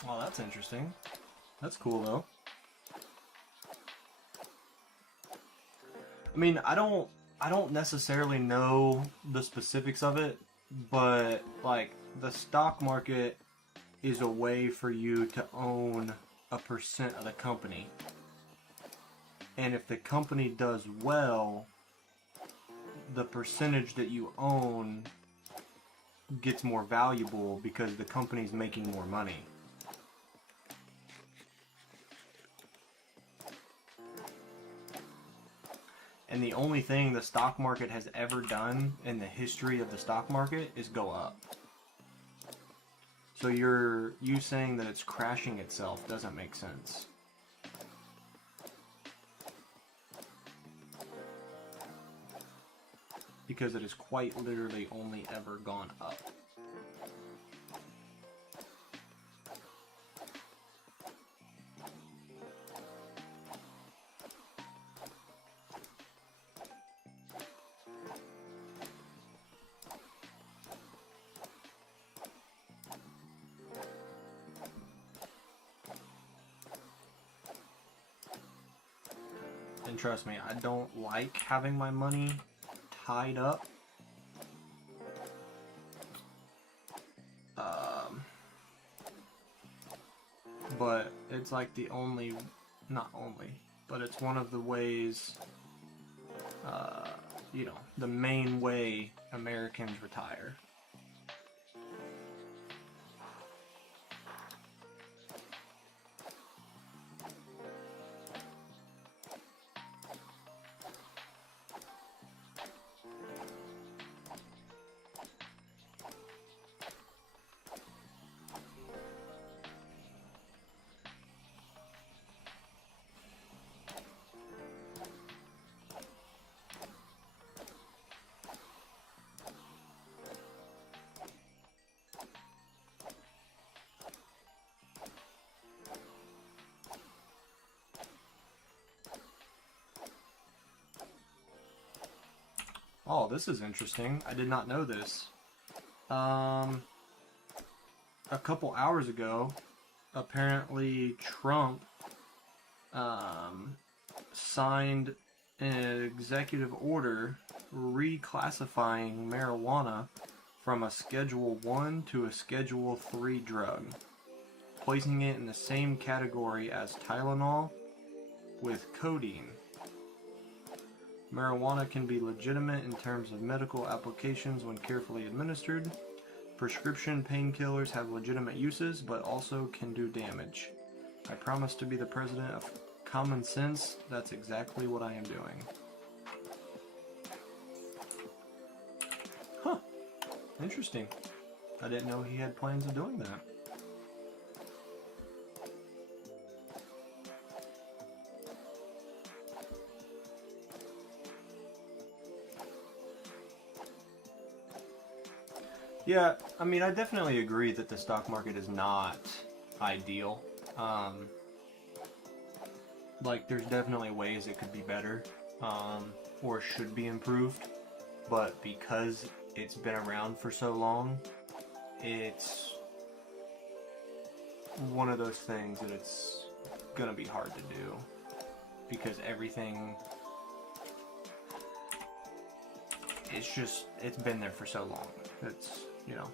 Well, that's interesting. That's cool though. I mean, I don't necessarily know the specifics of it, but like the stock market is a way for you to own a percent of the company. And if the company does well, the percentage that you own gets more valuable because the company's making more money. And the only thing the stock market has ever done in the history of the stock market is go up. So you saying that it's crashing itself doesn't make sense. Because it has quite literally only ever gone up. And trust me, I don't like having my money tied up. But it's like the only, not only, but it's one of the ways, you know, the main way Americans retire. Oh, this is interesting. I did not know this. a couple hours ago, apparently Trump signed an executive order reclassifying marijuana from a Schedule 1 to a Schedule 3 drug, placing it in the same category as Tylenol with codeine. Marijuana can be legitimate in terms of medical applications when carefully administered. Prescription painkillers have legitimate uses, but also can do damage. I promise to be the president of common sense. That's exactly what I am doing. Huh. Interesting. I didn't know he had plans of doing that. Yeah, I mean, I definitely agree that the stock market is not ideal. Like, there's definitely ways it could be better, or should be improved, but because it's been around for so long, it's one of those things that it's gonna be hard to do, because everything, it's been there for so long. It's, you know.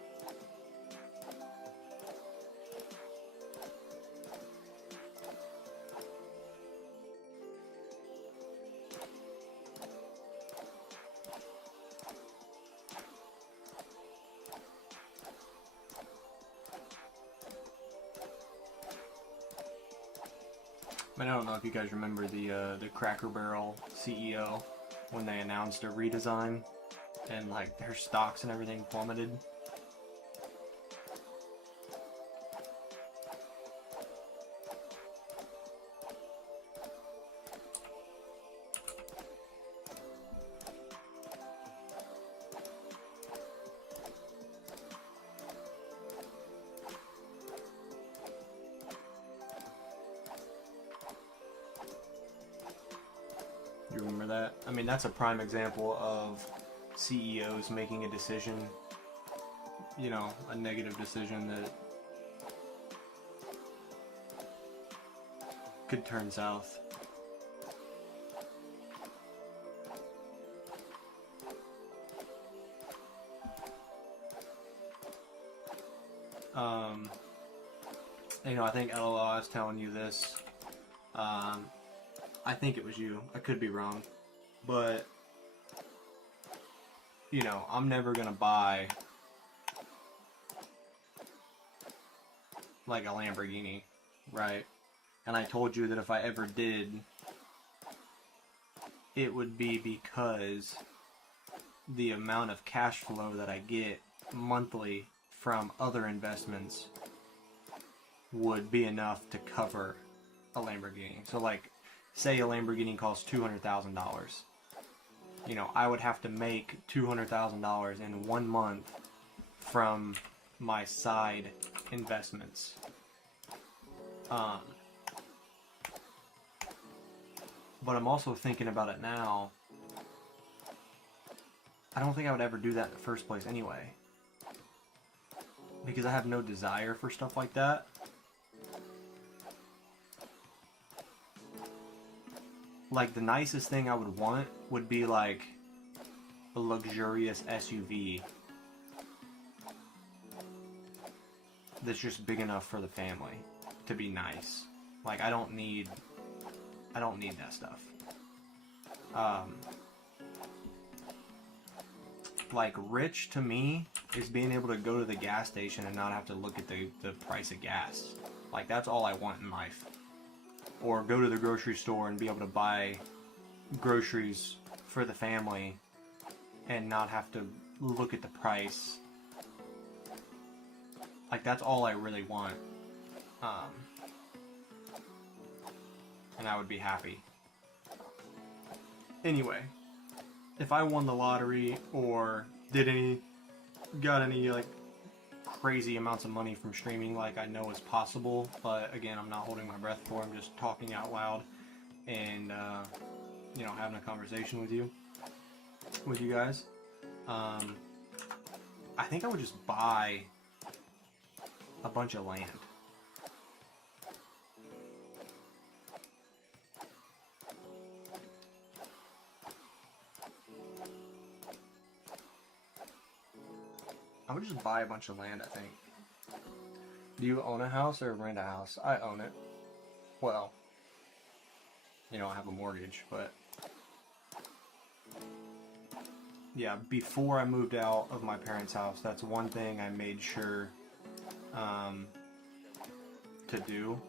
I don't know if you guys remember the Cracker Barrel CEO when they announced a redesign and like their stocks and everything plummeted. You remember that? I mean, that's a prime example of CEOs making a decision, you know, a negative decision that could turn south. You know, I think LOL is telling you this. I think it was you. I could be wrong. But, you know, I'm never going to buy, like, a Lamborghini, right? And I told you that if I ever did, it would be because the amount of cash flow that I get monthly from other investments would be enough to cover a Lamborghini. So, like, say a Lamborghini costs $200,000. You know, I would have to make $200,000 in 1 month from my side investments. But I'm also thinking about it now. I don't think I would ever do that in the first place anyway. Because I have no desire for stuff like that. Like, the nicest thing I would want would be, like, a luxurious SUV that's just big enough for the family to be nice. Like, I don't need that stuff. Like, rich to me is being able to go to the gas station and not have to look at the price of gas. Like, that's all I want in life. Or go to the grocery store and be able to buy groceries for the family and not have to look at the price. Like, that's all I really want. And I would be happy. Anyway, if I won the lottery or got any like crazy amounts of money from streaming, like I know is possible, but again, I'm not holding my breath for. I'm just talking out loud and you know, having a conversation with you guys. I think I would just buy a bunch of land. I would just buy a bunch of land, I think. Do you own a house or rent a house? I own it. Well, you know, I have a mortgage, but yeah, before I moved out of my parents' house, that's one thing I made sure to do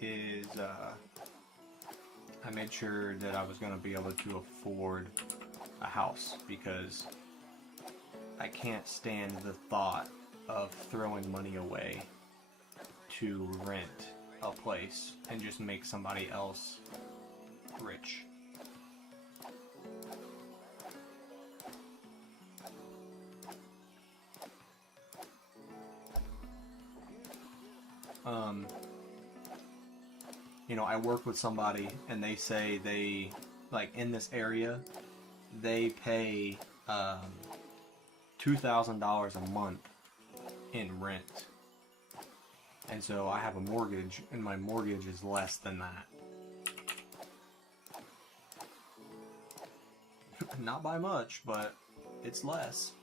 is I made sure that I was going to be able to afford a house, because I can't stand the thought of throwing money away to rent a place and just make somebody else rich. You know, I work with somebody and they say they, like, in this area, they pay $2,000 a month in rent. And so I have a mortgage, and my mortgage is less than that. Not by much, but it's less.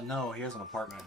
No, he has an apartment.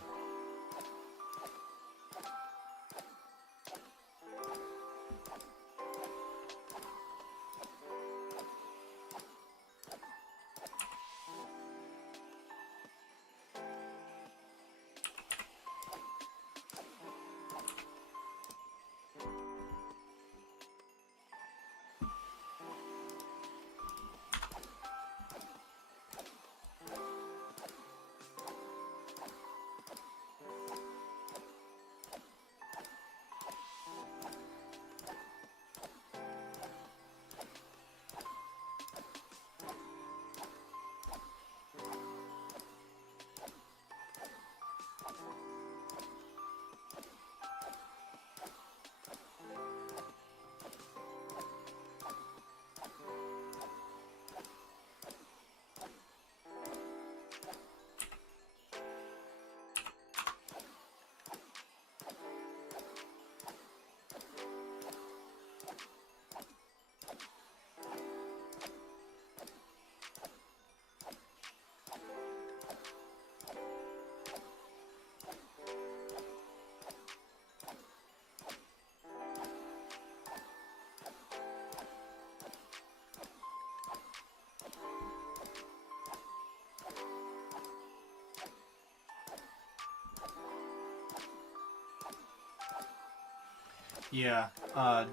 Yeah,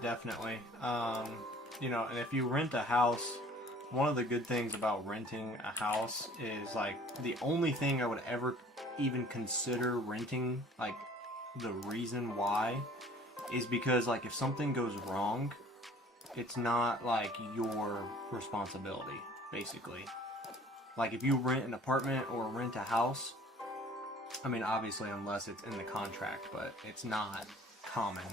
definitely. You know, and if you rent a house, one of the good things about renting a house is, like, the only thing I would ever even consider renting, like, the reason why, is because, like, if something goes wrong, it's not, like, your responsibility, basically. Like, if you rent an apartment or rent a house, I mean, obviously, unless it's in the contract, but it's not common.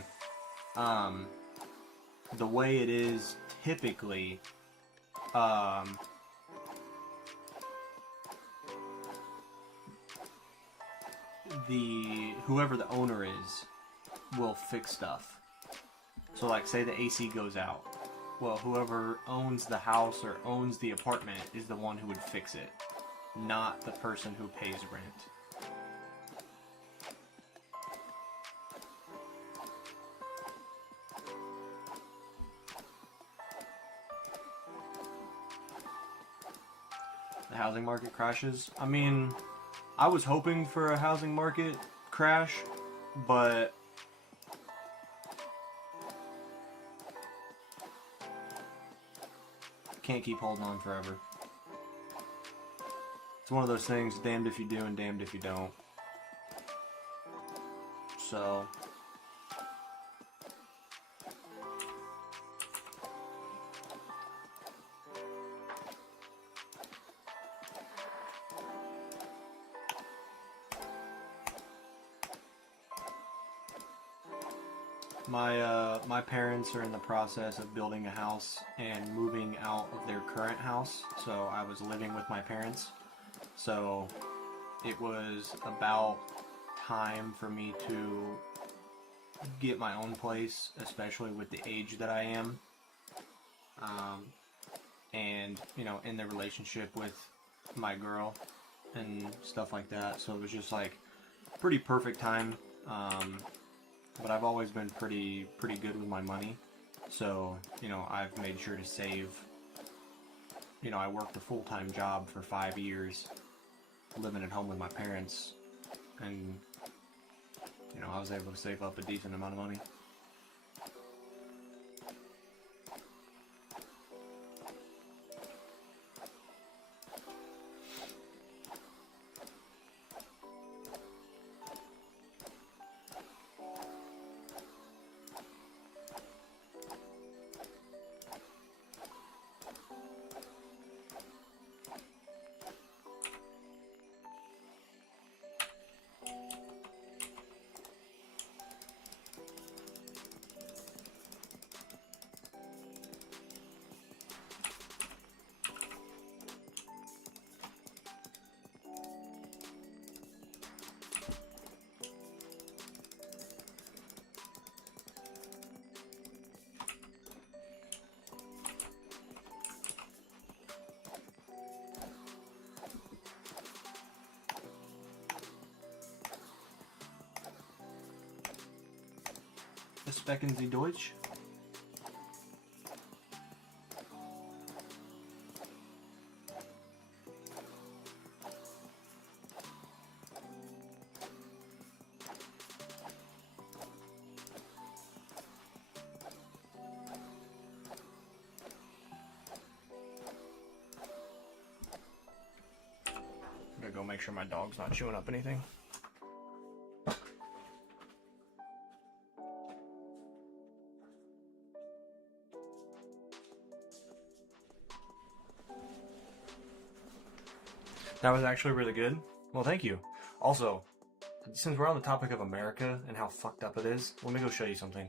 The way it is typically, whoever the owner is will fix stuff. So, like, say the AC goes out. Well, whoever owns the house or owns the apartment is the one who would fix it, not the person who pays rent. the housing market crashes. I mean, I was hoping for a housing market crash, but can't keep holding on forever. It's one of those things, damned if you do and damned if you don't. So my parents are in the process of building a house and moving out of their current house. So I was living with my parents. So it was about time for me to get my own place, especially with the age that I am. And, you know, in the relationship with my girl and stuff like that. So it was just like pretty perfect time. But I've always been pretty good with my money. So, you know, I've made sure to save. You know, I worked a full-time job for 5 years, living at home with my parents, and, you know, I was able to save up a decent amount of money. Sprechen Sie Deutsch? I'm gonna go make sure my dog's not chewing up anything. That was actually really good. Well, thank you. Also, since we're on the topic of America and how fucked up it is, let me go show you something.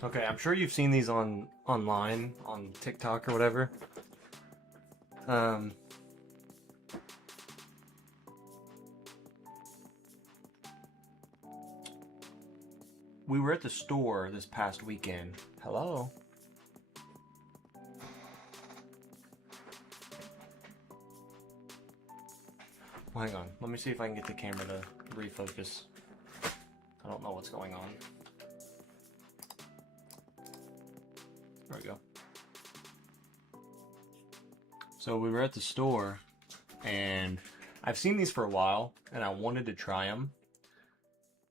Okay, I'm sure you've seen these online on TikTok or whatever. We were at the store this past weekend. Hello. Well, hang on. Let me see if I can get the camera to refocus. I don't know what's going on. There we go. So we were at the store, and I've seen these for a while, and I wanted to try them.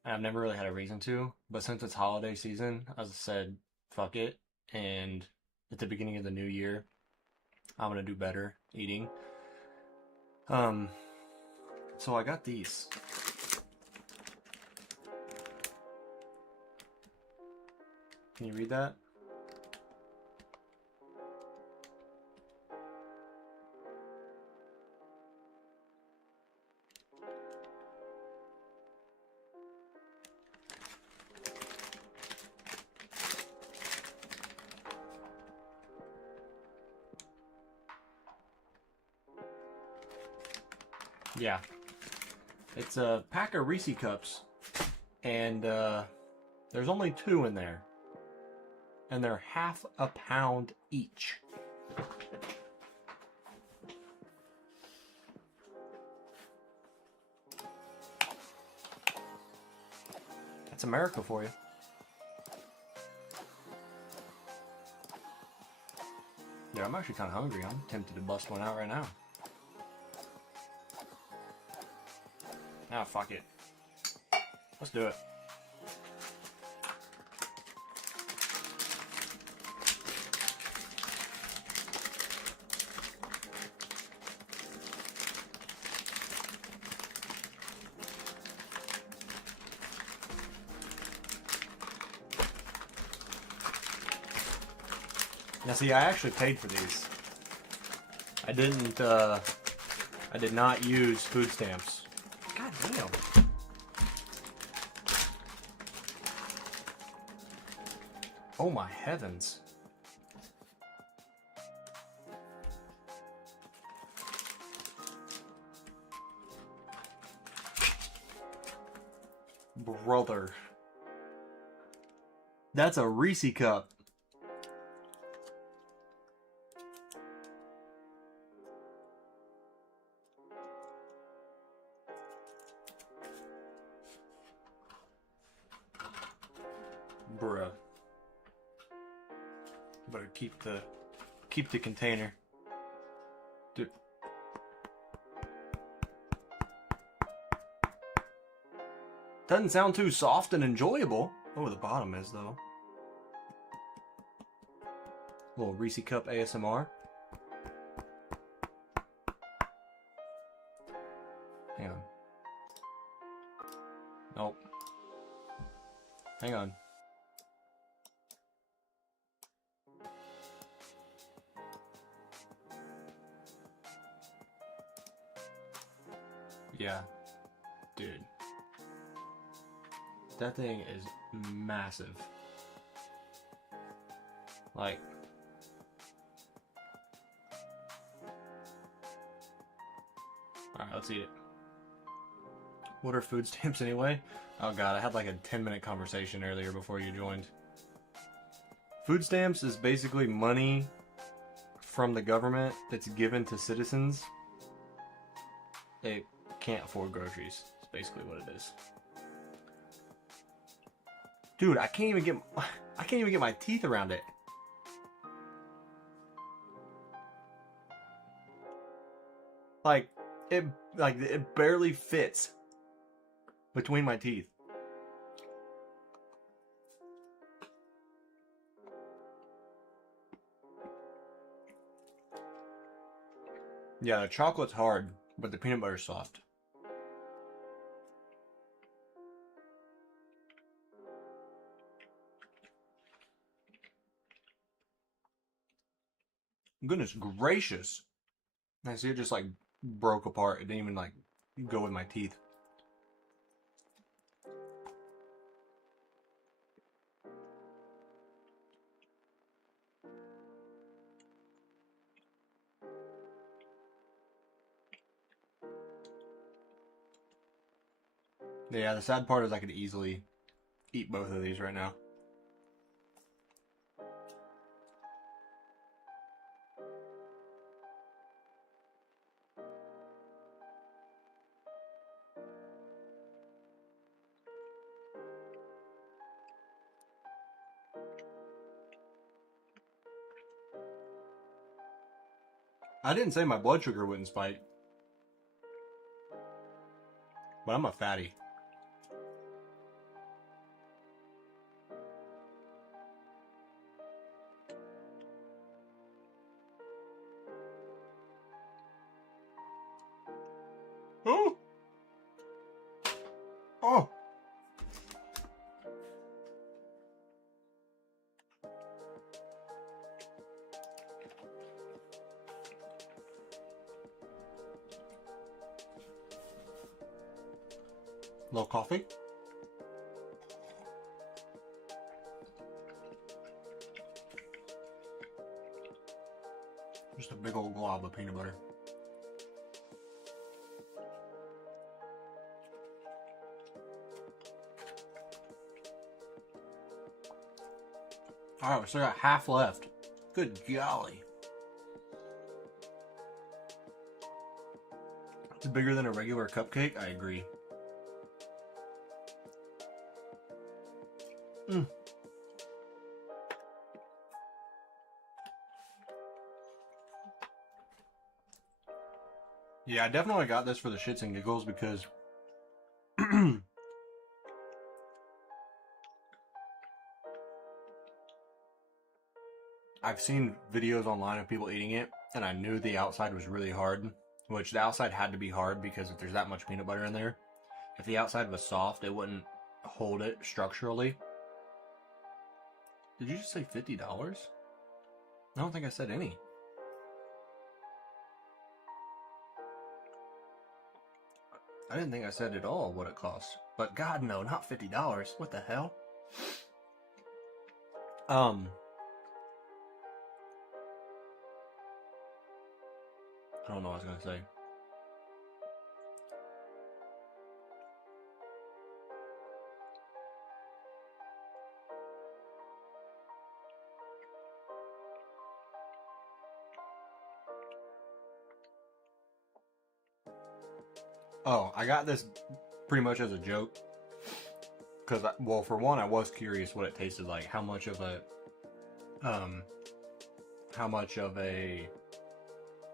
And I've never really had a reason to, but since it's holiday season, I said, fuck it. And at the beginning of the new year, I'm gonna do better eating. So I got these. Can you read that? Yeah. It's a pack of Reese cups, and There's only 2 in there. And they're half a pound each. That's America for you. Yeah, I'm actually kind of hungry. I'm tempted to bust one out right now. Ah, fuck it. Let's do it. Now see, I actually paid for these. I did not use food stamps. God damn. Oh my heavens. Brother. That's a Reese cup. Bruh. Better keep the container. Dude. Doesn't sound too soft and enjoyable. Oh, the bottom is though. Little Reese cup ASMR. Hang on. Nope. Hang on. Yeah. Dude. That thing is massive. Like... Alright, let's eat it. What are food stamps anyway? Oh god, I had like a 10-minute conversation earlier before you joined. Food stamps is basically money from the government that's given to citizens. They can't afford groceries. That's basically what it is. Dude, I can't even get my teeth around it. Like it barely fits between my teeth. Yeah, the chocolate's hard, but the peanut butter's soft. Goodness gracious. I see it just like broke apart. It didn't even like go with my teeth. Yeah, the sad part is I could easily eat both of these right now. I didn't say my blood sugar wouldn't spike, but I'm a fatty. Oh! Oh! Little coffee. Just a big old glob of peanut butter. Alright, we still got half left. Good golly. It's bigger than a regular cupcake, I agree. Yeah, I definitely got this for the shits and giggles because I've seen videos online of people eating it, and I knew the outside was really hard, which the outside had to be hard because if there's that much peanut butter in there, if the outside was soft, it wouldn't hold it structurally. Did you just say $50? I don't think I said any. I didn't think I said at all what it costs. But God, no, not $50. What the hell? I don't know what I was gonna say. Oh, I got this pretty much as a joke. Because, well, for one, I was curious what it tasted like. How much of a,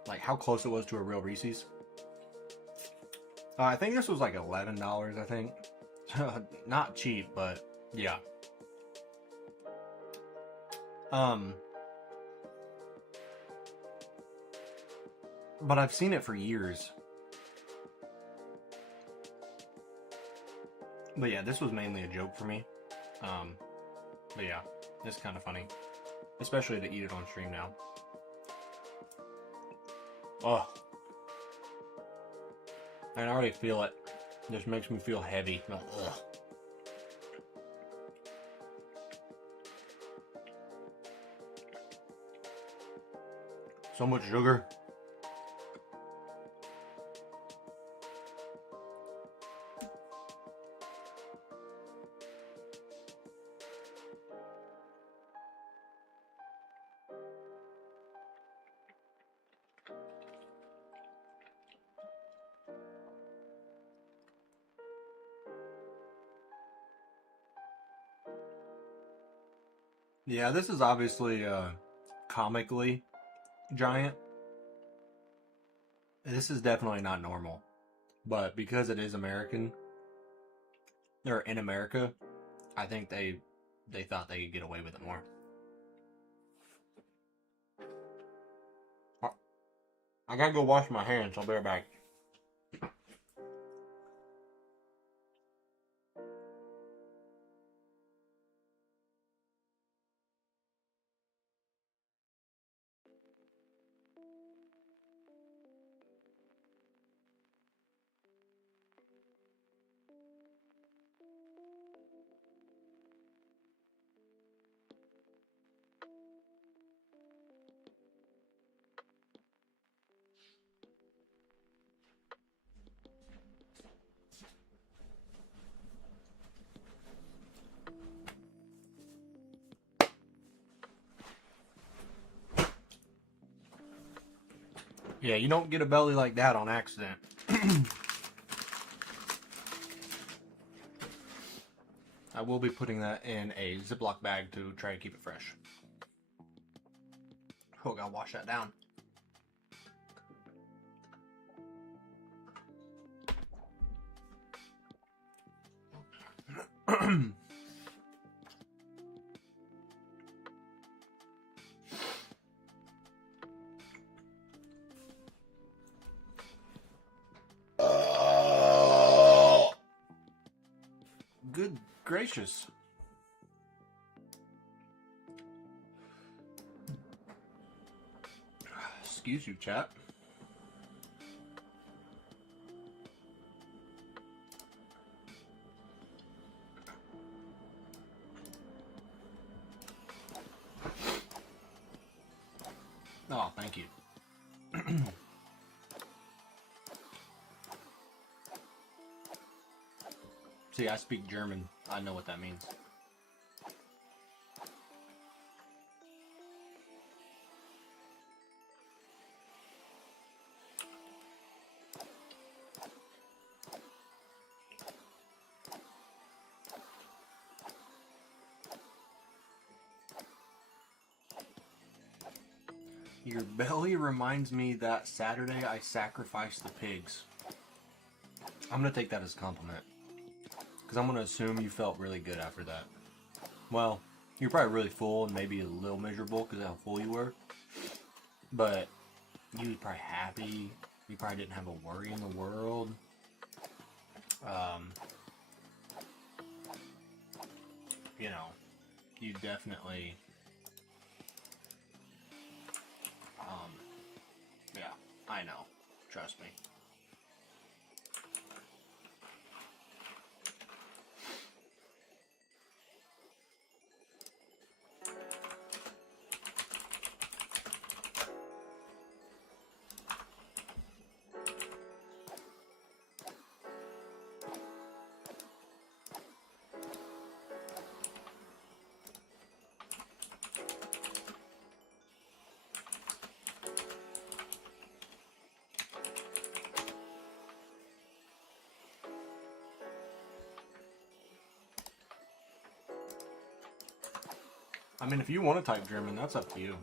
like, how close it was to a real Reese's. I think this was like $11, I think. Not cheap, but yeah. But I've seen it for years. But yeah, this was mainly a joke for me. But yeah, it's kind of funny. Especially to eat it on stream now. Oh. I can already feel it. This makes me feel heavy. Ugh. So much sugar. Yeah, this is obviously comically giant. This is definitely not normal. But because it is American, or in America, I think they thought they could get away with it more. I gotta go wash my hands. I'll be right back. Yeah, you don't get a belly like that on accident. I will be putting that in a Ziploc bag to try to keep it fresh. Oh, gotta wash that down. Good gracious. Excuse you, chat. Oh, thank you. See, I speak German. I know what that means. Your belly reminds me that Saturday I sacrificed the pigs. I'm going to take that as a compliment. Because I'm going to assume you felt really good after that. Well, you're probably really full and maybe a little miserable because of how full you were. But you were probably happy. You probably didn't have a worry in the world. You know, you definitely... yeah, I know. Trust me. I mean, if you want to type German, that's up to you.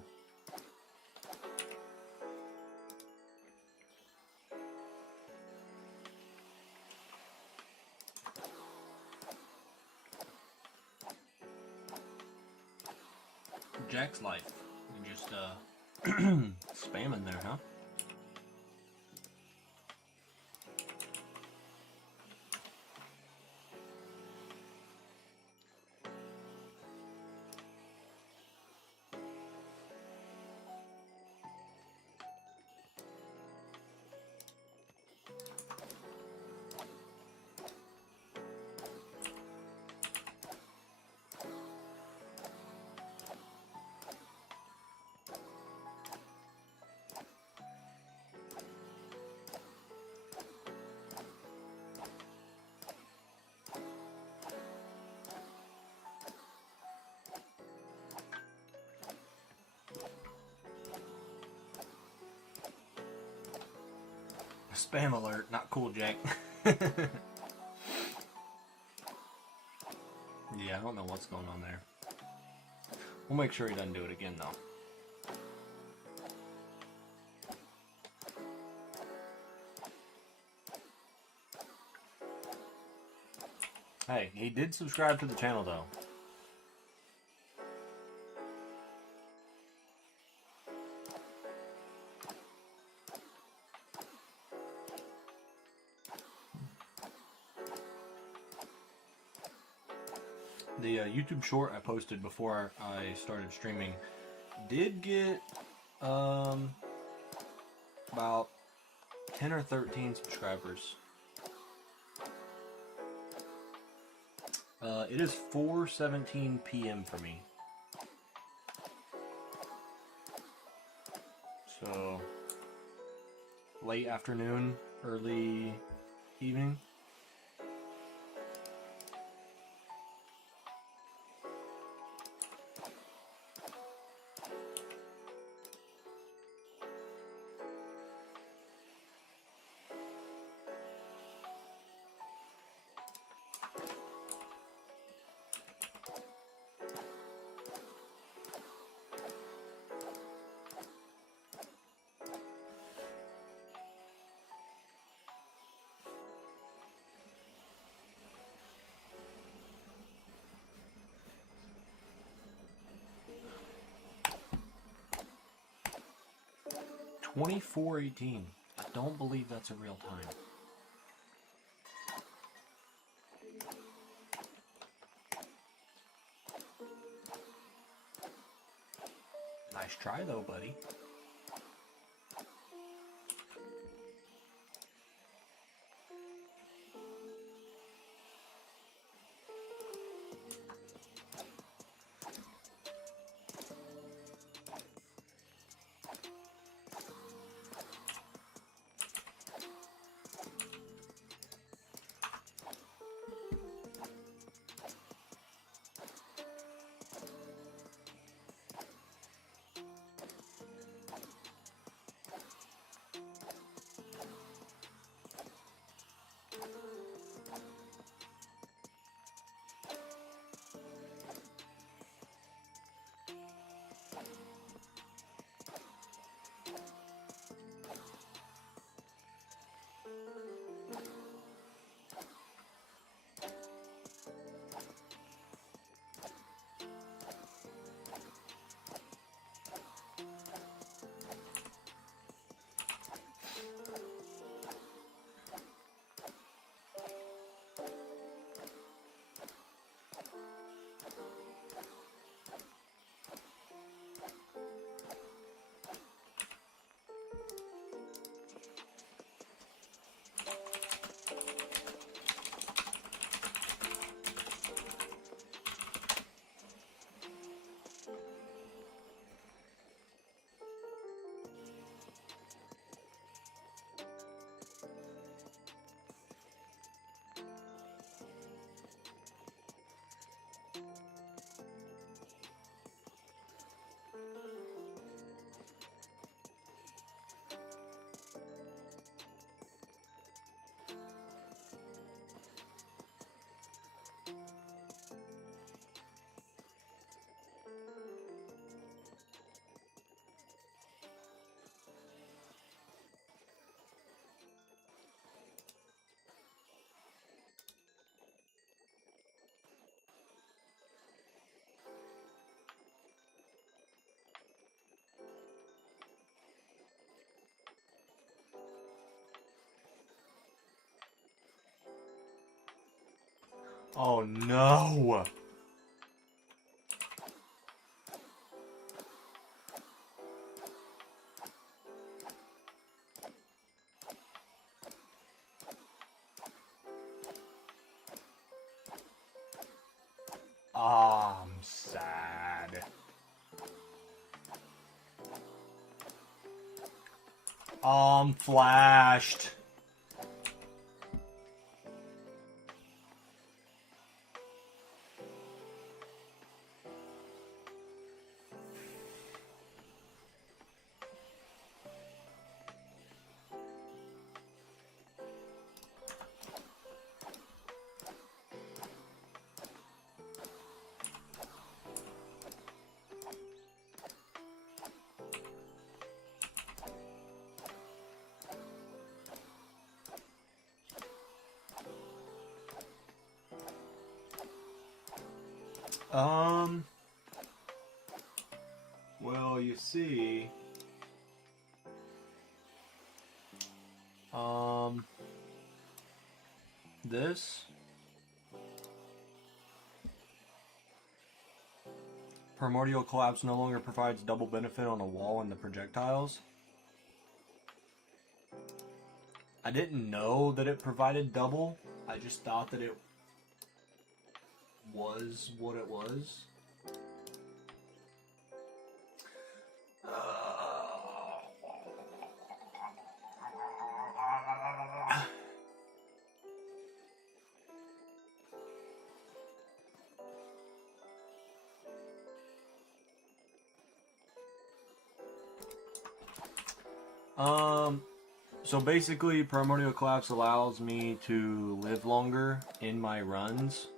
Jack's life. You're just, spamming there, huh? Spam alert, not cool, Jack. Yeah, I don't know what's going on there. We'll make sure he doesn't do it again, though. Hey, he did subscribe to the channel, though. The YouTube short I posted before I started streaming did get about 10 or 13 subscribers. It is 4:17 p.m. for me. So, late afternoon, early evening. $24.18. I don't believe that's a real time. Nice try though, buddy. Oh no! Ah, I'm sad. I'm flashed. Well, you see, this primordial collapse no longer provides double benefit on the wall and the projectiles. I didn't know that it provided double. I just thought that it was what it was. So basically, primordial collapse allows me to live longer in my runs.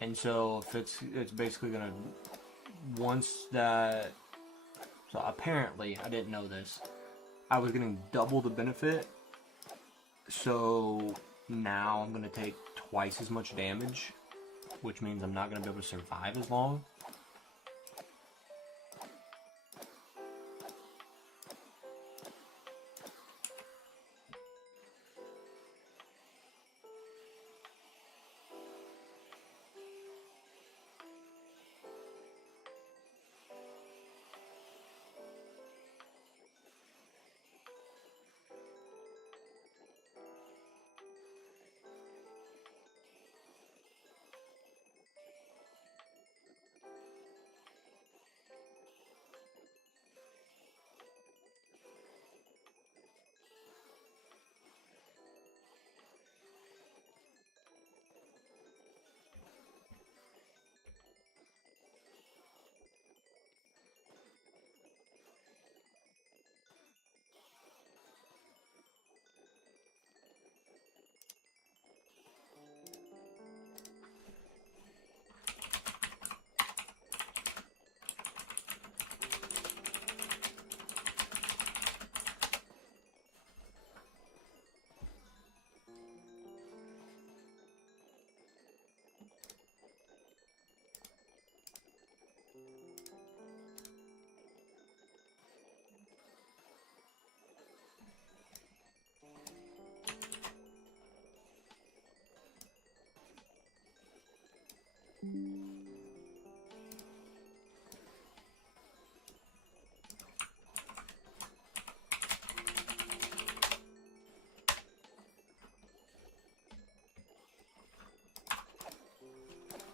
And so if it's basically gonna, once that, so apparently I didn't know this, I was getting double the benefit. So now I'm gonna take twice as much damage, which means I'm not gonna be able to survive as long.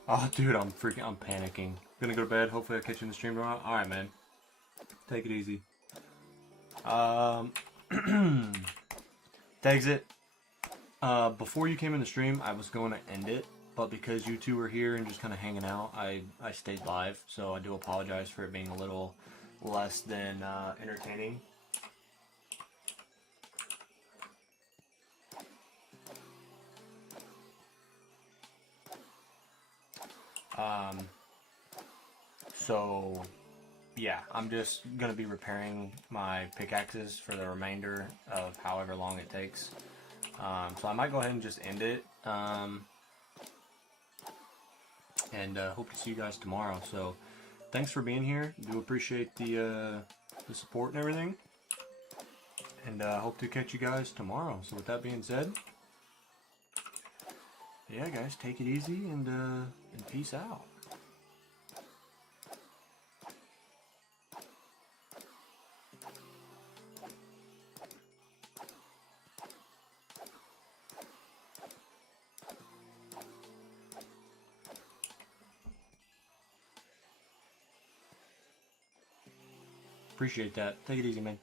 Oh, dude, I'm panicking. Gonna go to bed. Hopefully, I'll catch you in the stream tomorrow. All right, man. Take it easy. Exit. Before you came in the stream, I was going to end it, but because you two were here and just kind of hanging out, I stayed live. So I do apologize for it being a little less than entertaining. So yeah, I'm just gonna be repairing my pickaxes for the remainder of however long it takes. So I might go ahead and just end it. And hope to see you guys tomorrow. So thanks for being here. Do appreciate the support and everything. And I hope to catch you guys tomorrow. So with that being said, yeah, guys, take it easy and peace out. Appreciate that. Take it easy, man.